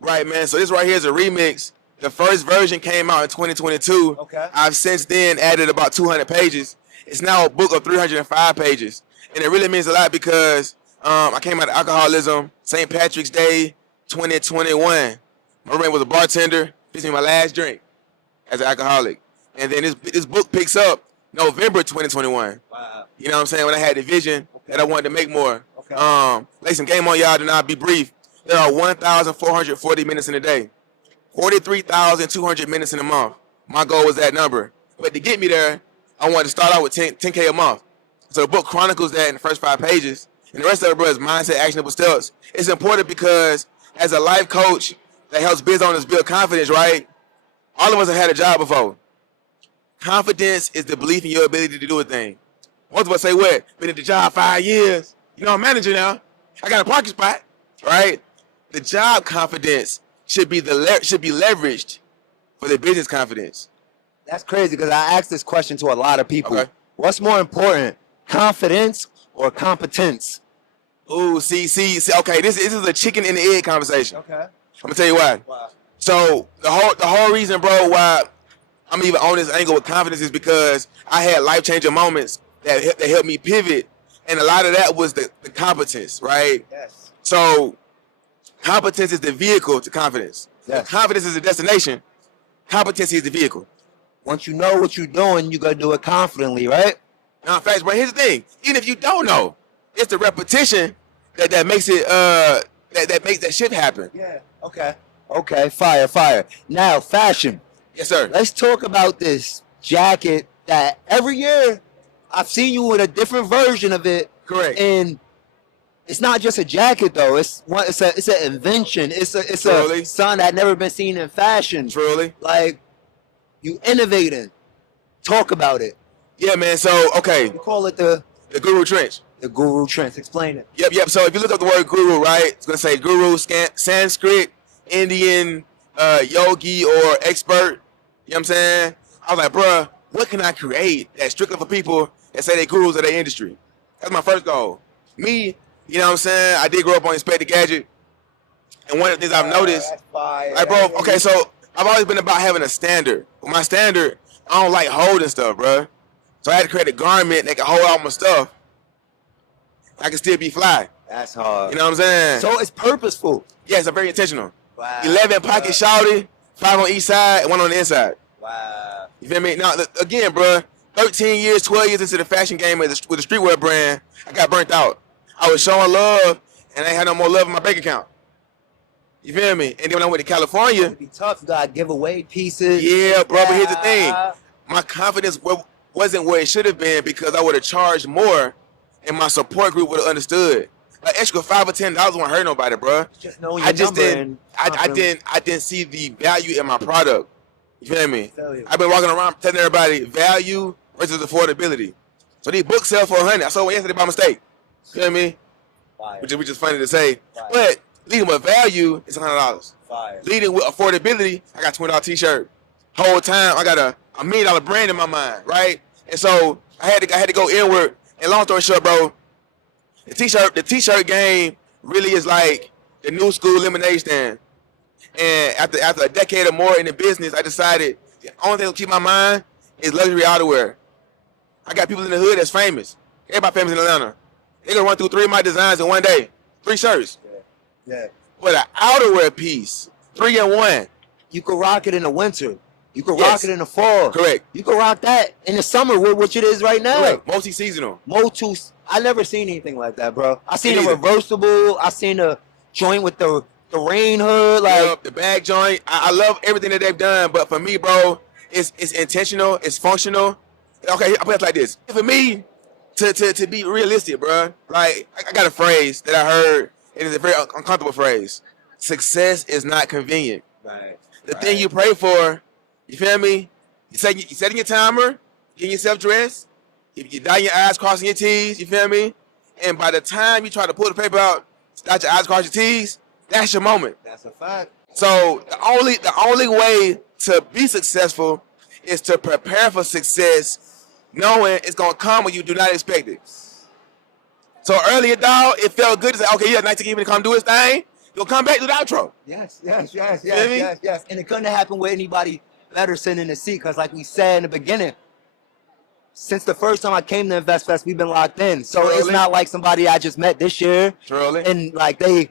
Right, man. So this right here is a remix. The first version came out in 2022. Okay. I've since then added about 200 pages. It's now a book of 305 pages. And it really means a lot because I came out of alcoholism, St. Patrick's Day 2021. My roommate was a bartender, fixed me my last drink as an alcoholic. And then this book picks up November 2021. Wow. You know what I'm saying? When I had the vision that I wanted to make more. Okay. Lay some game on y'all, and I'll be brief. There are 1,440 minutes in a day, 43,200 minutes in a month. My goal was that number. But to get me there, I wanted to start out with 10K a month. So the book chronicles that in the first 5 pages. And the rest of it, bro, is mindset, actionable steps. It's important because as a life coach that helps business owners build confidence, right? All of us have had a job before. Confidence is the belief in your ability to do a thing. Most of us say, what? Been at the job 5 years. You know, I'm manager now. I got a parking spot, right? The job confidence should be leveraged for the business confidence. That's crazy because I asked this question to a lot of people. Okay. What's more important, confidence or competence? Ooh, see. Okay, this is a chicken and the egg conversation. Okay. I'm gonna tell you why. Wow. So the whole reason, bro, why I'm even on this angle with confidence is because I had life-changing moments that helped me pivot, and a lot of that was the competence, right? Yes. So competence is the vehicle to confidence. Yes. Confidence is the destination. Competency is the vehicle. Once you know what you're doing, you gotta do it confidently, right? Now, in fact, bro, here's the thing. Even if you don't know, it's the repetition that makes it that makes that shit happen. Yeah. Okay. Okay. Fire. Now, fashion. Yes, sir. Let's talk about this jacket that every year I've seen you with a different version of it. Correct. And it's not just a jacket though. It's an invention. It's a something that never been seen in fashion. Truly. Like you innovating. Talk about it. Yeah, man. So okay. We call it the Guru Trench. The Guru Trench. Explain it. Yep. So if you look up the word guru, right, it's gonna say guru, Sanskrit, Indian, yogi, or expert. You know what I'm saying? I was like, bruh, what can I create that's strictly for people that say they gurus of their industry? That's my first goal. Me, you know what I'm saying? I did grow up on Inspector Gadget. And one of the things I've noticed, like, bro, okay, so I've always been about having a standard. With my standard, I don't like holding stuff, bruh. So I had to create a garment that can hold all my stuff. I can still be fly. That's hard. You know what I'm saying? So it's purposeful. Yes, I'm very intentional. Wow. 11 pocket shouty, 5 on each side, and 1 on the inside. Wow. You feel me? Now, again, bro, 13 years, 12 years into the fashion game with the streetwear brand, I got burnt out. I was showing love, and I ain't had no more love in my bank account. You feel me? And then when I went to California, It'd be tough. You gotta give away pieces. yeah, bro, but here's the thing. My confidence wasn't where it should have been because I would have charged more, and my support group would have understood. Like extra $5 or $10 won't hurt nobody, bro. Just know your number and I didn't see the value in my product. You feel me? Feel you. I've been walking around telling everybody value versus affordability. So these books sell for $100. I sold one yesterday by mistake. You feel me? Fire. Which is funny to say. Fire. But Leading with value is $100. Leading with affordability, I got $20 t-shirt. Whole time I got a $1 million brand in my mind, right? And so I had to go inward. And long story short, bro, the t-shirt game really is like the new school lemonade stand. And after a decade or more in the business, I decided the only thing that keep my mind is luxury outerwear. I got people in the hood that's famous. Everybody famous in Atlanta. They gonna run through 3 of my designs in one day. 3 shirts. Yeah. But an outerwear piece, 3 in 1. You can rock it in the winter. You can Yes. rock it in the fall. Correct. You can rock that in the summer, which it is right now. Correct. Multi-seasonal. I never seen anything like that, bro. I seen Me a neither. reversible. I seen a joint with the rain hood. Like, Yep, the bag joint. I love everything that they've done, but for me, bro, it's intentional, it's functional. Okay, I'll put it like this. For me, to be realistic, bro, like I got a phrase that I heard, and it's a very uncomfortable phrase. Success is not convenient. right. The thing you pray for, you feel me? You setting your timer, getting yourself dressed, you dotting your I's, crossing your T's, you feel me? And by the time you try to pull the paper out, dot your I's, cross your T's, that's your moment. That's a fact. So the only way to be successful is to prepare for success, knowing it's gonna come when you do not expect it. So earlier, dog, it felt good to say, okay, yeah, 19 even to come do his thing. You'll come back to the outro. Yes. Feel me? Yes. And it couldn't have happened with anybody better sitting in the seat, because like we said in the beginning, since the first time I came to InvestFest, we've been locked in. So it's Truly. not like somebody I just met this year. Truly. And like I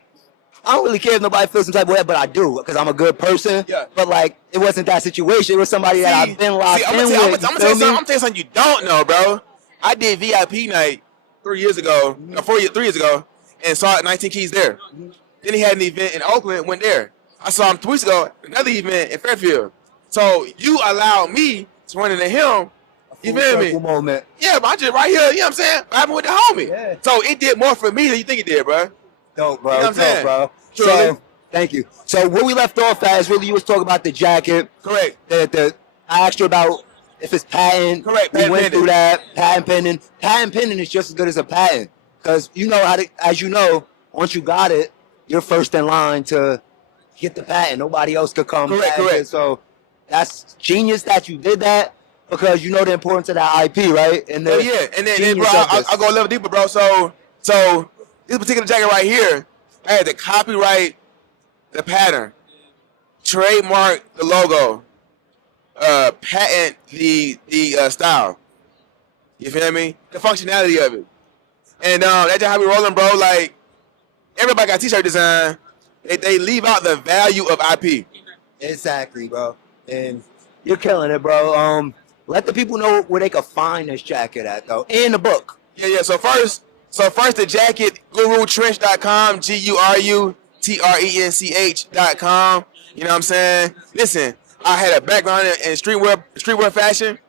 don't really care if nobody feels some type of way, but I do, because I'm a good person. Yeah. But like, it wasn't that situation. It was somebody that I've been locked in with. I'm gonna tell you something you don't know, bro. I did VIP night 3 years ago, no, 3 years ago, and saw 19 Keys there. Then he had an event in Oakland, went there. I saw him 2 weeks ago, another event in Fairfield. So you allowed me to run into him. You feel me? Moment. Yeah, but I just right here, you know what I'm saying? Vibing with the homie. Yeah. So it did more for me than you think it did, bro. Dope, bro. You know what I'm saying? Bro. Truly. So, thank you. So where we left off at is really you was talking about the jacket. Correct. I asked you about if it's patent. Correct. We Patent went pending. through that. Patent pending. Patent pending is just as good as a patent, because you know how to, as you know, once you got it, you're first in line to get the patent. Nobody else could come. Correct, patent correct. it. So that's genius that you did that, because you know the importance of that IP, right? And Oh yeah, and then bro, genius of this. I'll go a level deeper, bro. So this particular jacket right here, I had to copyright the pattern, trademark the logo, patent the style. You feel me? The functionality of it, and that's just how we rolling, bro. Like everybody got t-shirt design, they leave out the value of IP. Exactly, bro. And you're killing it, bro. Let the people know where they can find this jacket at, though, in the book. Yeah. So first the jacket, GuruTrench.com, GURUTRENCH.com. You know what I'm saying? Listen, I had a background in streetwear fashion.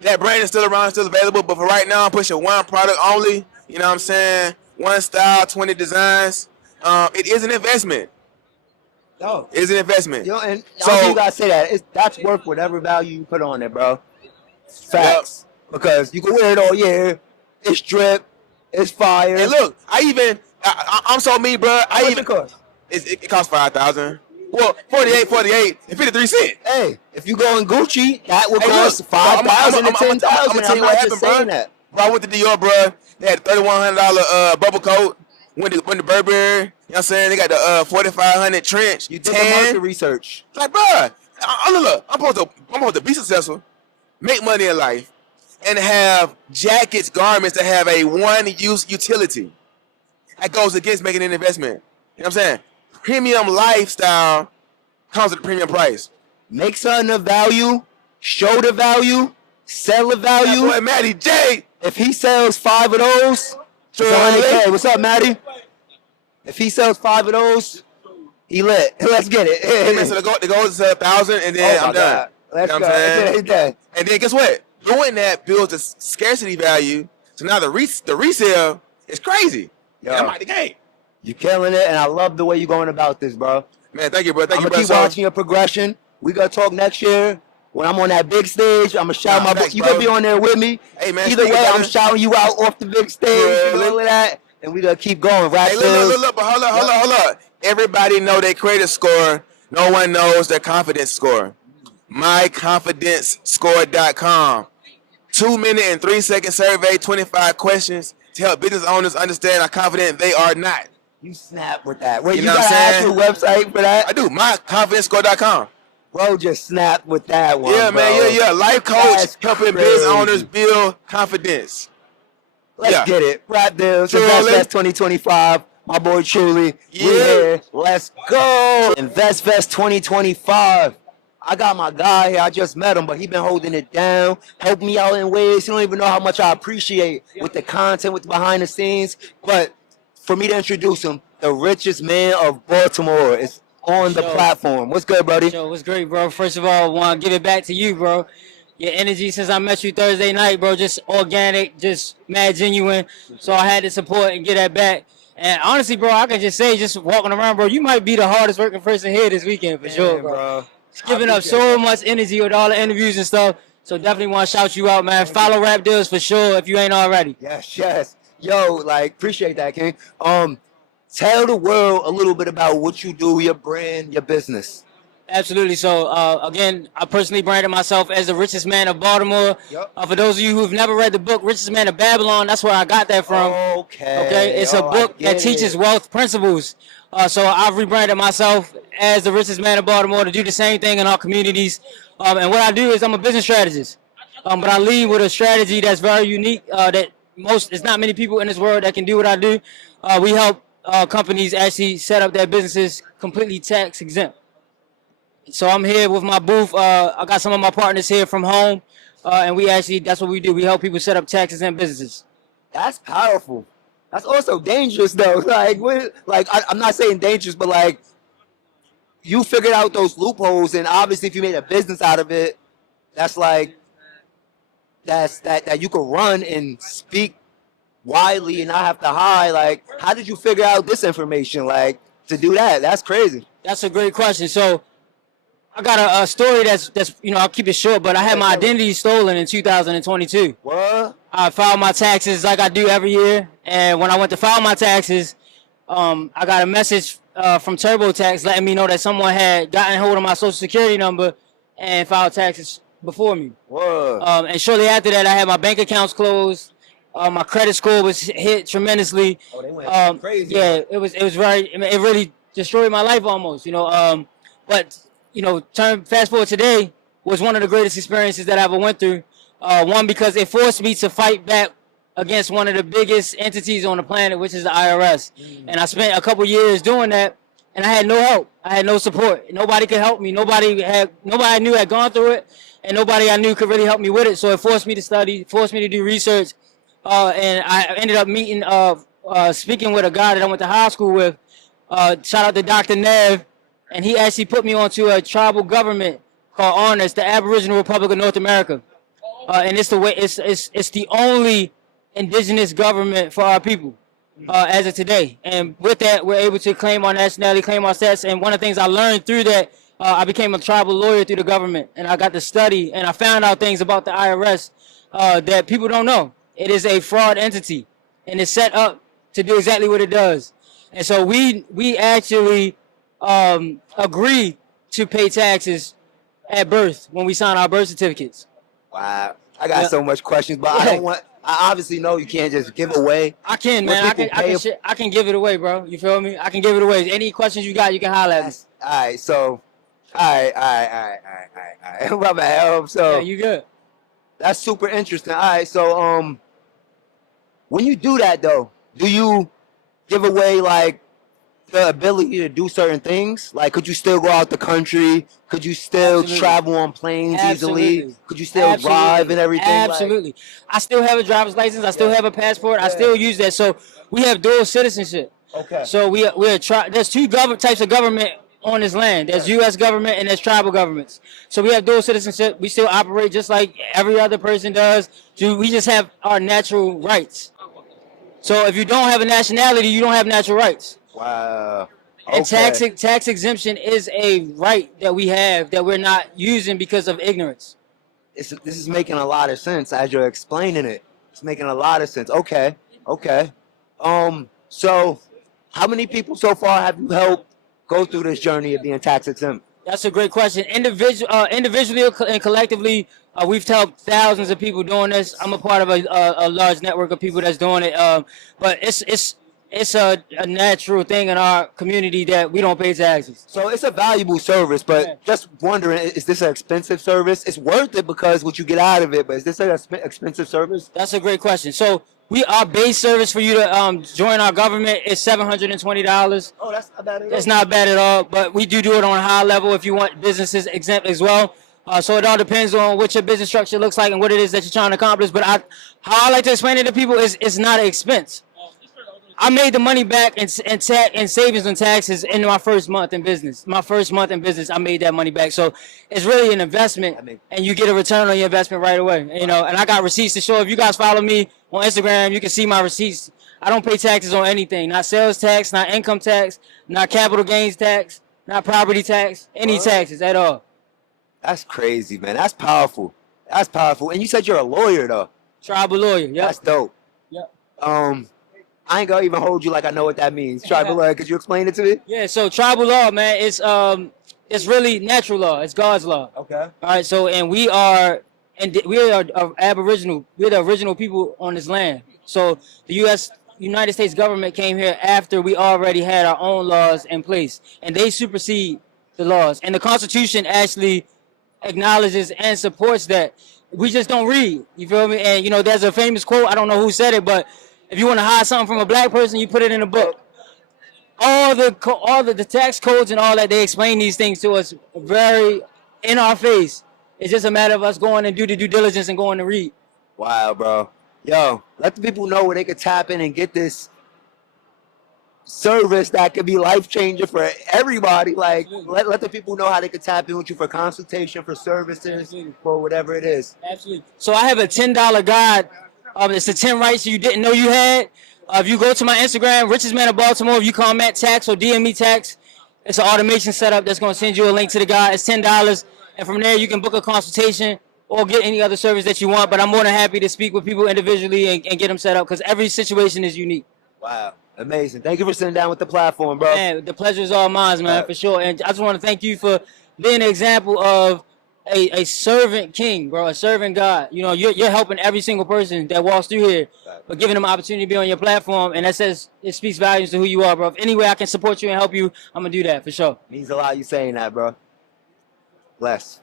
That brand is still around, still available, but for right now, I'm pushing one product only. You know what I'm saying? One style, 20 designs. It is an investment. Oh. It's an investment. Yo, and So- I don't think you gotta say that. That's worth whatever value you put on it, bro. Facts. Because you can wear it all year. It's drip. It's fire. And look, I'm so me, bro. How much it cost? It costs $5,000. Well, 48, and 53 cents. Hey, if you go in Gucci, that would Hey, cost look, 5,000 to I'm 10,000. gonna tell you what happened, bro. Bro, I went to Dior, bro. They had $3,100 bubble coat. Went to Burberry. You know what I'm saying? They got the 4,500 trench. You did the market research. Like, bro, look, I'm supposed to be successful, make money in life, and have jackets, garments that have a one-use utility. That goes against making an investment. You know what I'm saying? Premium lifestyle comes at a premium price. Make something of value, show the value, sell the value. That boy, Matty J. If he sells 5 of those, it's $100K. What's up, Matty? If he sells 5 of those, he lit. Let's get it. Hey, man, so the goal is 1,000, and then Oh, my I'm done. God. Let's you know go. what I'm saying? He's done. And then guess what? Doing that builds a scarcity value. So now the resale is crazy. Yo. Yeah, I'm out the game. You killing it, and I love the way you're going about this, bro. Man, thank you, bro. Thank I'm you, gonna bro. keep watching your progression. We gonna talk next year when I'm on that big stage. I'm gonna shout my. thanks, You bro. gonna be on there with me. Hey, man, Either speak way, about I'm it. shouting you out off the big stage. Yeah, and all of that. and we gonna keep going. Rap Hey, Bills. look, but hold up. Everybody know their credit score. No one knows their confidence score. MyConfidenceScore.com. 2-minute and 3-second survey, 25 questions to help business owners understand how confident they are not. You snap with that. Wait, You you, know got what an I'm actual saying? website for that? I do. MyConfidenceScore.com. Bro, just snap with that one. Yeah, bro. man. Yeah. Life coach That's helping business crazy. owners build confidence. Let's get it. Rap Deals, Truly. InvestFest 2025. My boy Truly. We here. Let's go. InvestFest 2025. I got my guy here. I just met him, but he been holding it down, helping me out in ways you don't even know how much I appreciate with the content, with the behind the scenes. But for me to introduce him, the richest man of Baltimore is on the platform. What's good, buddy? Yo, what's great, bro? First of all, I want to give it back to you, bro. Your energy since I met you Thursday night, bro, just organic, just mad genuine. So I had to support and get that back. And honestly, bro, I can just say, just walking around, bro, you might be the hardest working person here this weekend for sure, bro. Just giving up so much energy with all the interviews and stuff. So definitely want to shout you out, man. Follow Rap Deals for sure if you ain't already. Yes. Yo, like, appreciate that, King. Tell the world a little bit about what you do, your brand, your business. Absolutely. So, again, I personally branded myself as the richest man of Baltimore. For those of you who've never read the book, Richest Man of Babylon, that's where I got that from. Okay. It's a book that teaches wealth principles. So I've rebranded myself as the richest man of Baltimore to do the same thing in our communities. And what I do is I'm a business strategist. But I lead with a strategy that's very unique, there's not many people in this world that can do what I do. We help companies actually set up their businesses completely tax exempt. So I'm here with my booth. I got some of my partners here from home, and that's what we do. We help people set up tax exempt businesses. That's powerful. That's also dangerous, though. I'm not saying dangerous, but like, you figured out those loopholes, and obviously, if you made a business out of it, that's like, that you could run and speak widely and not have to hide. Like, how did you figure out this information? Like, to do that? That's crazy. That's a great question. So I got a story that's I'll keep it short, but I had my identity stolen in 2022. What? I filed my taxes like I do every year, and when I went to file my taxes, I got a message from TurboTax letting me know that someone had gotten hold of my social security number and filed taxes before me. Whoa. And shortly after that, I had my bank accounts closed. My credit score was hit tremendously. Oh, they went crazy. Yeah, it really destroyed my life almost, but fast forward today was one of the greatest experiences that I ever went through. One, because it forced me to fight back against one of the biggest entities on the planet, which is the IRS. And I spent a couple years doing that, and I had no help. I had no support. Nobody could help me. Nobody I knew had gone through it, and nobody I knew could really help me with it. So it forced me to study, forced me to do research, and I ended up speaking with a guy that I went to high school with. Shout out to Dr. Nev. And he actually put me onto a tribal government called Honors, the Aboriginal Republic of North America. And it's the only indigenous government for our people as of today. And with that, we're able to claim our nationality, claim our stats. And one of the things I learned through that, I became a tribal lawyer through the government. And I got to study, and I found out things about the IRS that people don't know. It is a fraud entity, and it's set up to do exactly what it does. And so we actually agree to pay taxes at birth when we sign our birth certificates. Wow. I got so much questions, but I obviously know you can't just give away. I can, man. I can give it away, bro. You feel me? I can give it away. Any questions you got, you can holler at me. All right, so, all right. I'm about to help, so. Yeah, you good. That's super interesting. All right, so, when you do that, though, do you give away, like, the ability to do certain things? Like, could you still go out the country? Could you still travel on planes easily? Could you still drive and everything? Absolutely. I still have a driver's license. I still have a passport. I still use that. So we have dual citizenship. Okay. So there's two types of government on this land. There's U.S. government and there's tribal governments. So we have dual citizenship. We still operate just like every other person does. We just have our natural rights. So if you don't have a nationality, you don't have natural rights. Wow. And tax exemption is a right that we have that we're not using because of ignorance. This is making a lot of sense as you're explaining it. It's making a lot of sense. Okay. So how many people so far have you helped go through this journey of being tax exempt? That's a great question. Individually and collectively, we've helped thousands of people doing this. I'm a part of a large network of people that's doing it. But it's a natural thing in our community that we don't pay taxes. So it's a valuable service, but just wondering, is this an expensive service? It's worth it because what you get out of it, but is this an expensive service? That's a great question. So our base service for you to join our government is $720. Oh, that's not bad at all. It's not bad at all, but we do it on a high level if you want businesses exempt as well. So it all depends on what your business structure looks like and what it is that you're trying to accomplish. But how I like to explain it to people is it's not an expense. I made the money back in savings and taxes in my first month in business. My first month in business, I made that money back. So it's really an investment, and you get a return on your investment right away. You know, and I got receipts to show. If you guys follow me on Instagram, you can see my receipts. I don't pay taxes on anything, not sales tax, not income tax, not capital gains tax, not property tax, any taxes at all. That's crazy, man. That's powerful. That's powerful. And you said you're a lawyer, though. Tribal lawyer. Yep. That's dope. Yep. I ain't gonna even hold you like I know what that means. Tribal law. Could you explain it to me? Yeah. So tribal law, man, it's really natural law. It's God's law. Okay. All right. So we are Aboriginal. We're the original people on this land. So the United States government came here after we already had our own laws in place, and they supersede the laws. And the Constitution actually acknowledges and supports that. We just don't read. You feel me? And you know, there's a famous quote. I don't know who said it, but if you want to hide something from a black person, you put it in a book. All the tax codes and all that, they explain these things to us very in our face. It's just a matter of us going and do the due diligence and going to read. Wow, bro. Yo, let the people know where they could tap in and get this service that could be life-changing for everybody. Like, let the people know how they could tap in with you for consultation, for services, for whatever it is. Absolutely. So I have a $10 guide. It's the 10 rights you didn't know you had. If you go to my Instagram, Richest Man of Baltimore, if you call Matt Tax or DM me Tax, it's an automation setup that's going to send you a link to the guide. It's $10. And from there, you can book a consultation or get any other service that you want. But I'm more than happy to speak with people individually and get them set up because every situation is unique. Wow. Amazing. Thank you for sitting down with the platform, bro. Man, the pleasure is all mine, man, for sure. And I just want to thank you for being an example of a servant king, bro, a servant God. You know, you're helping every single person that walks through here, but giving them an opportunity to be on your platform, and it speaks volumes to who you are, bro. If any way I can support you and help you, I'm gonna do that for sure. Means a lot you saying that, bro. Bless.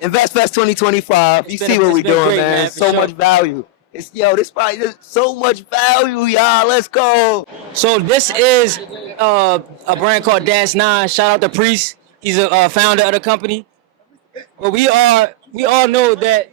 InvestFest 2025. You see what we're doing, great, man. So sure. much value. There's so much value, y'all. Let's go. So this is a brand called Dash 9. Shout out to Priest. He's a founder of the company. But we all know that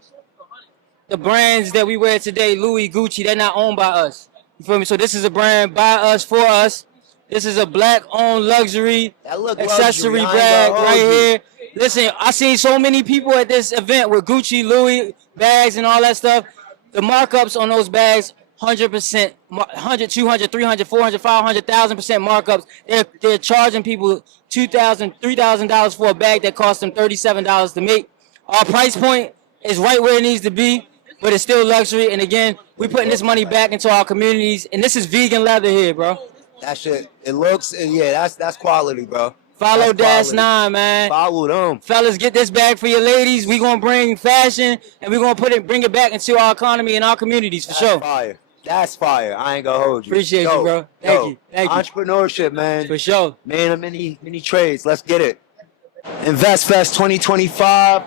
the brands that we wear today, Louis, Gucci, they're not owned by us. You feel me? So this is a brand by us, for us. This is a black-owned luxury accessory bag right here. Listen, I seen so many people at this event with Gucci, Louis bags and all that stuff. The markups on those bags, 100%, 100, 200, 300, 400, 500, 1,000% markups. They're charging people $2,000, $3,000 for a bag that cost them $37 to make. Our price point is right where it needs to be, but it's still luxury. And again, we're putting this money back into our communities. And this is vegan leather here, bro. That shit, it looks, yeah, that's quality, bro. Follow Dash 9, man. Follow them. Fellas, get this bag for your ladies. We're going to bring fashion, and we're going to bring it back into our economy and our communities, for sure. Fire. That's fire. I ain't gonna hold you. Appreciate you, bro. Thank you. Entrepreneurship, man. For sure. Man of many trades. Let's get it. InvestFest 2025.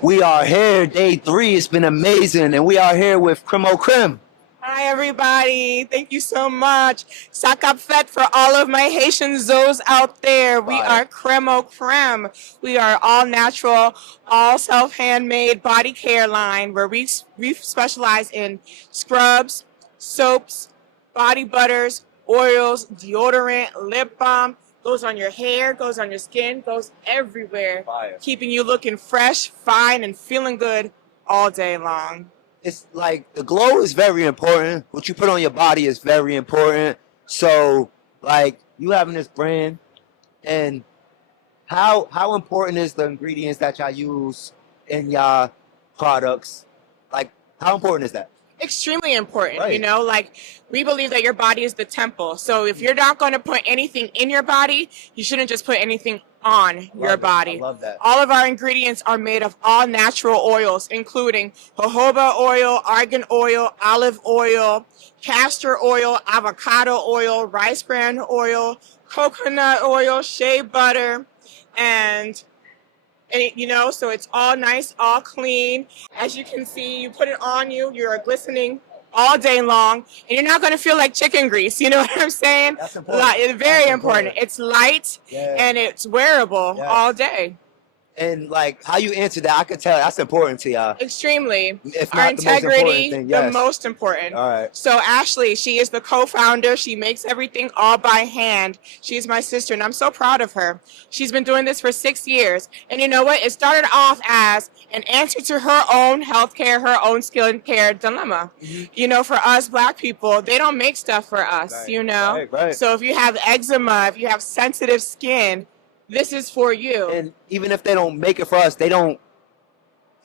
We are here, day 3. It's been amazing, and we are here with Cremo Creme. Hi, everybody. Thank you so much. Sakap Fet for all of my Haitian Zos out there. We are Cremo Creme. We are all natural, all self-handmade body care line where we specialize in scrubs, soaps, body butters, oils, deodorant, lip balm. Goes on your hair, goes on your skin, goes everywhere. Keeping you looking fresh, fine, and feeling good all day long. It's like the glow is very important. What you put on your body is very important. So, like, you having this brand, and how important is the ingredients that y'all use in y'all products? Like, how important is that? Extremely important, Right. you know, like we believe that your body is the temple. So if you're not going to put anything in your body, you shouldn't just put anything on your body. I love that. All of our ingredients are made of all natural oils, including jojoba oil, argan oil, olive oil, castor oil, avocado oil, rice bran oil, coconut oil, shea butter, and you know, so it's all nice, all clean. As you can see, you put it on you, you're glistening all day long, and you're not going to feel like chicken grease. You know what I'm saying? That's important. It's very important. It's light and it's wearable all day. And like how you answer that, I could tell that's important to y'all. Extremely. If Our not the most important integrity, thing, the yes. most important. All right. So Ashley, she is the co-founder. She makes everything all by hand. She's my sister, and I'm so proud of her. She's been doing this for 6 years. And you know what? It started off as an answer to her own healthcare, her own skincare dilemma. You know, for us Black people, they don't make stuff for us, you know? Right. So if you have eczema, if you have sensitive skin, this is for you. And even if they don't make it for us, they don't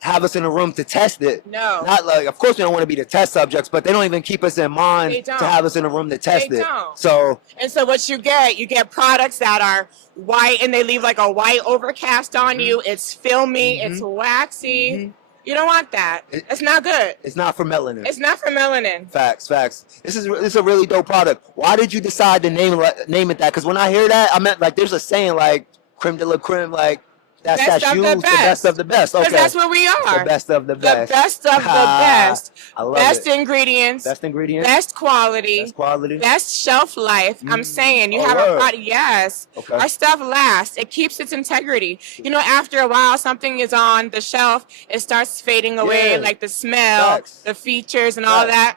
have us in a room to test it. No. Not like, of course, we don't want to be the test subjects, but they don't even keep us in They mind don't. to have us in a room to test They it. don't. So And so what you get products that are white and they leave like a white overcast on you. It's filmy, it's waxy. You don't want that. It's not good. it's not for melanin. It's not for melanin. Facts. This is a really dope product. Why did you decide to name it that? Because when I hear that, I meant like there's a saying like creme de la creme, like that's Best you, of the the best of the best. Okay, Because that's what we are. the best of the The best. best of the best. I love Best it. ingredients. Best ingredients. Best quality. Best quality. Best shelf life. I'm saying you Oh, have word. a product. Yes. Okay. Our stuff lasts. It keeps its integrity. You know, after a while, something is on the shelf, it starts fading away, Yeah. like the smell, Facts. the features, and all Facts. that.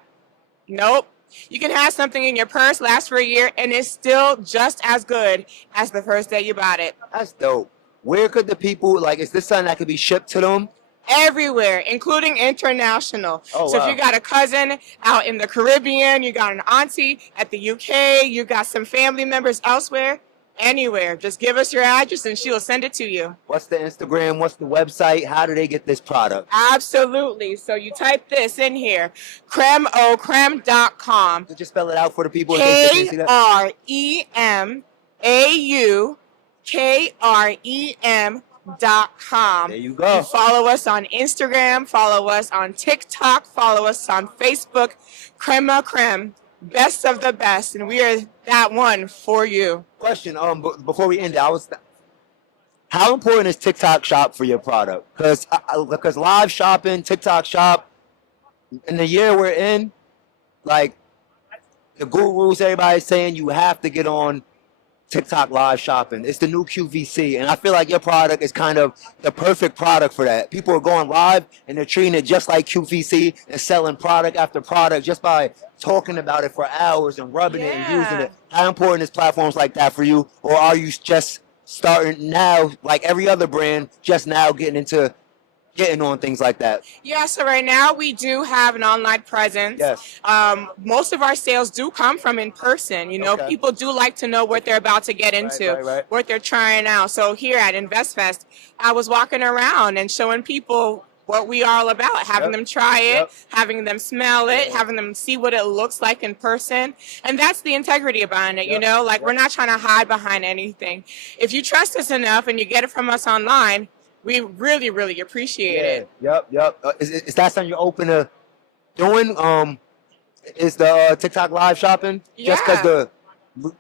Nope. You can have something in your purse, last for a year, and it's still just as good as the first day you bought it. That's dope. Where could the people like? Is this something that could be shipped to them? Everywhere, including international. Oh, So wow. if you got a cousin out in the Caribbean, you got an auntie at the UK, you got some family members elsewhere, anywhere, just give us your address and she'll send it to you. What's the Instagram? What's the website? How do they get this product? Absolutely. So you type this in here, creme.com. Could you spell it out for the people? in case they can't see that? KREMAUKREM.com. There you go. Follow us on Instagram, follow us on TikTok, follow us on Facebook. Crema Creme, best of the best, and we are that one for you. Question. Before we end it, how important is TikTok Shop for your product? Because live shopping, TikTok Shop, in the year we're in, like the gurus, everybody's saying you have to get on TikTok live shopping. It's the new QVC, and I feel like your product is kind of the perfect product for that. People are going live and they're treating it just like QVC and selling product after product just by talking about it for hours and rubbing it and using it. How important is platforms like that for you, or are you just starting now, like every other brand, just now getting on things like that? Yeah, so right now we do have an online presence. Yes. Most of our sales do come from in person. You know, Okay. people do like to know what they're about to get into, right. what they're trying out. So here at InvestFest, I was walking around and showing people what we are all about, having them try it, having them smell it, having them see what it looks like in person. And that's the integrity behind it, you know? Like, we're not trying to hide behind anything. If you trust us enough and you get it from us online, we really, really appreciate it. Yep. Is that something you're open to doing? Is the TikTok live shopping? Just because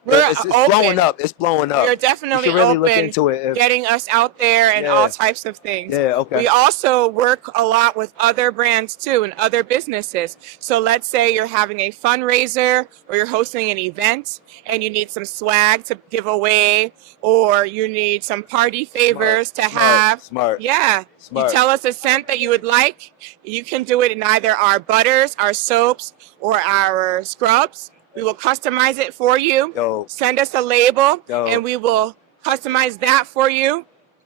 it's blowing up. It's blowing up. We're You definitely should really look open into it. getting us out there and all types of things. Yeah, okay. We also work a lot with other brands too and other businesses. So let's say you're having a fundraiser or you're hosting an event and you need some swag to give away, or you need some party favors to have. Smart. Yeah. Smart. You tell us a scent that you would like. You can do it in either our butters, our soaps, or our scrubs. We will customize it for you. Dope. Send us a label, Dope. and we will customize that for you.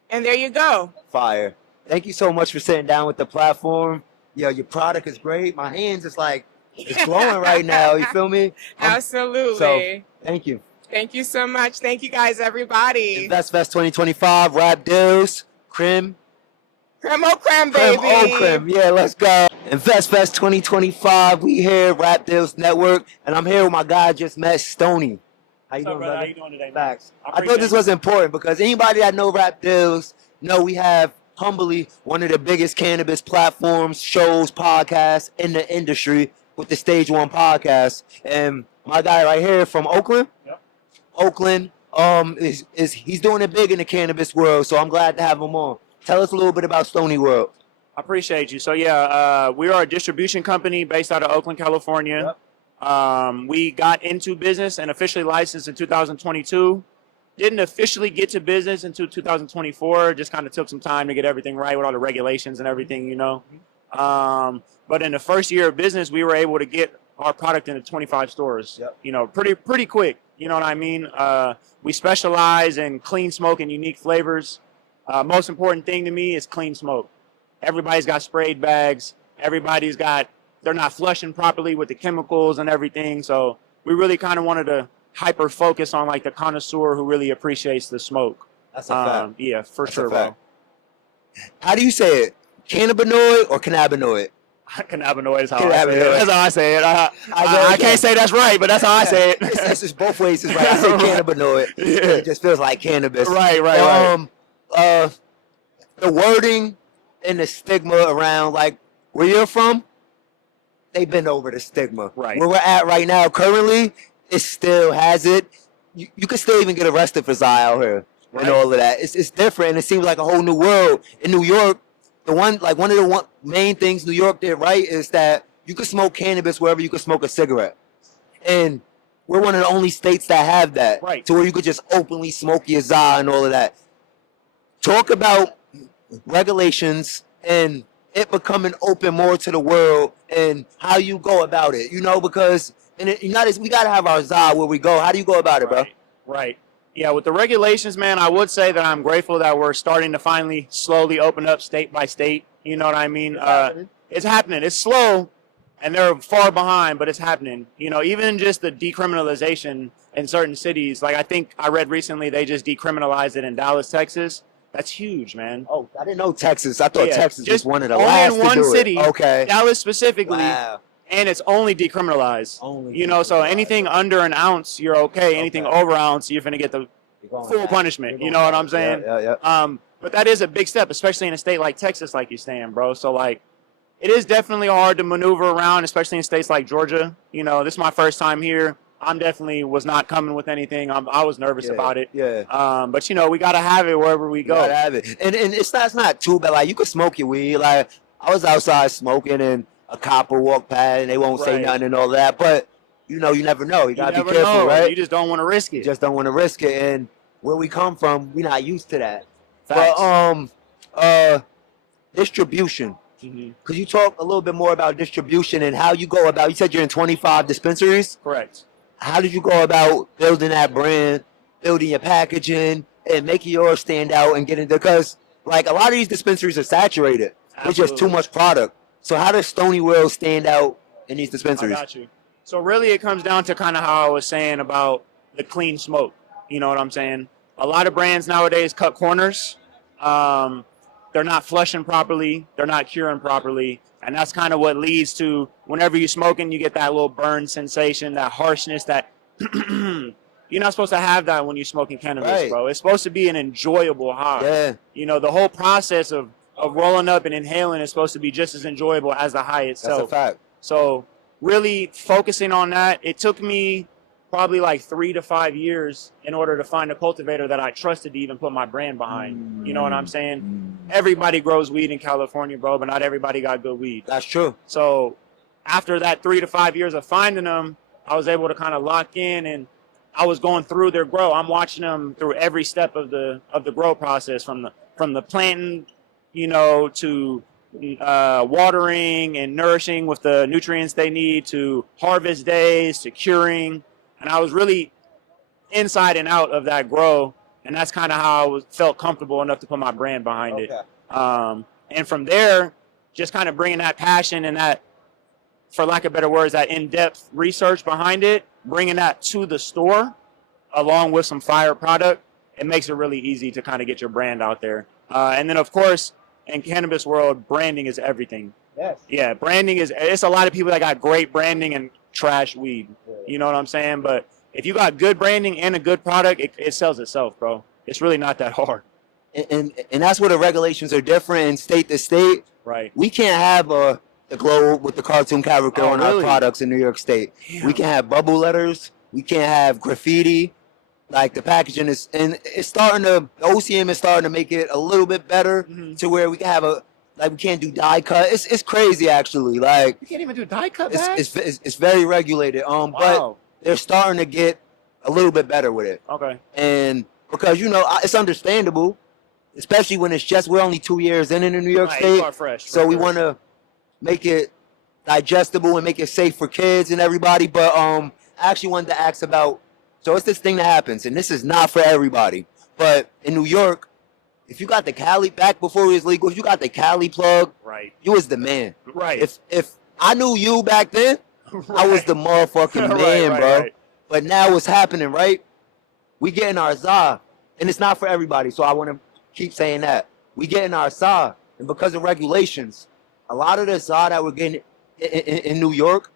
And there you go. Fire. Thank you so much for sitting down with the platform. Yo, your product is great. My hands is like, it's glowing right now. You feel me? Absolutely. So, thank you. Thank you so much. Thank you guys, everybody. InvestFest 2025, RAPDILLZ, Creme, Creme creme, Creme baby. oh creme. Yeah, let's go. InvestFest 2025. We here, RAPDILLZ Network, and I'm here with my guy I just met, Stony. How you doing, brother? How you doing today, Facts. I thought this was important because anybody that know RAPDILLZ know we have humbly one of the biggest cannabis platforms, shows, podcasts in the industry with the Stage One podcast. And my guy right here from Oakland, Oakland, is he's doing it big in the cannabis world. So I'm glad to have him on. Tell us a little bit about Stony World. I appreciate you. So yeah, we are a distribution company based out of Oakland, California. We got into business and officially licensed in 2022. Didn't officially get to business until 2024. Just kind of took some time to get everything right with all the regulations and everything, you know. But in the first year of business, we were able to get our product into 25 stores. You know, pretty quick. You know what I mean? We specialize in clean smoke and unique flavors. Most important thing to me is clean smoke. Everybody's got sprayed bags. They're not flushing properly with the chemicals and everything. So we really kind of wanted to hyper focus on like the connoisseur who really appreciates the smoke. That's a fact. Yeah, for That's sure, a bro. fact. How do you say it? Cannabinoid or cannabinoid? Cannabinoid is how I Cannabinoid. say it. That's how I say it. I can't say that's right, but that's how I say it. It's just both ways is right. I say cannabinoid. Yeah. It just feels like cannabis. Right. The wording and the stigma around like where you're from, they been over the stigma. Right. Where we're at right now, currently, it still has it. You can still even get arrested for Zai out here and all of that. It's different, and it seems like a whole new world. In New York, one of the main things New York did right is that you can smoke cannabis wherever you can smoke a cigarette. And we're one of the only states that have that. Right. To where you could just openly smoke your Zai and all of that. Talk about regulations and it becoming open more to the world and how you go about it, you know, because we got to have our Zai where we go. How do you go about it, bro? Right. Yeah, with the regulations, man, I would say that I'm grateful that we're starting to finally slowly open up state by state. You know what I mean? It's happening. It's slow, and they're far behind, but it's happening. You know, even just the decriminalization in certain cities. Like I think I read recently they just decriminalized it in Dallas, Texas. That's huge, man. Oh, I didn't know Texas. I thought Texas was one of the only last in one to do city, it. Okay. Dallas specifically, Wow. and it's only decriminalized. You know, so anything under an ounce, you're okay. Anything over an ounce, you're gonna get the full punishment. You know what I'm saying? Yeah. But that is a big step, especially in a state like Texas, like you're saying, bro. So like, it is definitely hard to maneuver around, especially in states like Georgia. You know, this is my first time here. I'm definitely was not coming with anything. I was nervous about it. Yeah. But you know, we gotta have it wherever we go. You gotta have it. And it's not too bad. Like you can smoke your weed. Like I was outside smoking and a cop will walk past and they won't say nothing and all that. But you know, you never know. You gotta be careful, right? You just don't want to risk it. You just don't want to risk it. And where we come from, we're not used to that. Facts. But distribution. Could you talk a little bit more about distribution and how you go about? You said you're in 25 dispensaries. Correct. How did you go about building that brand, building your packaging, and making yours stand out and getting because like a lot of these dispensaries are saturated. There's just too much product. So how does Stony World stand out in these dispensaries? I got you. So really it comes down to kind of how I was saying about the clean smoke. You know what I'm saying? A lot of brands nowadays cut corners. They're not flushing properly. They're not curing properly. And that's kind of what leads to whenever you're smoking, you get that little burn sensation, that harshness, that you're not supposed to have that when you're smoking cannabis, bro. It's supposed to be an enjoyable high. Yeah. You know, the whole process of rolling up and inhaling is supposed to be just as enjoyable as the high itself. That's a fact. So really focusing on that, it took me probably like 3 to 5 years in order to find a cultivator that I trusted to even put my brand behind. You know what I'm saying? Everybody grows weed in California, bro, but not everybody got good weed. That's true. So after that 3 to 5 years of finding them, I was able to kind of lock in and I was going through their grow. I'm watching them through every step of the grow process from the planting, you know, to watering and nourishing with the nutrients they need, to harvest days, to curing. And I was really inside and out of that grow. And that's kind of how I felt comfortable enough to put my brand behind it. And from there, just kind of bringing that passion and that, for lack of better words, that in-depth research behind it, bringing that to the store along with some fire product, it makes it really easy to kind of get your brand out there. And then, of course, in cannabis world, branding is everything. Yes. Yeah, branding is. It's a lot of people that got great branding and trash weed. You know what I'm saying? But if you got good branding and a good product, it sells itself, bro. It's really not that hard. And that's where the regulations are different in state to state. Right. We can't have the globe with the cartoon character on our really? products in New York State. We can have bubble letters. We can't have graffiti. Like the packaging is, and it's starting to, the OCM is starting to make it a little bit better to where we can have we can't do die cut. It's crazy actually. Like You can't even do die cut it's very regulated. But they're starting to get a little bit better with it. Okay. And because it's understandable, especially when we're only 2 years in New York Right, State. you are fresh, So for we sure. want to make it digestible and make it safe for kids and everybody. But I actually wanted to ask about. So it's this thing that happens, and this is not for everybody. But in New York, if you got the Cali back before it was legal, if you got the Cali plug, right, you was the man. Right. If I knew you back then, I was the motherfucking man, Right, bro. right. But now what's happening, right? We getting our ZA, and it's not for everybody. So I want to keep saying that we getting our ZA, and because of regulations, a lot of the ZA that we're getting in New York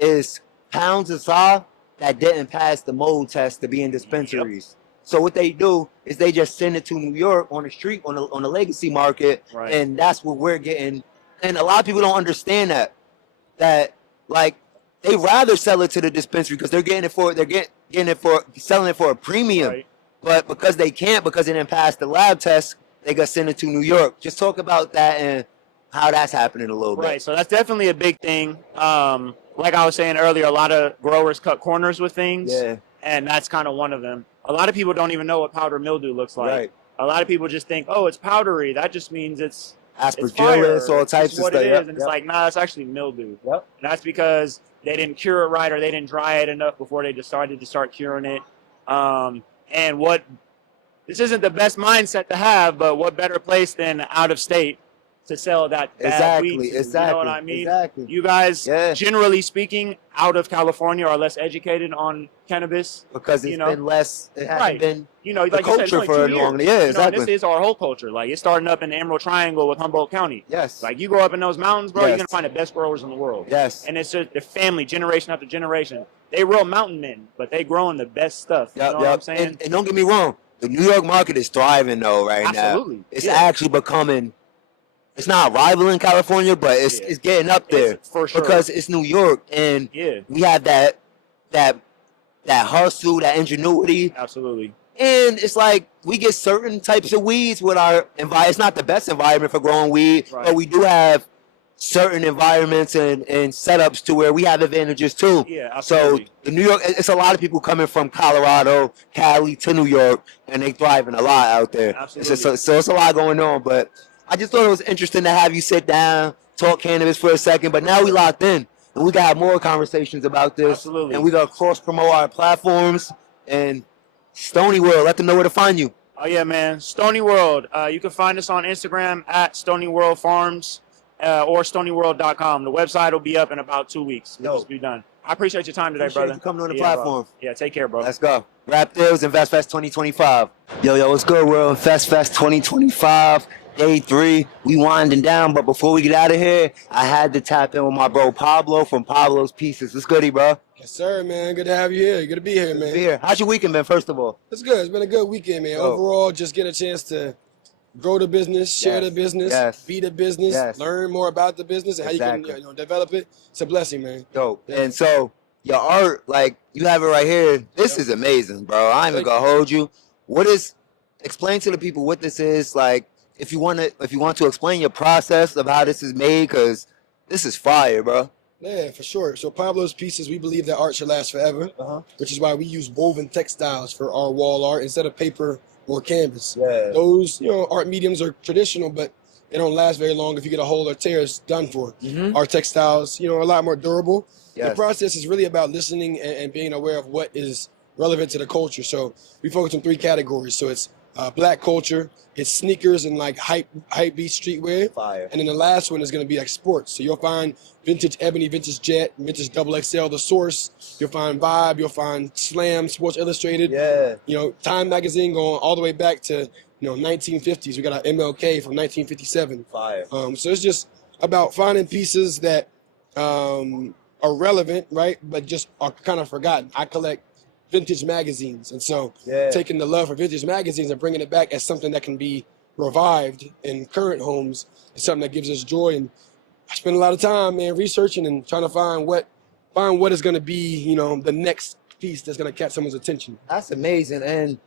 is pounds of ZA that didn't pass the mold test to be in dispensaries. So what they do is they just send it to New York on the street on the legacy market, Right. and that's what we're getting. And a lot of people don't understand that like they rather sell it to the dispensary because they're getting it for selling it for a premium. Right. But because they can't, because it didn't pass the lab test, they got sent it to New York. Just talk about that and how that's happening a little bit. Right. So that's definitely a big thing. Like I was saying earlier, a lot of growers cut corners with things. Yeah. And that's kind of one of them. A lot of people don't even know what powder mildew looks like. Right. A lot of people just think, oh, it's powdery. That just means it's Aspergillus, fire. all It's types just of what stuff. it is. Yep, And yep. it's like, nah, it's actually mildew. Yep. And that's because they didn't cure it right or they didn't dry it enough before they decided to start curing it. This isn't the best mindset to have, but what better place than out of state to sell that bad weed to, You know what I mean? Exactly. You guys, generally speaking, out of California are less educated on cannabis. Because it's been less, it hasn't Right. been the the like you said, culture it's only for 2 a years. long. Yeah, exactly. This is our whole culture. Like, it's starting up in the Emerald Triangle with Humboldt County. Yes. Like, you go up in those mountains, bro, you're Yes. going to find the best growers in the world. Yes. And it's just the family, generation after generation. They real mountain men, but they growing the best stuff. You know what I'm saying? And don't get me wrong, the New York market is thriving though right Absolutely. now. It's Yeah. actually becoming. It's not rivaling California, but it's getting up there for sure. because it's New York, and we have that hustle, that ingenuity. Absolutely. And it's like we get certain types of weeds with our environment. It's not the best environment for growing weed, but we do have certain environments and setups to where we have advantages too. Yeah, So absolutely. the New York, it's a lot of people coming from Colorado, Cali to New York, and they thriving a lot out there. Absolutely. So it's a lot going on. But I just thought it was interesting to have you sit down, talk cannabis for a second. But now we locked in, and we got to have more conversations about this. Absolutely. And we got to cross promote our platforms. And Stony World, let them know where to find you. Oh, yeah, man. Stony World. You can find us on Instagram at Stony World Farms or StonyWorld.com. The website will be up in about 2 weeks. It'll just be done. I appreciate your time today, Appreciate brother. you coming on the Yeah, bro. platform. Yeah, take care, bro. Let's go. RAPDILLZ InvestFest 2025. Yo, what's good, world? InvestFest 2025, day 3. We winding down, but before we get out of here, I had to tap in with my bro Pablo from Pablo's Pieces. What's goody, bro? Yes, sir, man. Good to have you here. Good to be here, man. Be here. How's your weekend been, first of all? It's good. It's been a good weekend, man. Oh. Overall, just get a chance to grow the business, share the business, Yes. be the business, Yes. learn more about the business and how Exactly. you can develop it. It's a blessing, man. Dope. And so your art, like you have it right here. This is amazing, bro. I ain't even gonna hold you. Explain to the people what this is. Like, if you want to explain your process of how this is made, because this is fire, bro. Yeah, for sure. So Pablo's Pieces, we believe that art should last forever, which is why we use woven textiles for our wall art instead of paper or canvas. Yeah. Those, art mediums are traditional, but they don't last very long. If you get a hole or tear, it's done for. Our textiles, are a lot more durable. The Yes. process is really about listening and being aware of what is relevant to the culture. So we focus on 3 categories. So it's black culture, it's sneakers and like hype beat streetwear. Fire. And then the last one is going to be like sports. So you'll find vintage Ebony, vintage Jet, vintage XXL, The Source. You'll find Vibe, you'll find Slam, Sports Illustrated. Yeah. Time Magazine going all the way back to 1950s. We got our MLK from 1957. Fire. So it's just about finding pieces that are relevant, right? But just are kind of forgotten. I collect vintage magazines, and so taking the love for vintage magazines and bringing it back as something that can be revived in current homes is something that gives us joy. And I spend a lot of time, man, researching and trying to find what is going to be, the next piece that's going to catch someone's attention. That's amazing. And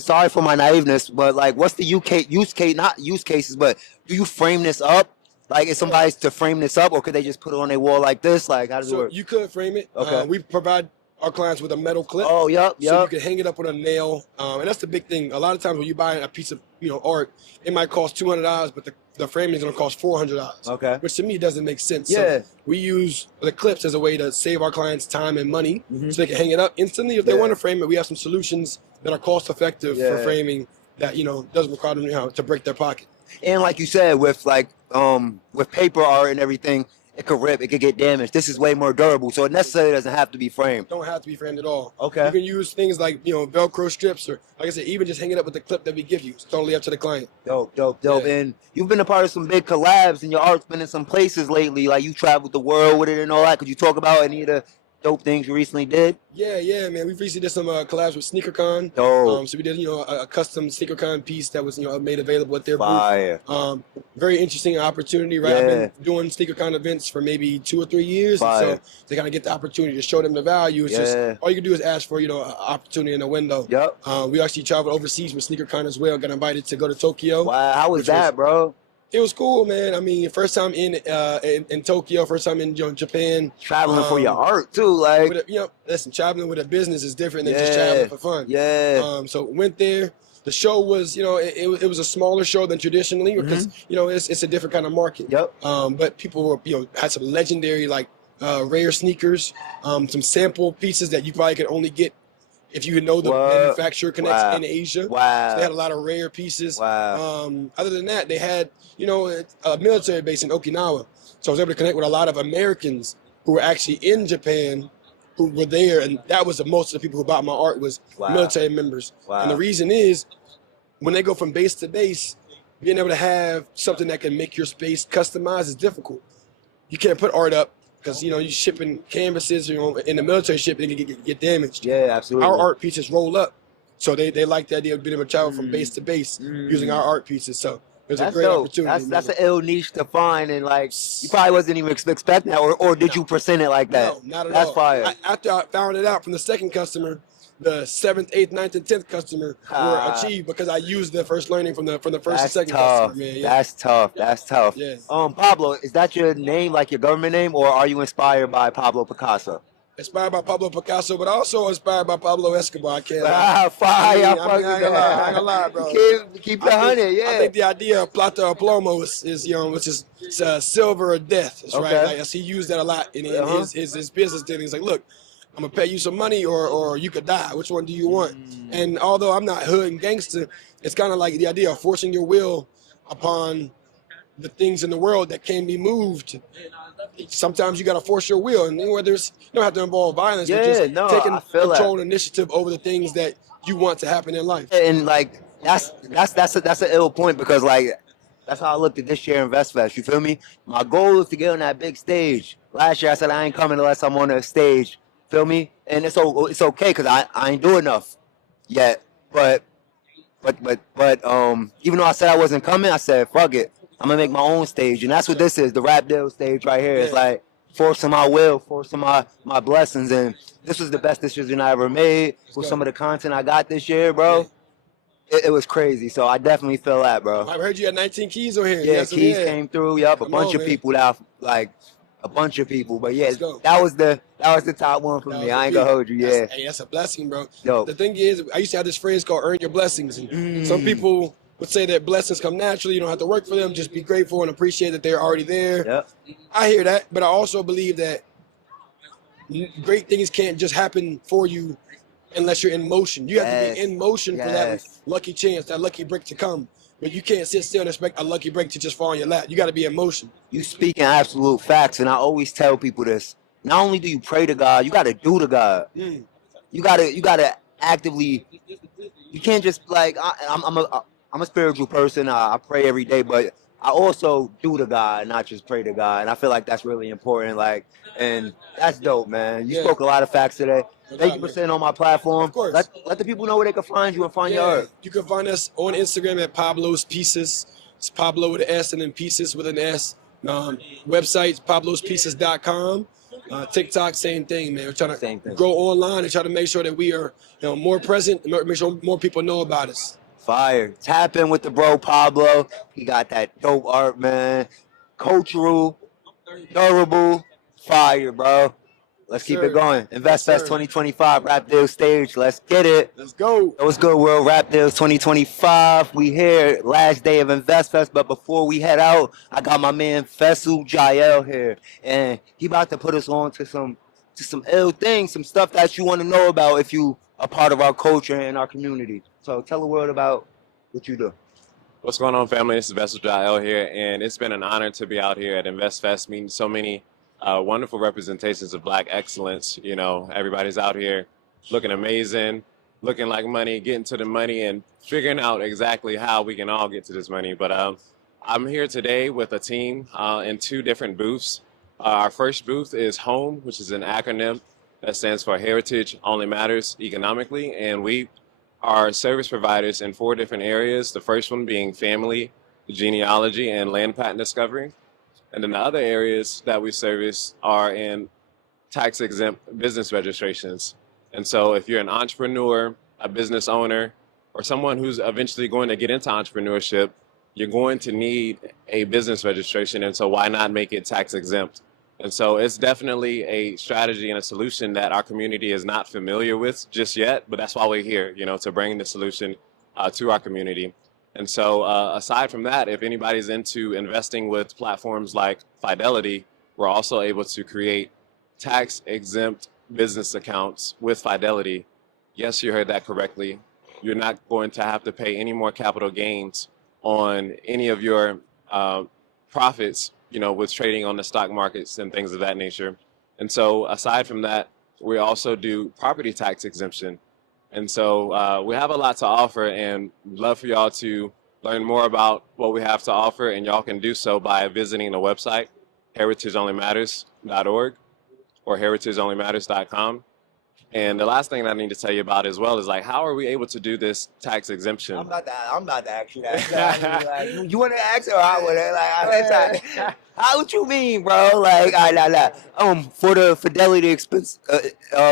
sorry for my naiveness, but like, what's the use case? Not use cases, but do you frame this up? Like, is somebody to frame this up, or could they just put it on their wall like this? Like, how does it work? You could frame it. Okay. We provide our clients with a metal clip. Oh, yep. So you can hang it up with a nail. And that's the big thing. A lot of times when you buy a piece of art, it might cost $200, but the framing is going to cost $400. Okay. Which to me doesn't make sense. Yeah. So we use the clips as a way to save our clients time and money, so they can hang it up instantly. If they want to frame it, we have some solutions that are cost effective for framing that doesn't require them to break their pocket. And like you said, with paper art and everything, it could rip, it could get damaged. This is way more durable, so it necessarily doesn't have to be framed. Don't have to be framed at all. Okay. You can use things like Velcro strips, or like I said, even just hang it up with the clip that we give you. It's totally up to the client. Dope. And you've been a part of some big collabs, and your art's been in some places lately. Like, you traveled the world with it and all that. Could you talk about any of the dope things you recently did? Yeah, man. We recently did some collabs with SneakerCon. Dope. So we did, a custom SneakerCon piece that was, made available at their Fire. booth. Very interesting opportunity, right? I've been doing SneakerCon events for maybe 2 or 3 years. Fire. And so they kind of get the opportunity to show them the value. It's just, all you can do is ask for, an opportunity in a window. Yep. We actually traveled overseas with SneakerCon as well. Got invited to go to Tokyo. Wow, how was that, bro? It was cool, man. I mean, first time in Tokyo, first time in Japan. Traveling for your art too, like. Listen, traveling with a business is different than just traveling for fun. Yeah. So went there. The show was, it was a smaller show than traditionally because it's a different kind of market. Yep. But people were, had some legendary rare sneakers, some sample pieces that you probably could only get if you know the manufacturer connects in Asia. Wow. So they had a lot of rare pieces. Wow. Other than that, they had, a military base in Okinawa. So I was able to connect with a lot of Americans who were actually in Japan who were there. And that was most of the people who bought my art was military members. Wow. And the reason is when they go from base to base, being able to have something that can make your space customized is difficult. You can't put art up because, you're shipping canvases, in the military ship, they can get damaged. Yeah, absolutely. Our art pieces roll up. So they like the idea of being able to travel from base to base using our art pieces. So it was a great opportunity. That's an ill niche to find, and you probably wasn't even expecting that, or did you present it like that? No, not at all. That's fire. After I found it out from the second customer, the 7th, 8th, 9th, and 10th customer were achieved because I used the first learning from the first and second customer. Man. Yeah. That's tough. Yeah. Pablo, is that your name, like your government name, or are you inspired by Pablo Picasso? Inspired by Pablo Picasso, but also inspired by Pablo Escobar. I can't lie. Fire. I ain't gonna lie, bro. Keep the 100, yeah. I think the idea of plata or plomo is which is silver or death. That's right. Like, he used that a lot in his business dealings. He's like, look, I'm gonna pay you some money or you could die. Which one do you want? And although I'm not hood and gangster, it's kind of like the idea of forcing your will upon the things in the world that can be moved. Sometimes you got to force your will, and whether it's, you don't have to involve violence, but just taking control and initiative over the things that you want to happen in life. And that's an ill point because that's how I looked at this year InvestFest. You feel me? My goal is to get on that big stage. Last year I said I ain't coming unless I'm on a stage. Feel me? And it's okay because I ain't do enough yet. But even though I said I wasn't coming, I said fuck it. I'm gonna make my own stage, and that's what this is, the RAPDILLZ stage right here. It's like forcing my will, forcing my blessings, and this was the best decision I ever made with some of the content I got this year, bro. It was crazy, so I definitely feel that, bro. I've heard you had 19 keys on here. Yeah, keys came through. Yup, a bunch of people that a bunch of people, but yeah, that was the top one for me. I ain't gonna hold you, yeah. Hey, that's a blessing, bro. Yo. The thing is, I used to have this phrase called "earn your blessings," and some people would say that blessings come naturally. You don't have to work for them. Just be grateful and appreciate that they're already there. Yep. I hear that, but I also believe that great things can't just happen for you unless you're in motion. You have to be in motion for that lucky chance, that lucky break to come. But you can't sit still and expect a lucky break to just fall in your lap. You got to be in motion. You speaking absolute facts, and I always tell people this. Not only do you pray to God, you got to do to God. You gotta actively. You can't just like I'm a spiritual person. I pray every day, but I also do to God, not just pray to God. And I feel like that's really important. Like, and that's dope, man. You spoke a lot of facts today. Thank you for sitting on my platform. Of course. Let the people know where they can find you and find your Yeah, art. you can find us on Instagram at Pablo's Pieces. It's Pablo with an S and then Pieces with an S. Website, pablospieces.com. TikTok, same thing, man. We're trying to grow online and try to make sure that we are more present, make sure more people know about us. Fire. Tap in with the bro Pablo. He got that dope art, man. Cultural, durable, fire, bro. Let's keep it going. InvestFest 2025, RAPDILLZ Stage. Let's get it. Let's go. What's good, world? RAPDILLZ 2025. We here, last day of InvestFest. But before we head out, I got my man Faisal Jael here, and he about to put us on to some ill things, some stuff that you want to know about if you are part of our culture and our community. So tell the world about what you do. What's going on, family? This is Faisal Jael here, and it's been an honor to be out here at InvestFest, meeting so many wonderful representations of Black excellence. You know, everybody's out here looking amazing, looking like money, getting to the money, and figuring out exactly how we can all get to this money. But I'm here today with a team in two different booths. Our first booth is HOME, which is an acronym that stands for Heritage Only Matters Economically, and we are service providers in 4 different areas. The first one being family, genealogy, and land patent discovery. And then the other areas that we service are in tax-exempt business registrations. And so if you're an entrepreneur, a business owner, or someone who's eventually going to get into entrepreneurship, you're going to need a business registration. And so why not make it tax-exempt? And so it's definitely a strategy and a solution that our community is not familiar with just yet, but that's why we're here, you know, to bring the solution to our community. And so aside from that, if anybody's into investing with platforms like Fidelity, we're also able to create tax-exempt business accounts with Fidelity. Yes, you heard that correctly. You're not going to have to pay any more capital gains on any of your profits, you know, with trading on the stock markets and things of that nature. And so aside from that, we also do property tax exemption. And so we have a lot to offer, and love for y'all to learn more about what we have to offer, and y'all can do so by visiting the website, heritageonlymatters.org or heritageonlymatters.com. And the last thing that I need to tell you about as well is, like, how are we able to do this tax exemption? I'm about to ask you that. Like, you want to ask or I want to? Like, how would you mean, bro? Like, for the Fidelity expense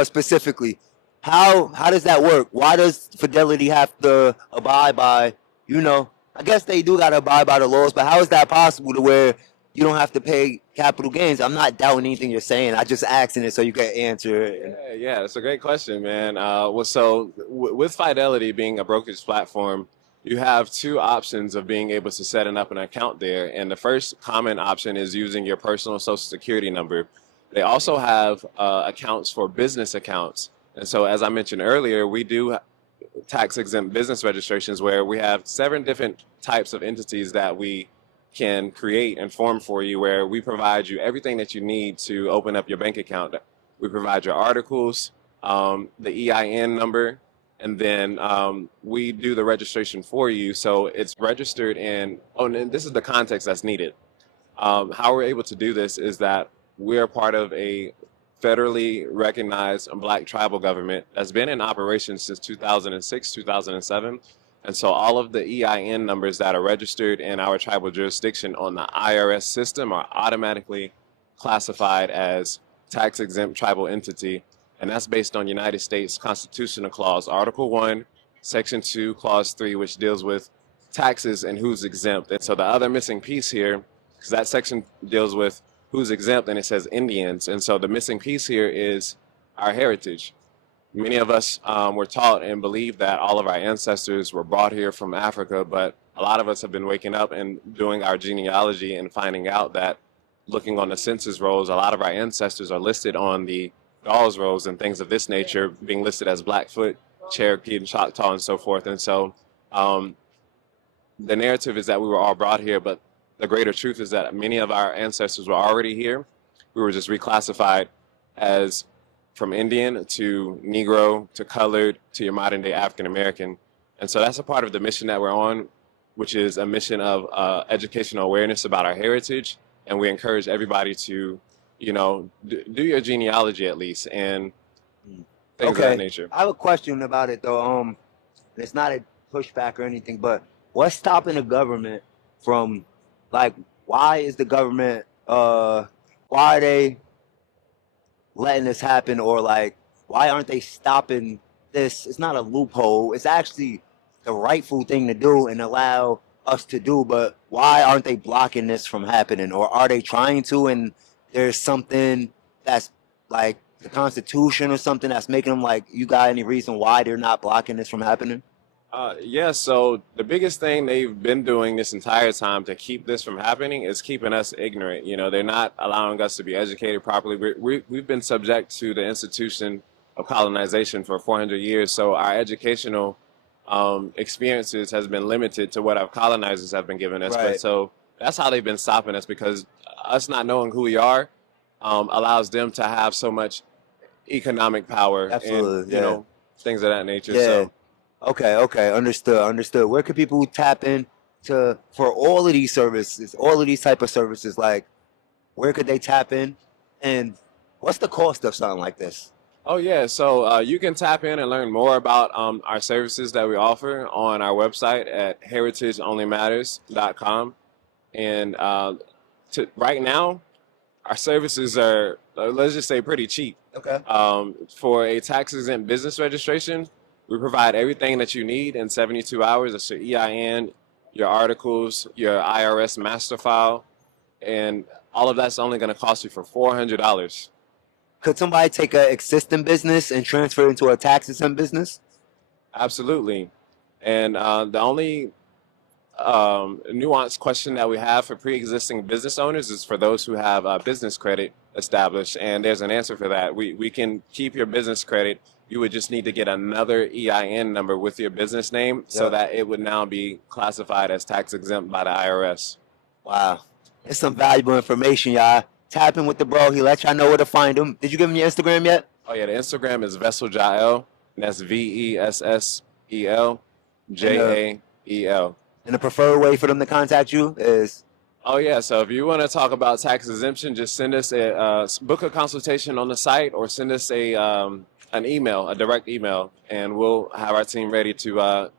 specifically, how does that work? Why does Fidelity have to abide by? You know, I guess they do got to abide by the laws, but how is that possible to where you don't have to pay capital gains? I'm not doubting anything you're saying. I just asking it so you can answer it. Yeah, that's a great question, man. With Fidelity being a brokerage platform, you have 2 options of being able to set up an account there. And the first common option is using your personal social security number. They also have accounts for business accounts. And so, as I mentioned earlier, we do tax-exempt business registrations where we have 7 different types of entities that we can create and form for you, where we provide you everything that you need to open up your bank account. We provide your articles, the EIN number, and then we do the registration for you. So it's registered in, and this is the context that's needed. How we're able to do this is that we're part of a federally recognized Black tribal government that's been in operation since 2006, 2007. And so all of the EIN numbers that are registered in our tribal jurisdiction on the IRS system are automatically classified as tax-exempt tribal entity. And that's based on United States Constitutional Clause, Article 1, Section 2, Clause 3, which deals with taxes and who's exempt. And so the other missing piece here, because that section deals with who's exempt and it says Indians. And so the missing piece here is our heritage. Many of us were taught and believe that all of our ancestors were brought here from Africa, but a lot of us have been waking up and doing our genealogy and finding out that looking on the census rolls, a lot of our ancestors are listed on the Dawes rolls and things of this nature, being listed as Blackfoot, Cherokee, and Choctaw, and so forth. And so the narrative is that we were all brought here, but the greater truth is that many of our ancestors were already here. We were just reclassified as from Indian to Negro to colored to your modern day African American. And so that's a part of the mission that we're on, which is a mission of educational awareness about our heritage. And we encourage everybody to, you know, do your genealogy at least and things of that nature. I have a question about it though. It's not a pushback or anything, but what's stopping the government from, like, why is the government, why are they letting this happen, or like, why aren't they stopping this? It's not a loophole. It's actually the rightful thing to do and allow us to do, but why aren't they blocking this from happening? Or are they trying to, and there's something that's like the Constitution or something that's making them, like, you got any reason why they're not blocking this from happening? Yeah, so the biggest thing they've been doing this entire time to keep this from happening is keeping us ignorant. You know, they're not allowing us to be educated properly. We've been subject to the institution of colonization for 400 years, so our educational experiences has been limited to what our colonizers have been giving us. Right. But so that's how they've been stopping us, because us not knowing who we are allows them to have so much economic power. Absolutely, and yeah. you know, things of that nature. Yeah. So Okay, understood. Where can people tap in to for all of these services, all of these type of services? Like, where could they tap in, and what's the cost of something like this? Oh yeah, so you can tap in and learn more about our services that we offer on our website at heritageonlymatters.com. And right now, our services are, let's just say, pretty cheap. Okay. For a tax-exempt business registration, we provide everything that you need in 72 hours. That's your EIN, your articles, your IRS master file, and all of that's only going to cost you for $400. Could somebody take an existing business and transfer it into a tax-exempt business? Absolutely. And the only nuanced question that we have for pre-existing business owners is for those who have business credit established, and there's an answer for that. We can keep your business credit. You would just need to get another EIN number with your business name so that it would now be classified as tax exempt by the IRS. Wow. It's some valuable information, y'all. Tap in with the bro. He let y'all know where to find him. Did you give him your Instagram yet? Oh, yeah. The Instagram is VesselJael, and that's VESSELJAEL. And the preferred way for them to contact you is? Oh, yeah. So if you want to talk about tax exemption, just send us book a consultation on the site, or send us an email, a direct email, and we'll have our team ready to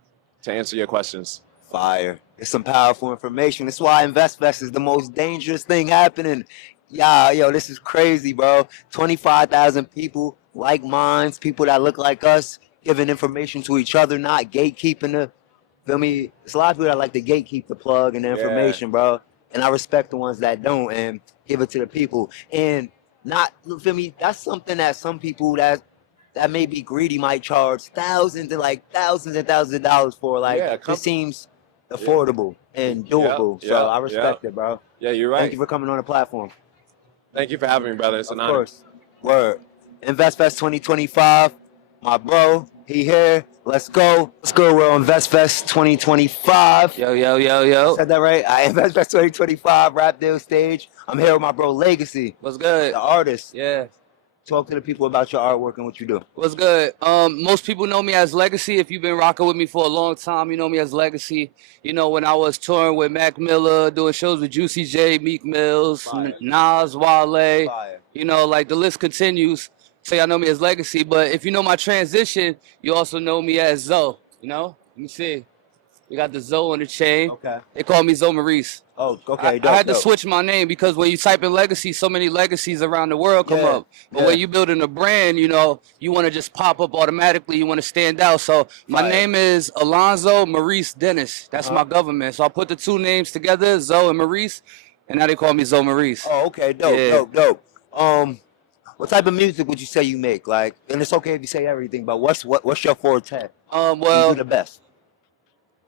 answer your questions. Fire. It's some powerful information. That's why InvestFest is the most dangerous thing happening. Yo, this is crazy, bro. 25,000 people, like minds, people that look like us, giving information to each other, not gatekeeping the, feel me? There's a lot of people that like to gatekeep the plug and the information, bro. And I respect the ones that don't and give it to the people. And not, feel me? That's something that some people that may be greedy might charge thousands and thousands of dollars for. Like, it seems affordable and doable. So I respect it, bro. Yeah, you're right. Thank you for coming on the platform. Thank you for having me, brother. It's an honor. Of course. Word. InvestFest 2025. My bro, he here. Let's go. Let's go. We're on InvestFest 2025. Yo. Said that right? InvestFest 2025, RAPDILLZ Stage. I'm here with my bro, Legacy. What's good? The artist. Yeah. Talk to the people about your artwork and what you do. What's good? Most people know me as Legacy. If you've been rocking with me for a long time, you know me as Legacy. You know, when I was touring with Mac Miller, doing shows with Juicy J, Meek Mills, Nas, Wale. You know, like the list continues. So y'all know me as Legacy. But if you know my transition, you also know me as Zoe. You know? Let me see. We got the Zoe on the chain. Okay. They call me Zoe Maurice. Oh, okay. I had to switch my name because when you type in Legacy, so many legacies around the world come up. But when you building a brand, you know, you want to just pop up automatically. You want to stand out. So my name is Alonzo Maurice Dennis. That's my government. So I put the two names together, Zoe and Maurice, and now they call me Zoe Maurice. Oh, okay. Dope. What type of music would you say you make? Like, and it's okay if you say everything, but what's your forte? Well, you do the best.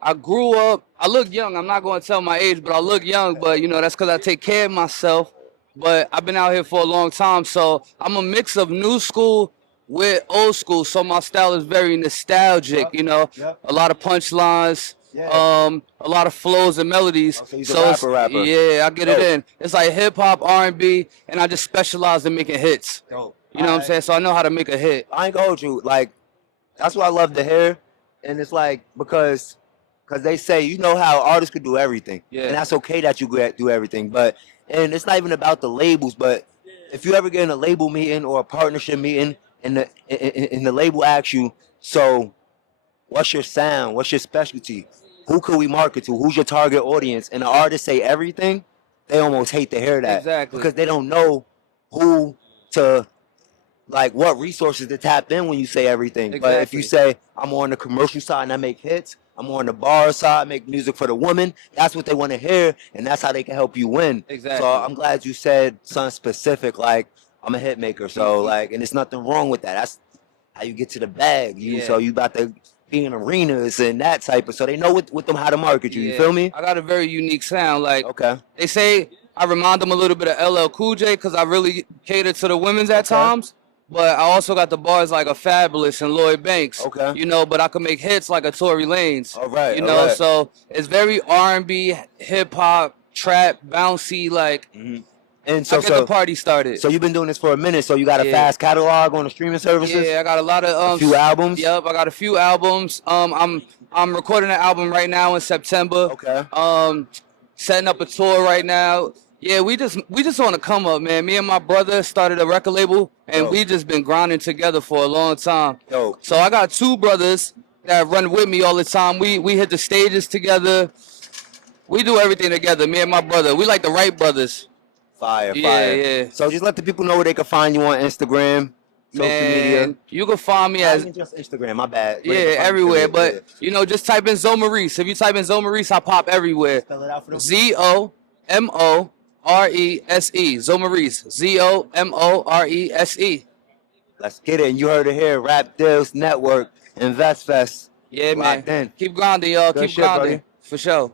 I grew up, I look young. I'm not going to tell my age, but I look young. But, you know, that's because I take care of myself. But I've been out here for a long time. So I'm a mix of new school with old school. So my style is very nostalgic, you know. A lot of punchlines, a lot of flows and melodies. So he's a rapper. Yeah, I get it in. It's like hip-hop, R&B, and I just specialize in making hits. Dope. You know what I'm saying? So I know how to make a hit. I ain't gonna hold you. Like, that's what I love to hear. And it's like, because they say, you know how artists could do everything. Yeah. And that's okay that you do everything. But, and it's not even about the labels, but if you ever get in a label meeting or a partnership meeting and the label asks you, so what's your sound? What's your specialty? Who could we market to? Who's your target audience? And the artists say everything, they almost hate to hear that. Exactly. Because they don't know who to, like, what resources to tap in when you say everything. But if you say, I'm on the commercial side and I make hits, I'm on the bar side, I make music for the woman, that's what they want to hear, and that's how they can help you win. Exactly. So I'm glad you said something specific, like, I'm a hit maker. So, like, and there's nothing wrong with that. That's how you get to the bag. So you about to be in arenas and that type of, so they know with them how to market you. You feel me? I got a very unique sound. Like, okay, they say I remind them a little bit of LL Cool J because I really cater to the women's at times. But I also got the bars like a Fabulous and Lloyd Banks. Okay. You know, but I can make hits like a Tory Lanez. All right. You know, so it's very R&B, hip hop, trap, bouncy, like. And so, I get the party started. So you've been doing this for a minute. So you got a fast catalog on the streaming services. Yeah, I got a lot of a few albums. Yep, I got a few albums. I'm recording an album right now in September. Okay. Setting up a tour right now. Yeah, we just want to come up, man. Me and my brother started a record label, and we just been grinding together for a long time. So I got two brothers that run with me all the time. We hit the stages together. We do everything together. Me and my brother. We like the Wright brothers. Fire. Yeah. So just let the people know where they can find you on Instagram, social media. You can find me Not as even just Instagram. My bad. yeah, everywhere. But you know, just type in Zo Maurice. If you type in Zo Maurice, I pop everywhere. Spell it out for them. ZOMORESE. Zo Maurice. ZOMORESE. Let's get it. And you heard it here. RAPDILLZ Network, InvestFest. Yeah, man. Locked in. Keep grinding, y'all. Good Keep shit, grinding. brother. For sure.